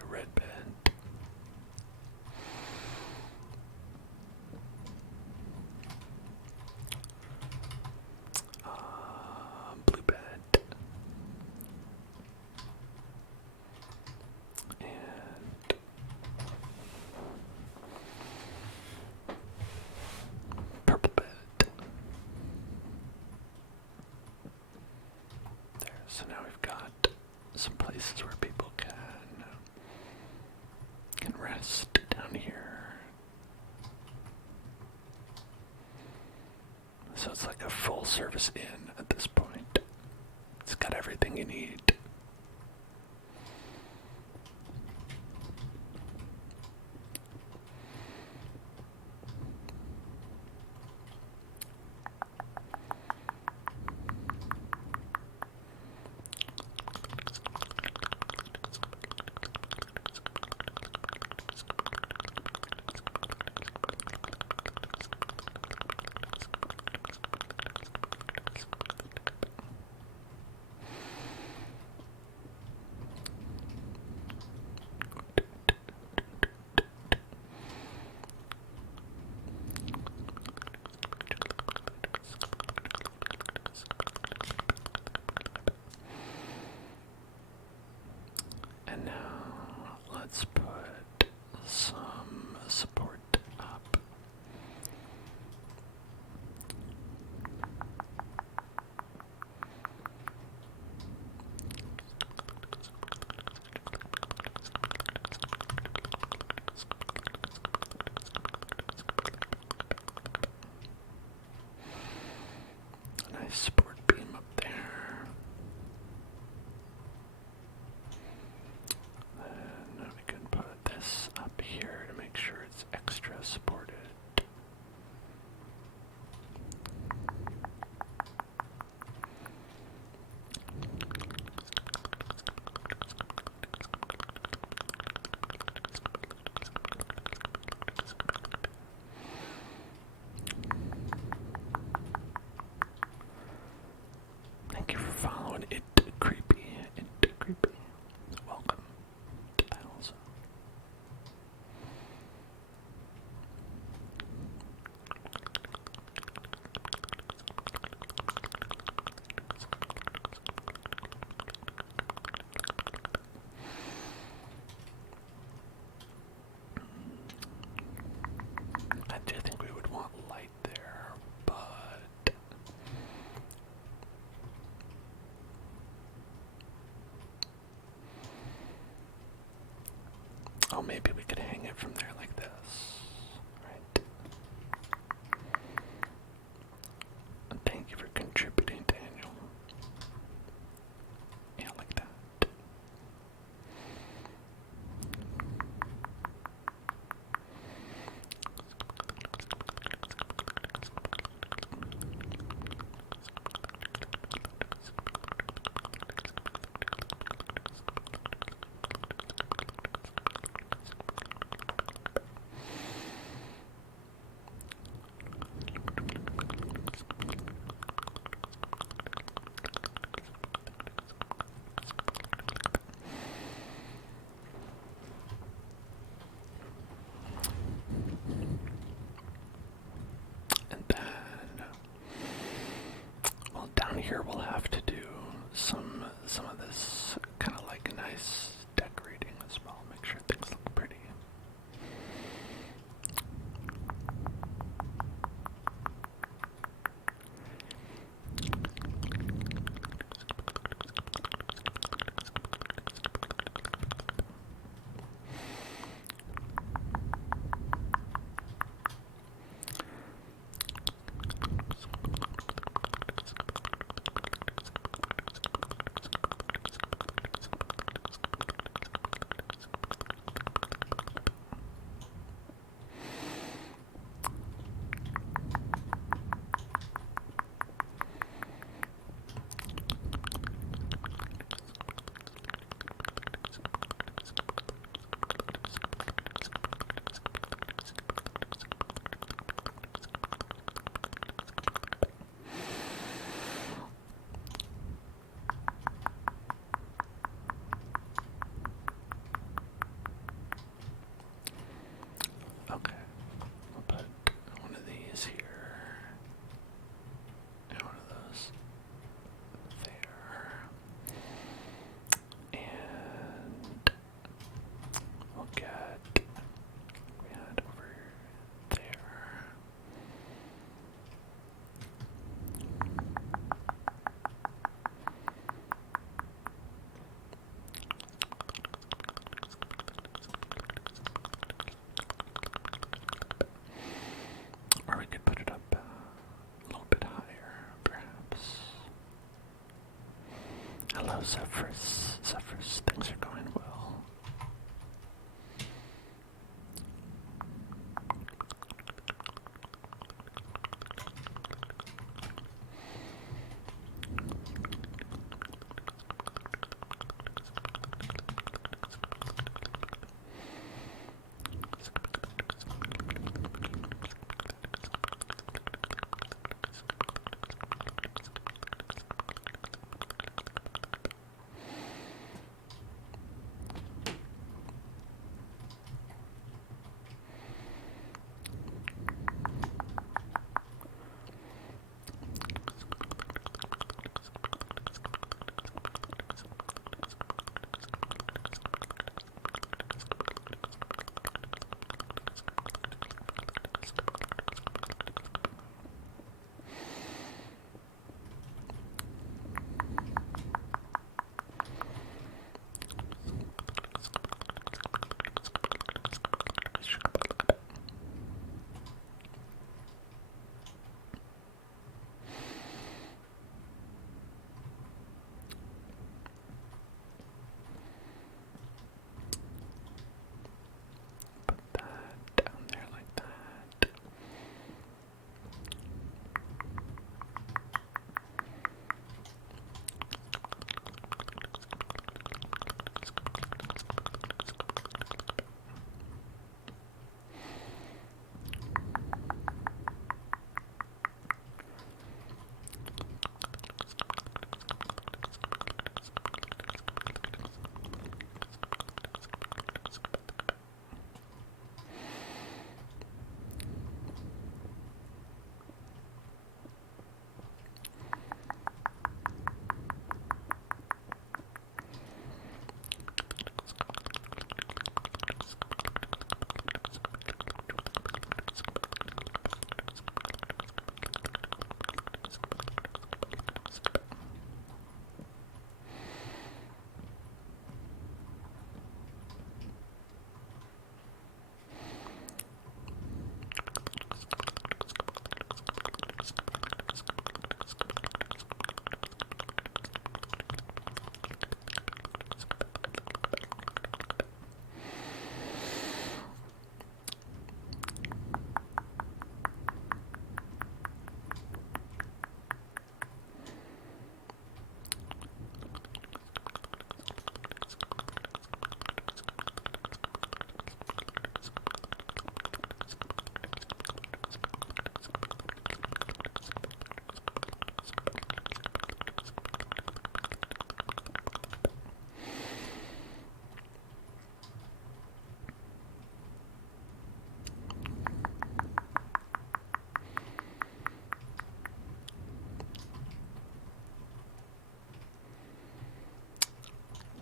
Red bed. Blue bed. And purple bed. There, so now we've got some places where people can rest down here. So it's like a full service inn at this point. It's got everything you need. And now let's put some support up. A nice support beam up there. And we can put this up here to make sure it's extra supported. Thank you for following it, creepy. Welcome to Battles. I do think we would want light there, but oh, maybe we could hang it from there like this, right? And thank you for contributing, Daniel. Yeah, like that. And then, well, down here we'll have to do some of this kind of like nice decorating as well. Make sure things look pretty. Zephyrus. Zephyrus, things are going well. Down there like that.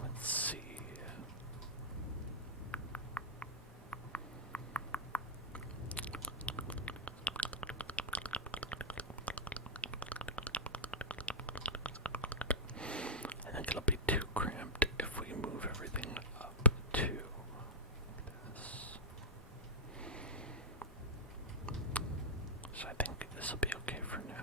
Let's see. I think it'll be too cramped if we move everything up to this. So I think this will be okay for now.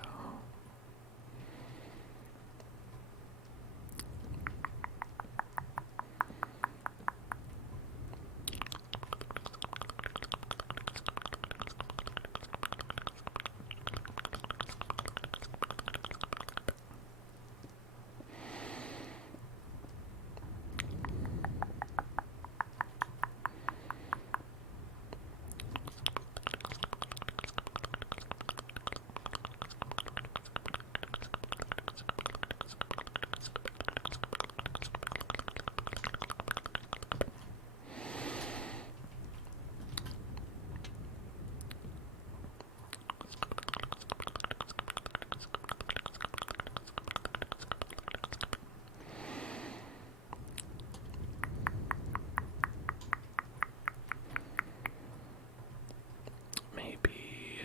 Maybe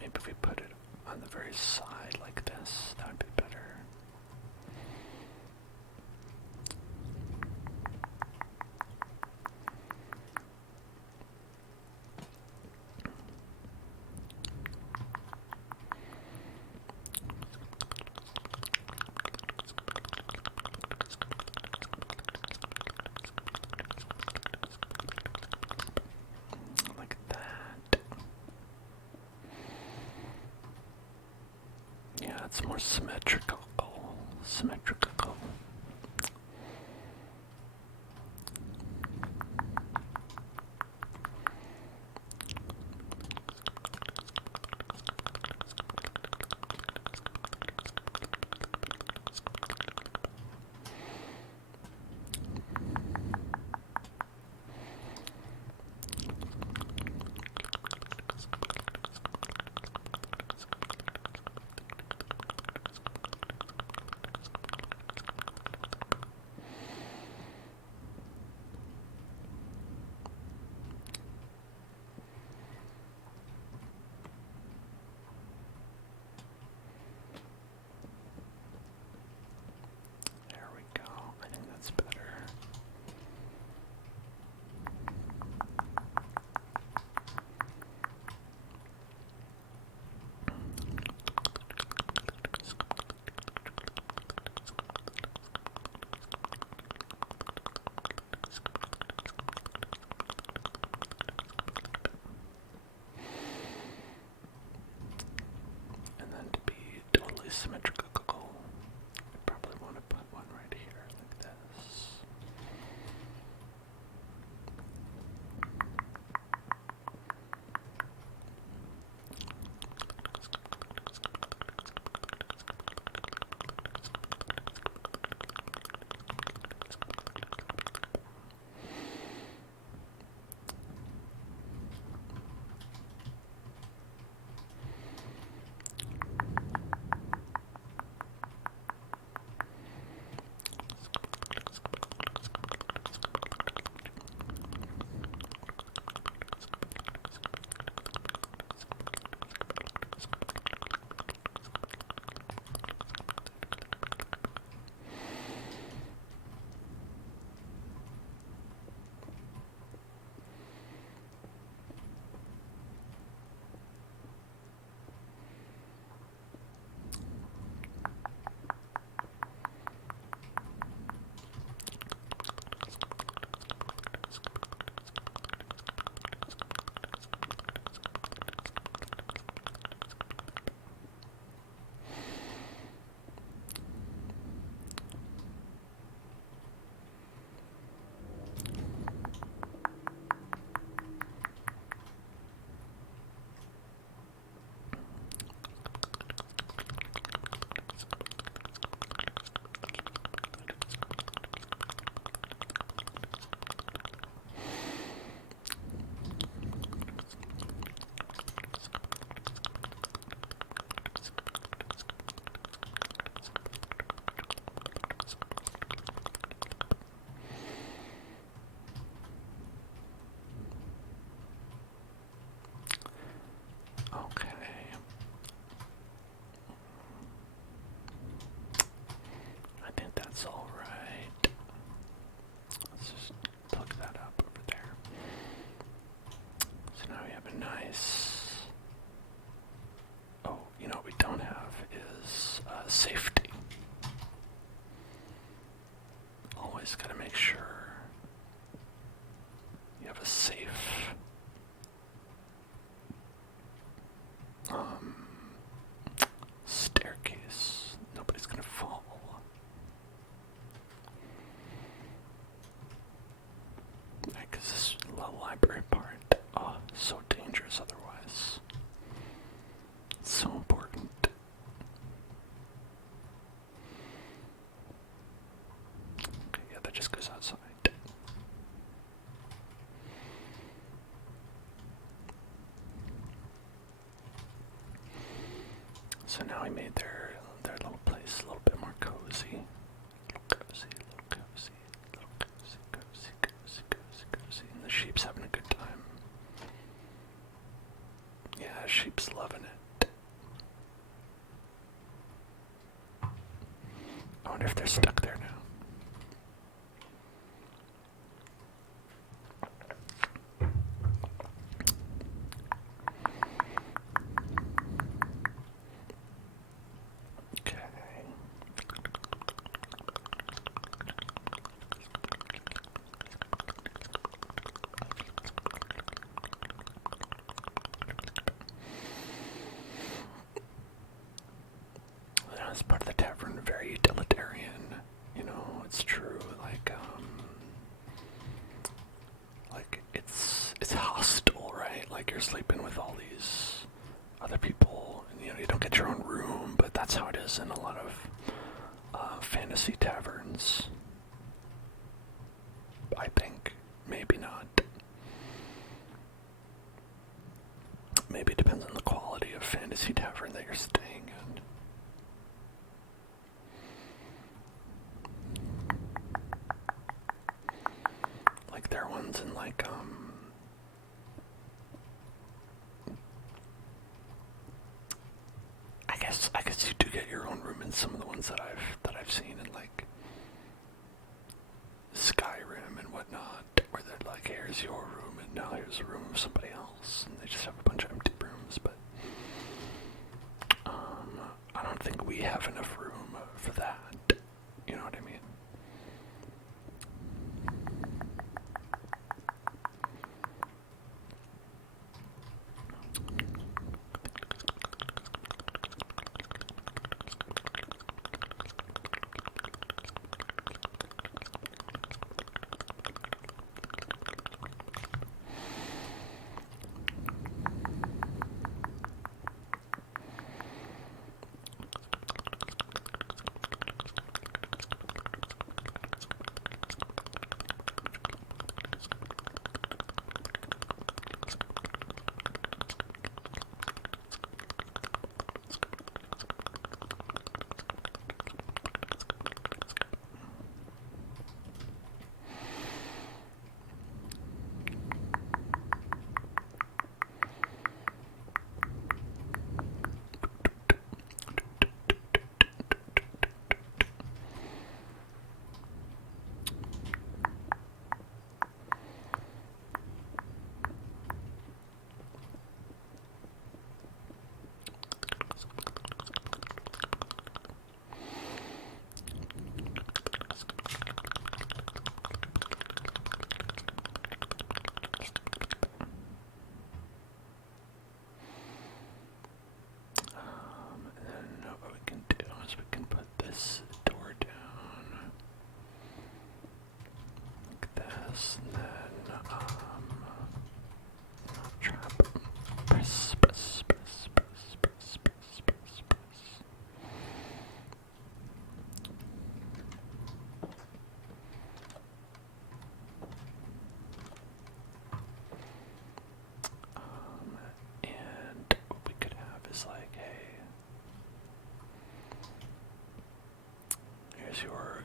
if we put it on the very side like this, that would be better. That's more symmetrical. Symmetrical. There we go. I think that's better. And then to be totally symmetrical, I probably want to put one right here like this. Okay. I think that's all right. Let's just plug that up over there. So now we have a nice... Oh, you know what we don't have is safety. Always got to make sure you have a safe staircase. Nobody's gonna fall. Because this little library part, oh, so dangerous otherwise. It's so important. Okay, yeah, that just goes outside. So now we made their little place a little bit more cozy. Cozy. And the sheep's having a good time. Yeah, sheep's loving it. I wonder if they're stuck there now. you're sleeping with all these other people, and you don't get your own room, but that's how it is in a lot of fantasy taverns. I think. Maybe not. Maybe it depends on the quality of fantasy tavern that you're staying in. Like there are ones in like I guess you do get your own room in some of the ones that I've seen in like Skyrim and whatnot, where they're like, here's your room and now here's a room of somebody else, and they just have a bunch of empty rooms. But I don't think we have enough room for that. You know what I mean?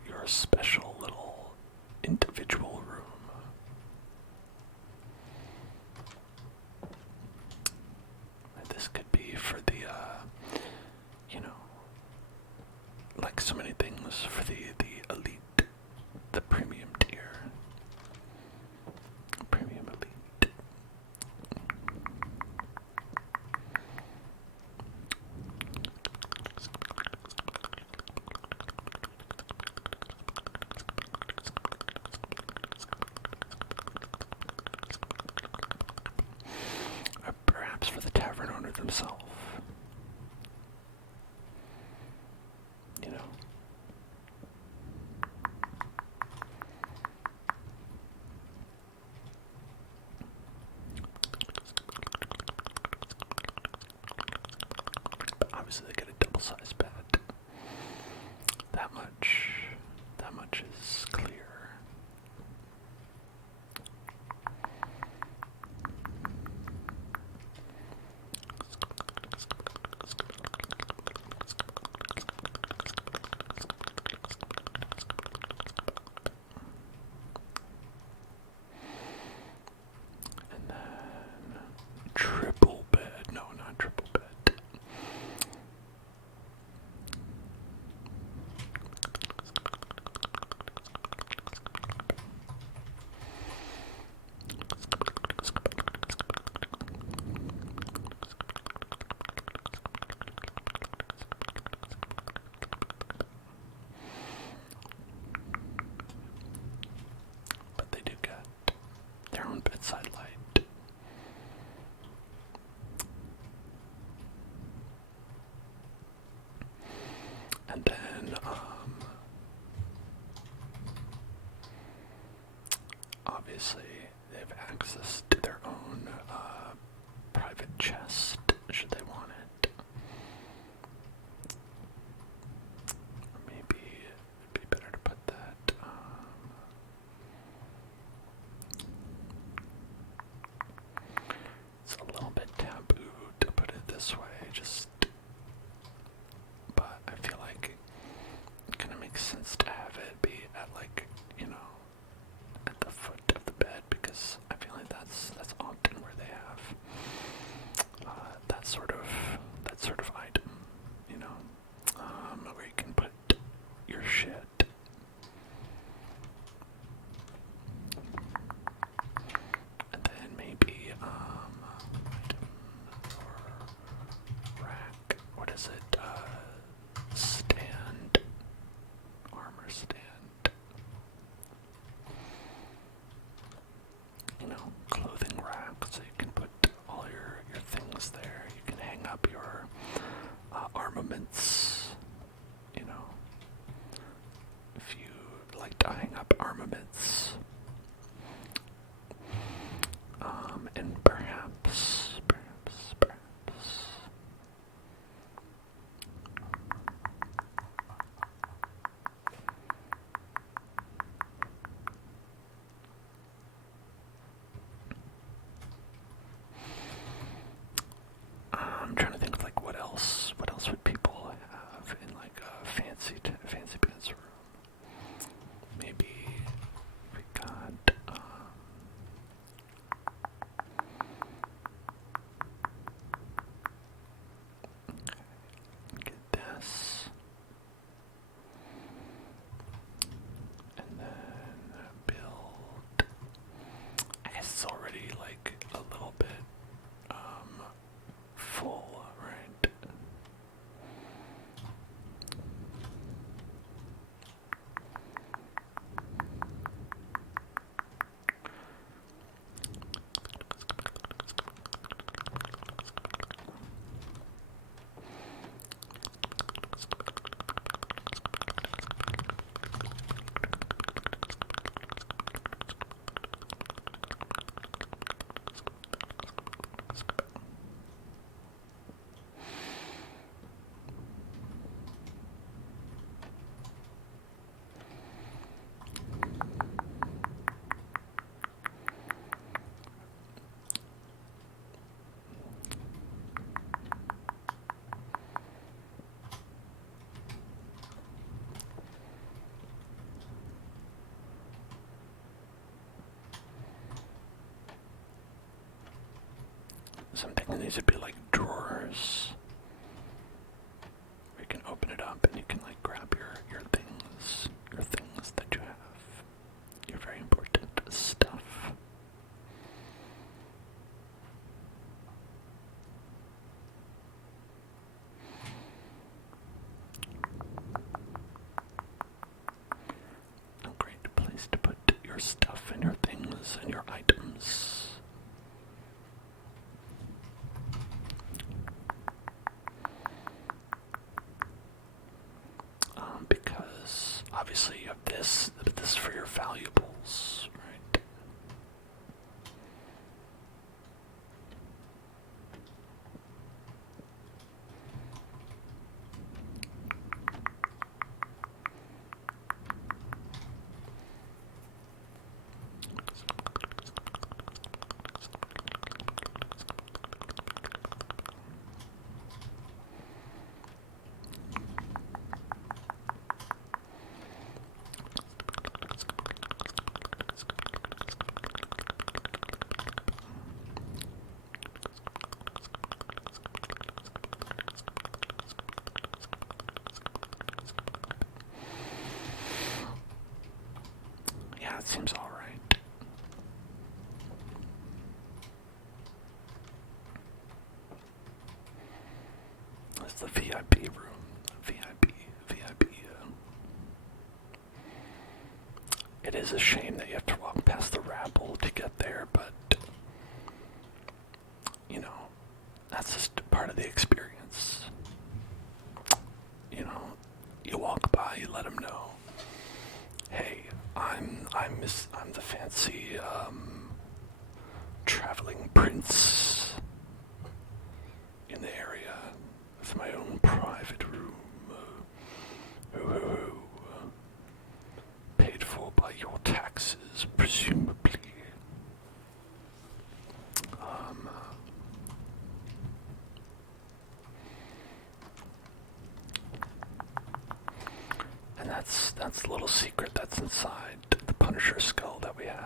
Your special little individual room. This could be for the like so many things for the elite, the premium tier, premium elite. Perhaps for the tavern owner themselves. You know. But obviously they get a double-sized bed. That much is clear. And then triple bed. No, not triple bed. But they do get their own bedside light. And then, obviously, they have access to their own chest, should they want it. Or maybe it'd be better to put that, it's a little bit taboo to put it this way, but I feel like it kind of makes sense to have it be at, like, you know, at the foot of the bed, because I feel like that's often where they have that sort of item, you know, where you can put your shit. And then maybe item or rack. What is it? Stand. Armor stand. You know, clothing rack, so you can put all your things there. You can hang up your armaments, you know, if you like to hang up armaments. And perhaps I'm trying to think of, like, what else would people have in, like, a fancy pants room. Maybe we got get this, and then build. I guess it's already, like, a little bit full, right? So I'm thinking these would be like drawers. Where you can open it up and you can, like, grab your things that you have. Your very important stuff. A great place to put your stuff and your things and your items. Because obviously you have this for your valuables, right? Yeah, it seems all right. That's the VIP room. VIP. It is a shame that you have to walk past the rabble to get there, but, you know, that's just part of the experience. You know, you walk by, you let them know, hey, I'm the fancy traveling prince. That's the little secret that's inside the Punisher skull that we have.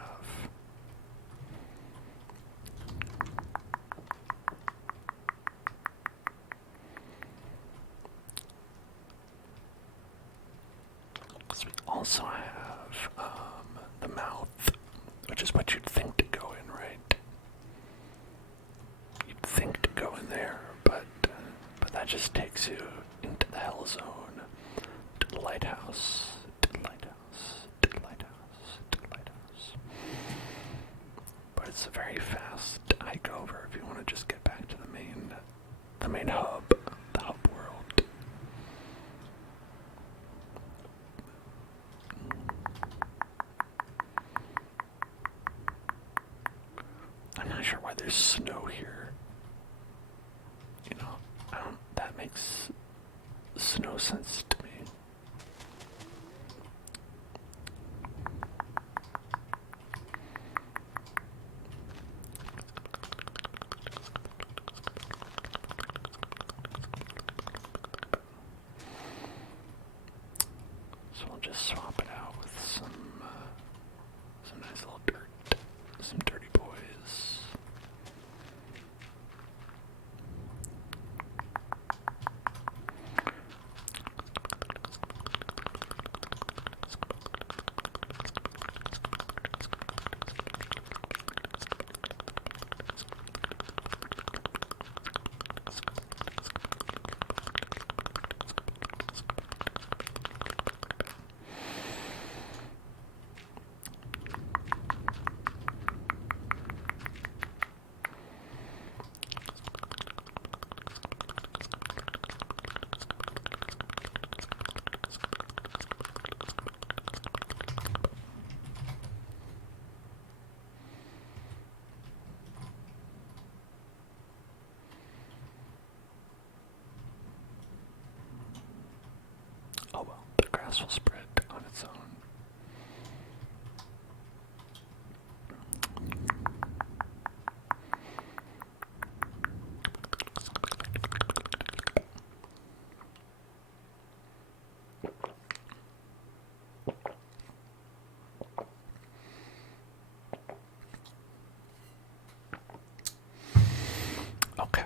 So we also have the mouth, which is what you'd think to go in, right? You'd think to go in there, but that just takes you into the hell zone, to the lighthouse, to the lighthouse, to the lighthouse, to the lighthouse. But it's a very fast hike over if you want to just get back to the main hub, the hub world. I'm not sure why there's snow here. You know, that makes no sense to me. So we'll just swap it out with some nice little dirt, some dirty boys. Oh well, the grass will spread on its own. Okay.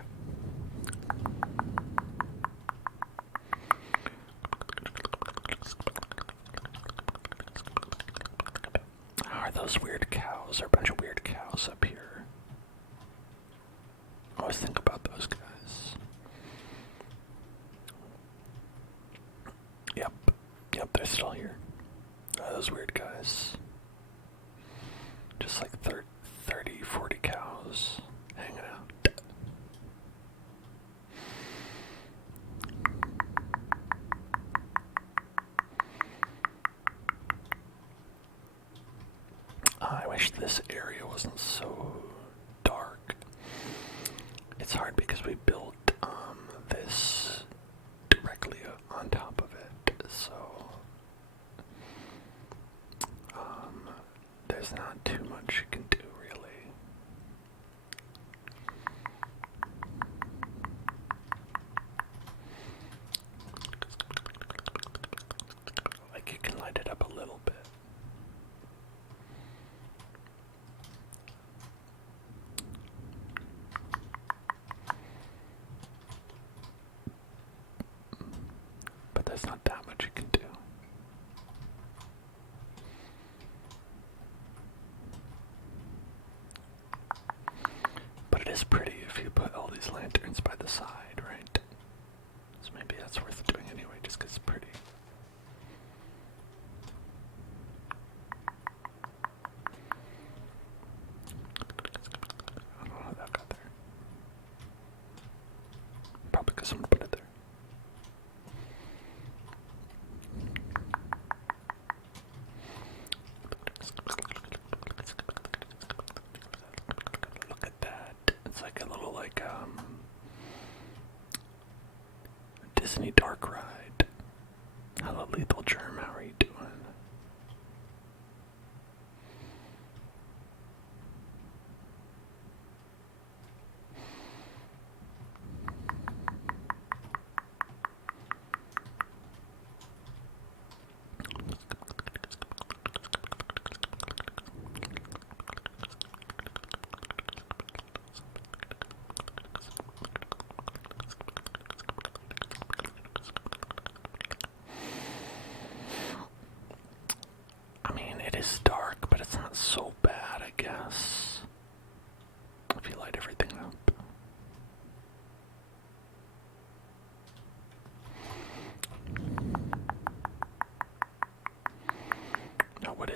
Are those weird cows? There are a bunch of weird cows up here. I always think about those guys. Yep, they're still here. Those weird guys. Just like 30, 40 cows hanging out. I wish this area wasn't so dark. It's hard because we built this directly on top of it, so there's not too much you can do, really. Like, you can light it up a little bit. But there's not that much you can do. But it is pretty if you put all these lanterns by the side, right? So maybe that's worth doing anyway, just 'cause it's pretty. I don't know how that got there. Probably 'cause someone put it there. Look at that. It's like a little, Disney dark ride. Hello, Lethal Germ, how are you doing?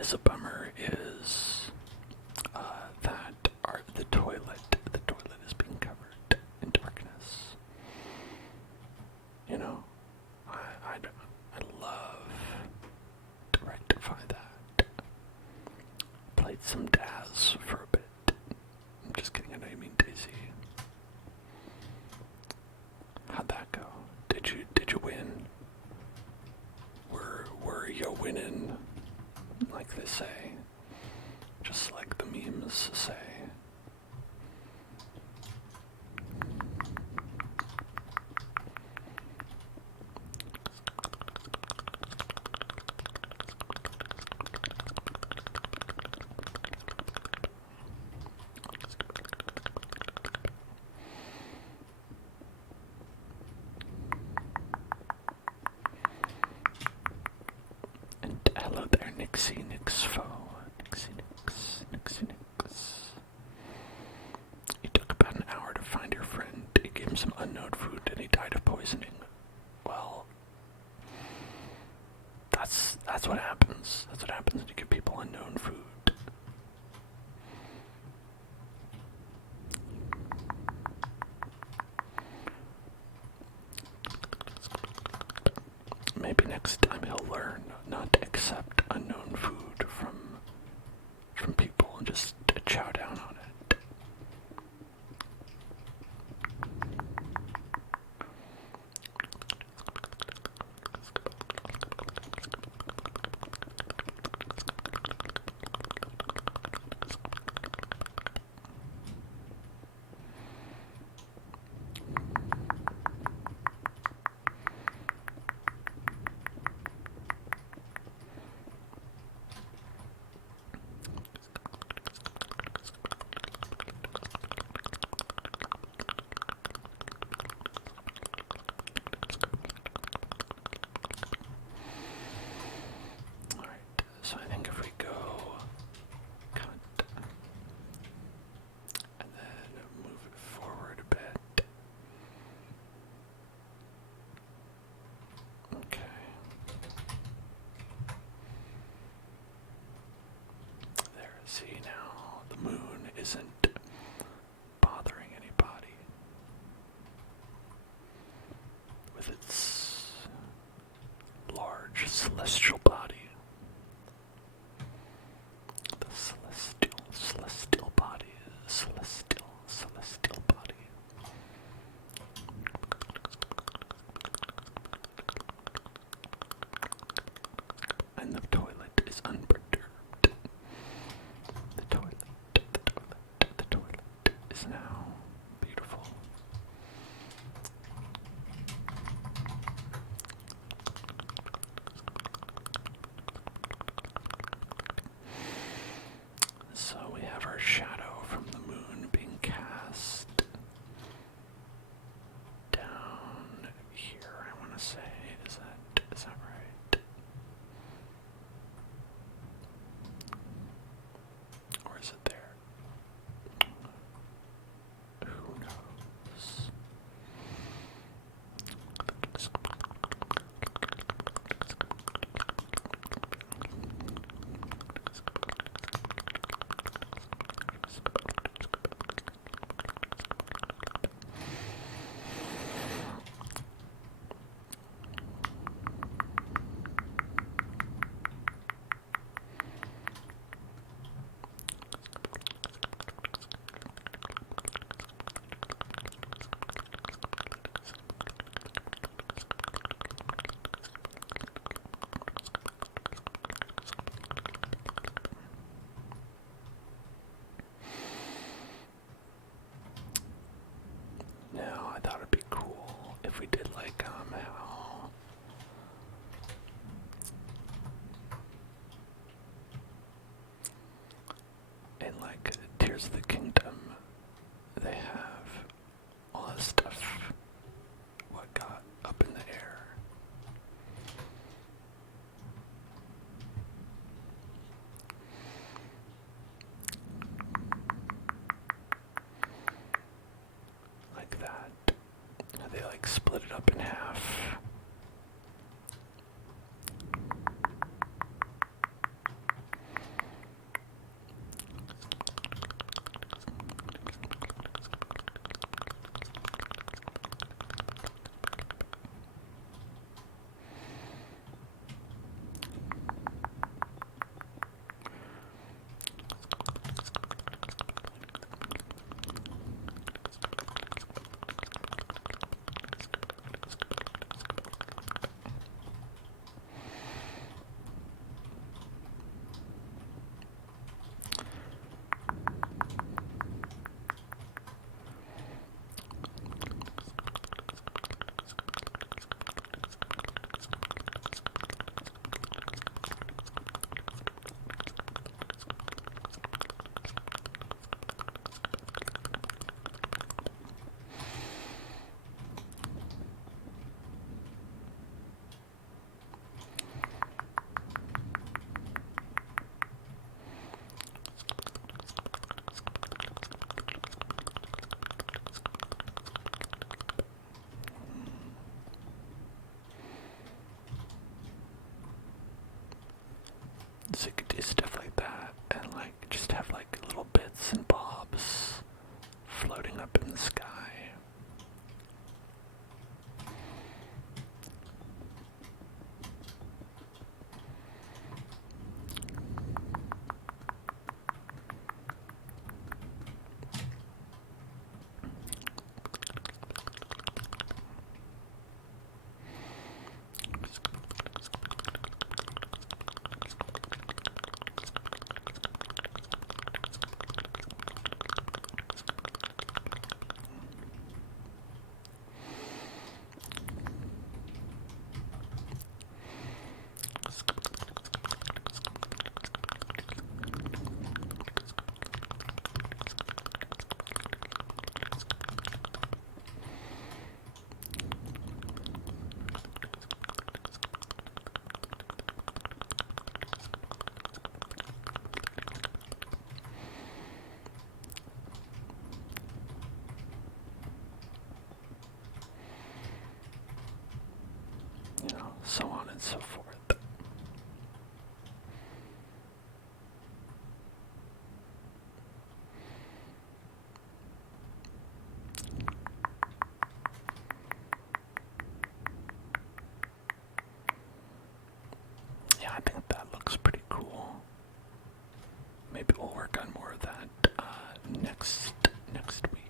is a bummer is that the toilet is being covered in darkness. You know, I'd love to rectify that. Played some Daz for a bit. I'm just kidding, I know you mean Daisy. How'd that go? Did you win? Were you winning? Like they say. Just like the memes say. Hello there, Nixie Nixfo. Nixie Nix. It took about an hour to find your friend. It gave him some unknown food and he died of poisoning. Well, that's what happens. That's what happens when you give people unknown food. Maybe next time he'll learn not to accept unknown food from people and just chow down on it. So I think if we go cut and then move it forward a bit. Okay. There, see now the moon isn't bothering anybody with its large celestial body. Celestial body. And the toilet is unperturbed. The toilet is now beautiful. So we have our shadow from the moon being cast down here, I want to say. Is that right? Or is it there? Who knows? Now, I thought it'd be cool if we did like how in like Tears of the Kingdom they have all this stuff what got up in the air. Like that. They like split it up in half. so on and so forth. Yeah, I think that looks pretty cool. Maybe we'll work on more of that next week.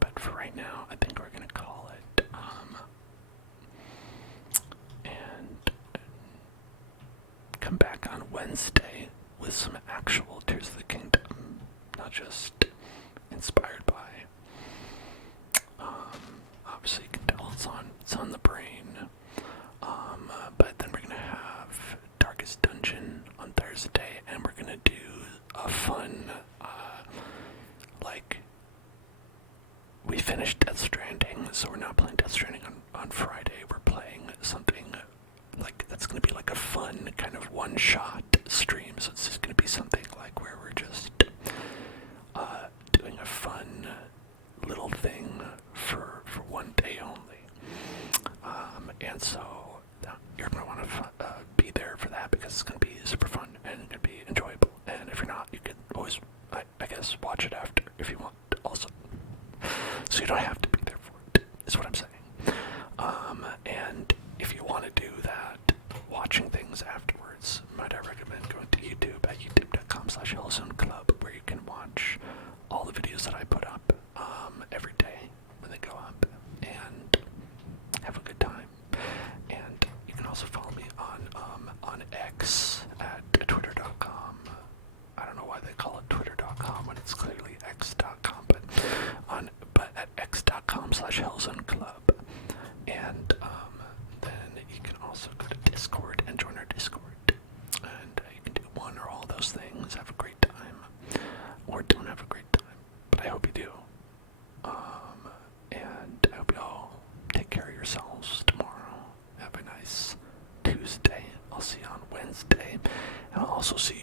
But for right now, I think we're gonna call it. And come back on Wednesday with some actual Tears of the Kingdom, not just inspired by. Obviously, you can tell it's on the brain. But then we're gonna have Darkest Dungeon on Thursday, and we're gonna do a fun, we finished Death Stranding, so we're not playing Death Stranding on Friday. We're playing something that's gonna be like a fun kind of one-shot stream. So it's just gonna be something like where we're just doing a fun little thing for one day only. And so you're going to want to be there for that because it's going to be super fun and going to be enjoyable. And if you're not, you can always, I guess, watch it after if you want also. So you don't have to be there for it, is what I'm saying. And if you want to do that, watching things afterwards, might I recommend going to YouTube at youtube.com/hellzoneclub, where you can watch all the videos that I put up every day when they go up and have a good time. And you can also follow me on X at twitter.com. I don't know why they call it twitter.com when it's clearly x.com, but at x.com/hellzoneclub. And then you can also go to Discord and join our Discord. And you can do one or all those things, have a great time, or don't have a great time. But I hope you do. And I hope you all take care of yourselves tomorrow. Have a nice Tuesday. I'll see you on Wednesday. And I'll also see